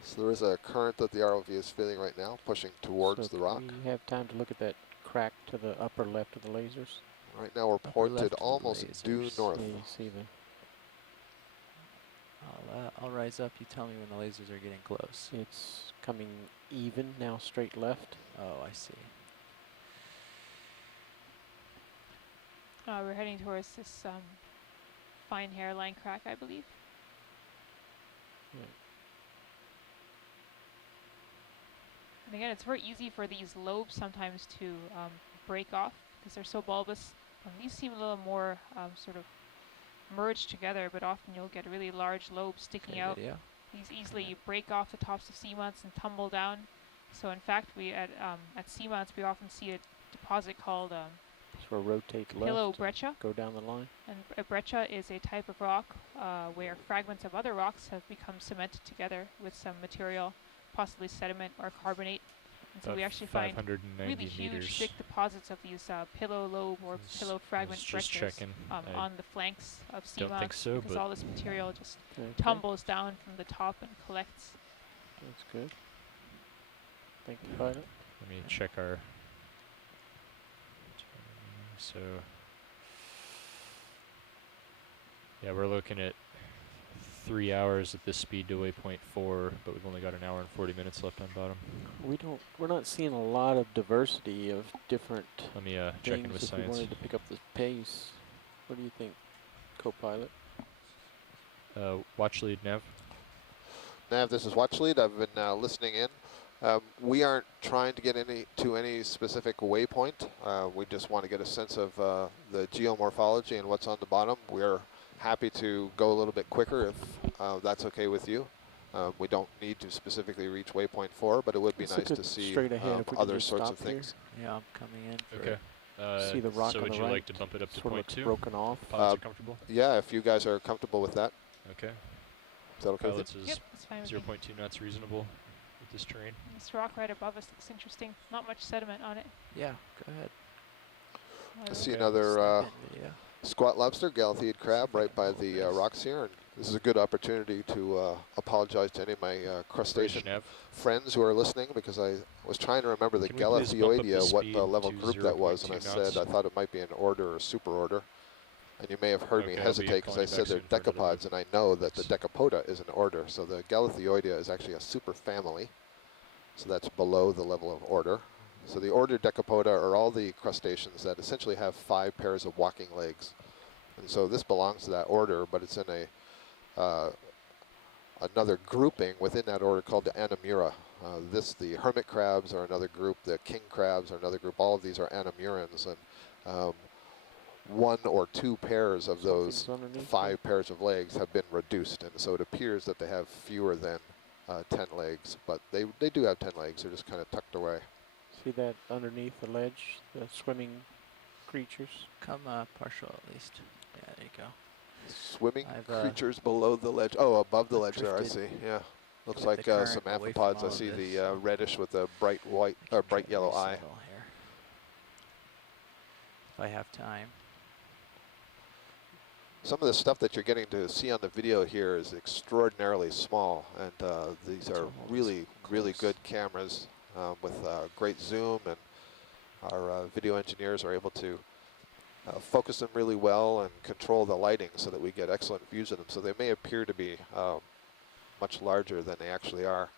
So there is a current that the ROV is feeling right now, pushing towards So the rock. we have time to look at that crack to the upper left of the lasers. Right now we're Upper pointed left of the almost due lasers. north. Yeah, you see the I'll rise up. You tell me when the lasers are getting close. it's coming even now, straight left. Oh, I see. We're heading towards this fine hairline crack, I believe. Yeah. And again, it's very easy for these lobes sometimes to break off because they're so bulbous. These seem a little more sort of merged together, but often you'll get really large lobes sticking Okay, out. video. These easily break off the tops of seamounts and tumble down. So in fact, we at seamounts we often see a deposit called So rotate left. pillow and breccia. Go down the line. And a breccia is a type of rock where fragments of other rocks have become cemented together with some material, possibly sediment or carbonate. And so we actually find 590 really huge, meters. thick deposits of these pillow lobe or Just- pillow fragment just breccias checking. I on the flanks of don't think seamounts so, because but all this material just Okay. tumbles down from the top and collects. That's good. Thank you, pilot. let me check our. So. Yeah, we're looking at 3 hours at this speed to waypoint 4, but we've only got an hour and 40 minutes left on bottom. We're not seeing a lot of diversity of different Let me check in things with if we science. wanted to pick up the pace. What do you think, co-pilot? Watch lead, Nav. Nav, this is Watch Lead. I've been listening in. We aren't trying to get to any specific waypoint. We just want to get a sense of the geomorphology and what's on the bottom. We're happy to go a little bit quicker if that's okay with you. We don't need to specifically reach waypoint 4, but it would be Let's nice look to at see straight ahead if we can other just sorts of stop here. things. Yeah, I'm coming in. For Okay. See the rock so on would the you right? like to bump it up to Sort of point looks 2? broken off. Pilots are comfortable? Yeah, if you guys are comfortable with that. Okay. Is that okay with Pilots you? is Yep, that's fine with me. 0.2 knots reasonable with this terrain. This rock right above us looks interesting. Not much sediment on it. Yeah, go ahead. I see Okay. another Snap in video. squat lobster, Galatea crab, right by the rocks here. And this is a good opportunity to apologize to any of my crustacean Nav. friends who are listening, because I was trying to remember the Can we please bump up the Galatheoidea, what speed level to group that was, and I 0.2 knots? said I thought it might be an order or super order. And you may have heard me Okay, I'll be hesitate because calling I you said back they're soon for another decapods, and I know that the decapoda is an order. So the Galatheoidea is actually a super family. So that's below the level of order. So the order decapoda are all the crustaceans that essentially have 5 pairs of walking legs. And so this belongs to that order, but it's in a another grouping within that order called the Anamura. The Hermit Crabs are another group, the King Crabs are another group. All of these are Anamurans, and 1 or 2 pairs of those Something's underneath 5 pairs of legs have been reduced, and so it appears that they have fewer than 10 legs, but they do have 10 legs. They're just kind of tucked away. See that underneath the ledge, the swimming creatures? Come partial at least. Yeah, there you go. Swimming I've, creatures below the ledge. Oh, above the I've ledge there, I drifted see. Yeah. Looks with like the some current away from amphipods. I all of see this, the so reddish with a bright white or try bright to yellow eye. resettle here. If I have time. Some of the stuff that you're getting to see on the video here is extraordinarily small, and these are really, really good cameras with great zoom, and our video engineers are able to focus them really well and control the lighting so that we get excellent views of them. So they may appear to be much larger than they actually are.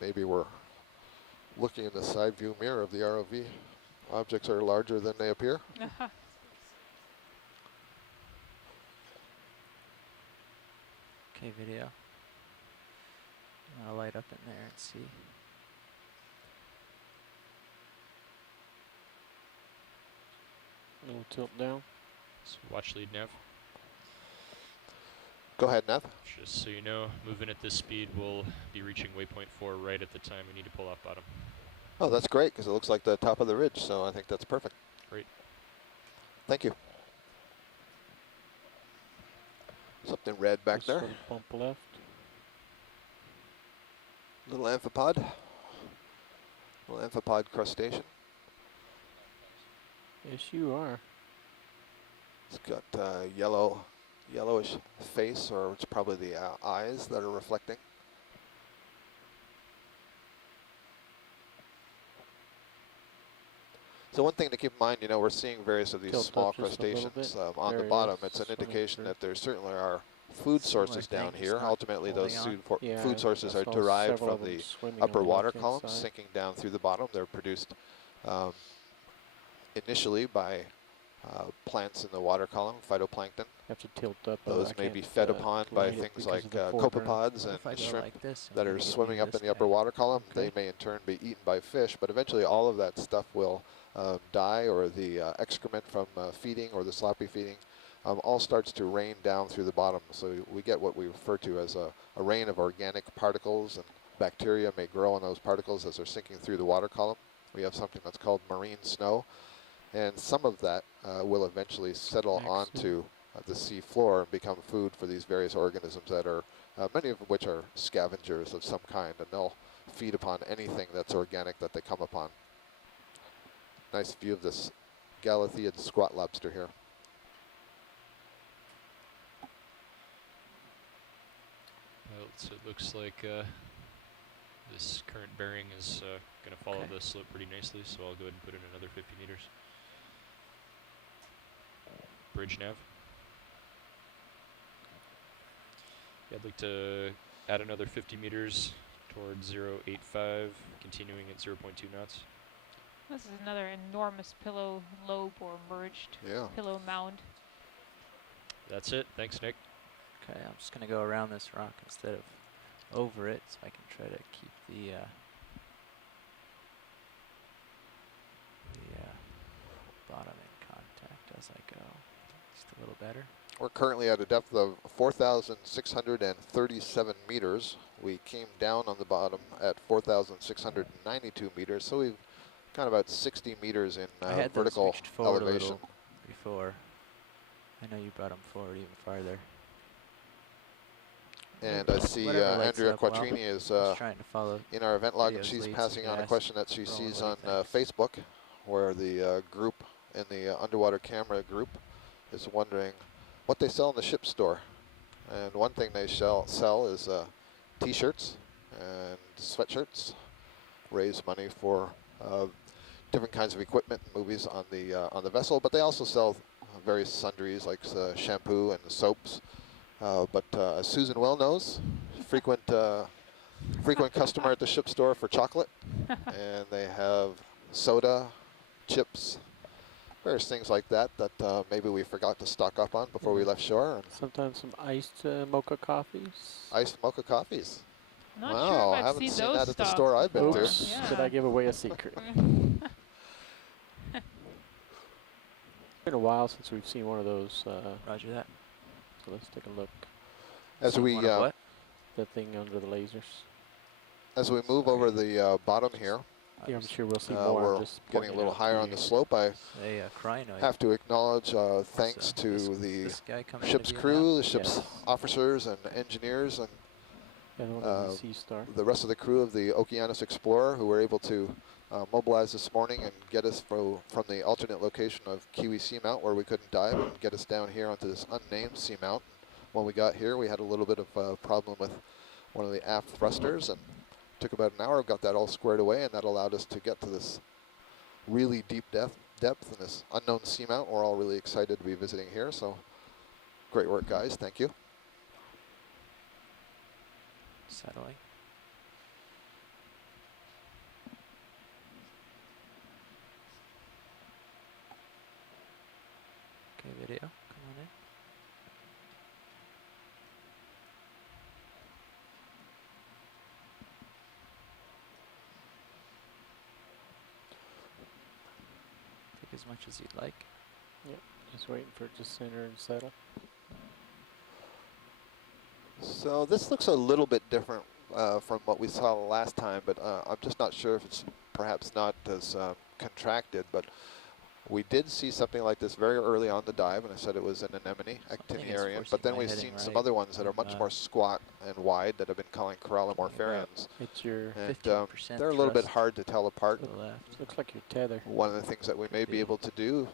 Maybe we're looking in the side view mirror of the ROV. Objects are larger than they appear. Okay, video. I'll light up in there and see. A little tilt down. So watch lead nav. Go ahead, Nev. Just so you know, moving at this speed, we'll be reaching waypoint 4 right at the time we need to pull off bottom. Oh, that's great, because it looks like the top of the ridge, so I think that's perfect. Great. Thank you. Something red back Just there. sort of bump left. Little amphipod. Little amphipod crustacean. Yes, you are. It's got yellowish face, or it's probably the eyes that are reflecting. So one thing to keep in mind, you know, we're seeing various of these Tilt small up just a little crustaceans bit. on the There it bottom. is, It's an swimming indication through. that there certainly are food Similar sources thing, down just here. not Ultimately, those holding on. Yeah, food sources I are saw derived several from of them the swimming on upper the water left-hand column, side. sinking down through the bottom. They're produced initially by plants in the water column, phytoplankton. Have to tilt up. though. Those I may be can't, fed upon by light it things because like of the foreground. copepods What if I and go shrimp like this and that we are get a swimming view of up in this the upper guy? water column. Okay. They may in turn be eaten by fish, but eventually all of that stuff will die, or the excrement from feeding or the sloppy feeding all starts to rain down through the bottom. So we get what we refer to as a rain of organic particles, and bacteria may grow on those particles as they're sinking through the water column. We have something that's called marine snow, and some of that will eventually settle onto the sea floor and become food for these various organisms that are, many of which are scavengers of some kind, and they'll feed upon anything that's organic that they come upon. Nice view of this Galatea squat lobster here. Well, so it looks like this current bearing is going to follow the slope pretty nicely, so I'll go ahead and put in another 50 meters. Bridge nav. Yeah, I'd like to add another 50 meters towards 085, continuing at 0.2 knots. This is another enormous pillow lobe or merged pillow mound. That's it. Thanks, Nick. Okay, I'm just going to go around this rock instead of over it, so I can try to keep the bottom in contact as I go. Just a little better. We're currently at a depth of 4,637 meters. We came down on the bottom at 4,692 meters, so we've got about 60 meters in I had vertical those reached forward elevation. a little before. I know you brought them forward even farther. And I see Whatever lights Andrea up well. Quattrini is Just trying to follow in our event log, and videos she's leads passing and on a gas. question that she Roll sees what on do you Facebook, where the group in the underwater camera group is wondering what they sell in the ship store. And one thing they sell is T-shirts and sweatshirts, raise money for different kinds of equipment and movies on the vessel. But they also sell various sundries like shampoo and soaps. But as Susan well knows, frequent customer at the ship store for chocolate, and they have soda, chips, various things like that maybe we forgot to stock up on before we left shore. And sometimes some iced mocha coffees. Iced mocha coffees. Not wow, sure if I I've haven't seen seen those that at the stocked store I've been to. Oops, Yeah. did I give away a secret? It's been a while since we've seen one of those. Roger that. So let's take a look. As Seen we one of what? the thing under the lasers. As we move over the bottom here, Yeah, I'm sure we'll see more. we're I'm just getting a pointing little out higher to on the you. slope. I A crinoid. have to acknowledge thanks to the this guy coming ship's into view crew, now? the ship's Yes. officers and engineers, and And one of the Sea Star. the rest of the crew of the Okeanos Explorer, who were able to mobilize this morning and get us from the alternate location of Kiwi Seamount, where we couldn't dive, and get us down here onto this unnamed seamount. When we got here, we had a little bit of a problem with one of the aft thrusters, and took about an hour, got that all squared away, and that allowed us to get to this really deep depth in this unknown seamount. We're all really excited to be visiting here, so great work, guys. Thank you. Settling. Okay, video, come on in. Take as much as you'd like. Yep, just waiting for it to center and settle. So this looks a little bit different from what we saw last time, but I'm just not sure if it's perhaps not as contracted, but we did see something like this very early on the dive, and I said it was an anemone, actiniarian, but then we've seen some other ones that are much more squat and wide that have been calling corallimorpharians. It's your And they're a little bit hard to tell apart. Looks like your tether. One of the things that we may be able to do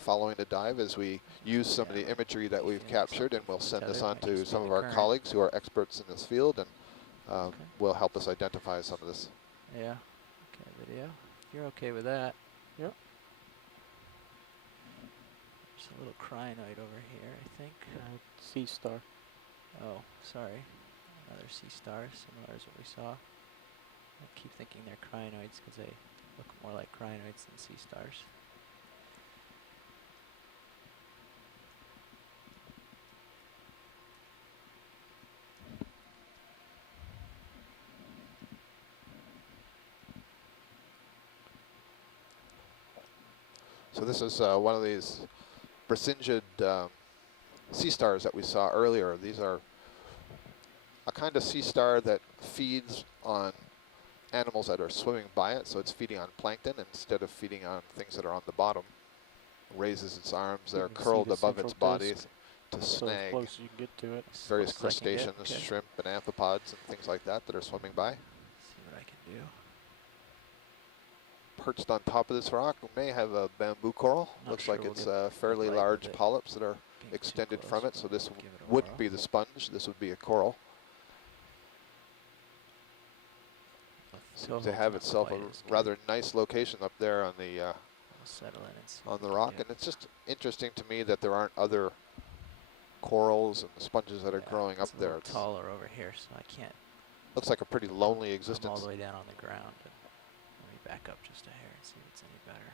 following the dive is we use some of the imagery that we've captured, and we'll send this on to some of our colleagues who are experts in this field, and will help us identify some of this. Yeah. Okay, video. If you're okay with that. Yep. There's a little crinoid over here, I think. Sea Star. Oh, sorry. Another sea star, similar as what we saw. I keep thinking they're crinoids because they look more like crinoids than sea stars. So this is one of these brisingid sea stars that we saw earlier. These are a kind of sea star that feeds on animals that are swimming by it, so it's feeding on plankton instead of feeding on things that are on the bottom. Raises its arms, they're curled above its body to snag close as you can get to it. various crustaceans, shrimp and amphipods and things like that that are swimming by. See what I can do. Perched on top of this rock, we may have a bamboo coral. Looks like it's fairly large polyps that are extended from it, so this wouldn't be the sponge, this would be a coral. Seems to have itself a rather nice location up there on the rock, and it's just interesting to me that there aren't other corals and sponges that are growing up there. It's taller over here, so I can't. Looks like a pretty lonely I'm existence. all the way down on the ground. And let me back up just a hair and see if it's any better.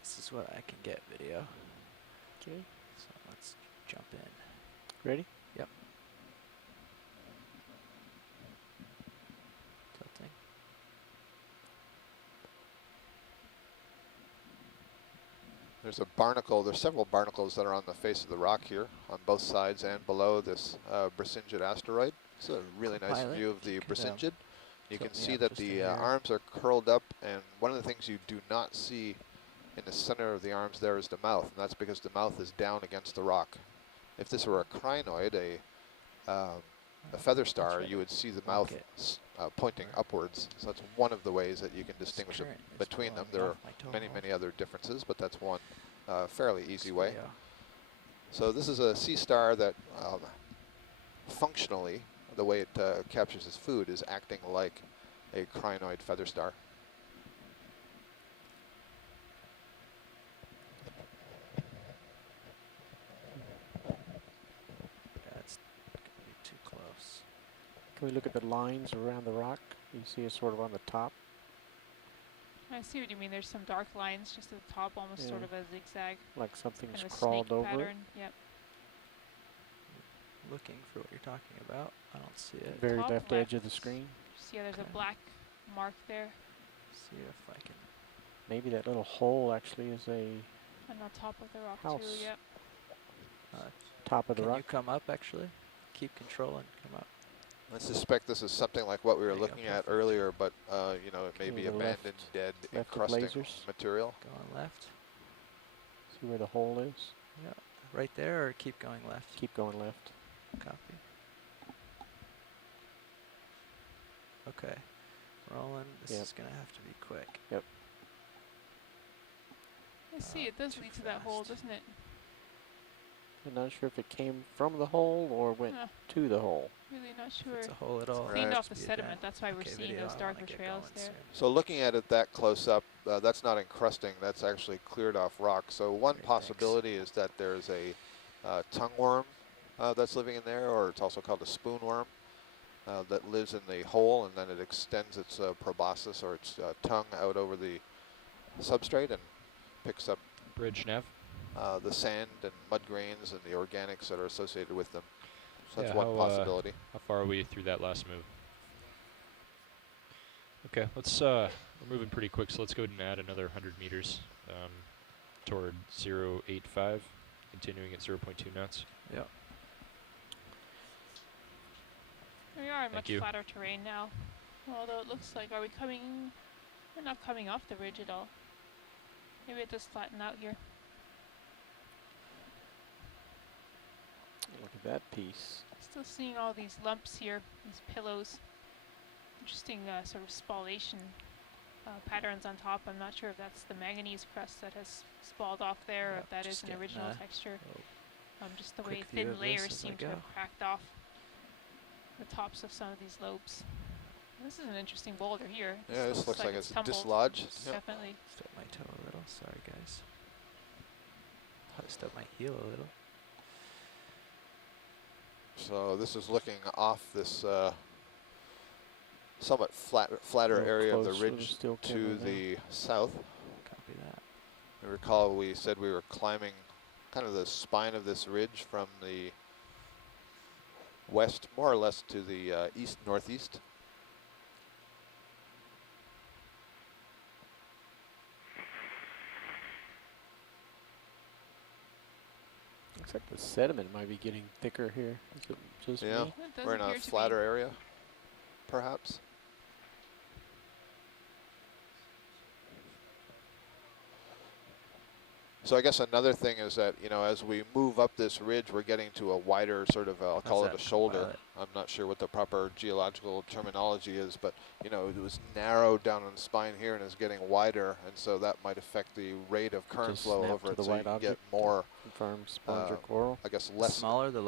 This is what I can get video. Okay. So let's jump in. Ready? Yep. Tilting. There's a barnacle, there's several barnacles that are on the face of the rock here, on both sides and below this brisingid asteroid. It's a really nice view of the brisingid. You can see that the arms are curled up, and one of the things you do not see in the center of the arms there is the mouth, and that's because the mouth is down against the rock. If this were a crinoid, a feather star, you would see the mouth pointing upwards. So that's one of the ways that you can distinguish between them. There are many, many other differences, but that's one fairly easy way. So this is a sea star that functionally, the way it captures its food is acting like a crinoid feather star. That's gonna be too close. Can we look at the lines around the rock? You see it sort of on the top. I see what you mean. There's some dark lines just at the top, almost sort Yeah. of a zigzag. Like something's Kind of a crawled snake over it. pattern. Yep. Looking for what you're talking about. I don't see it. Very Top left edge of the left. screen. See, there's Okay. a black mark there. See if I can. Maybe that little hole actually is a And on top of the rock House. too, yep. top of the Can you rock. come up actually? Keep control and come up. I suspect this is something like what we were There you go, looking at perfect. earlier, but you know, it may be Okay, the left- abandoned, dead, left of encrusting lasers. material. Go on left. See where the hole is? Yeah. Right there or keep going left? Keep going left. Copy. Okay. Rolling. This Yep. is going to have to be quick. Yep. I see, it does too lead to that hole, fast. doesn't it? I'm not sure if it came from the hole or went Huh. to the hole. Really not sure. If it's a hole at all. Cleaned Right. off the sediment, that's why we're Okay, seeing video, those I wanna darker get trails going there. soon. So looking at it that close up, that's not encrusting, that's actually cleared off rock. So one Great, possibility is that there's a tongue worm that's living in there, or it's also called a spoon worm, that lives in the hole, and then it extends its proboscis or its tongue out over the substrate and picks up Bridge nav. the sand and mud grains and the organics that are associated with them. So that's Yeah, one how, possibility. How far are we through that last move? Okay, let's, we're moving pretty quick, so let's go ahead and add another 100 meters toward 0.85, continuing at 0.2 knots. Yep. We are in Thank much you. flatter terrain now. Although it looks like, are we coming, we're not coming off the ridge at all. Maybe it does flatten out here. Look at that piece. Still seeing all these lumps here, these pillows. Interesting sort of spallation patterns on top. I'm not sure if that's the manganese crust that has spalled off there, or Yep, if that is just an getting original a texture. Just the way quick view thin of this layers as I seem to go. have cracked off the tops of some of these lobes. This is an interesting boulder here. Yeah, this looks like it's tumbled. dislodged. Yep. Definitely. Step my toe a little. Sorry, guys. Step my heel a little. So this is looking off this somewhat flatter Little area of the close with the ridge steel to camera there. the south. Copy that. I recall we said we were climbing kind of the spine of this ridge from the west, more or less to the east-northeast. Looks like the sediment might be getting thicker here. Is it just Yeah, me? It does we're in a appear to be. flatter area, perhaps. So I guess another thing is that, you know, as we move up this ridge, we're getting to a wider sort of, I'll call it a shoulder. Violet? I'm not sure what the proper geological terminology is, but, you know, it was narrowed down on the spine here and is getting wider, and so that might affect the rate of current Just flow snap over to it, the so white you can get object, more, Confirm sponge or coral. I guess, The less smaller, the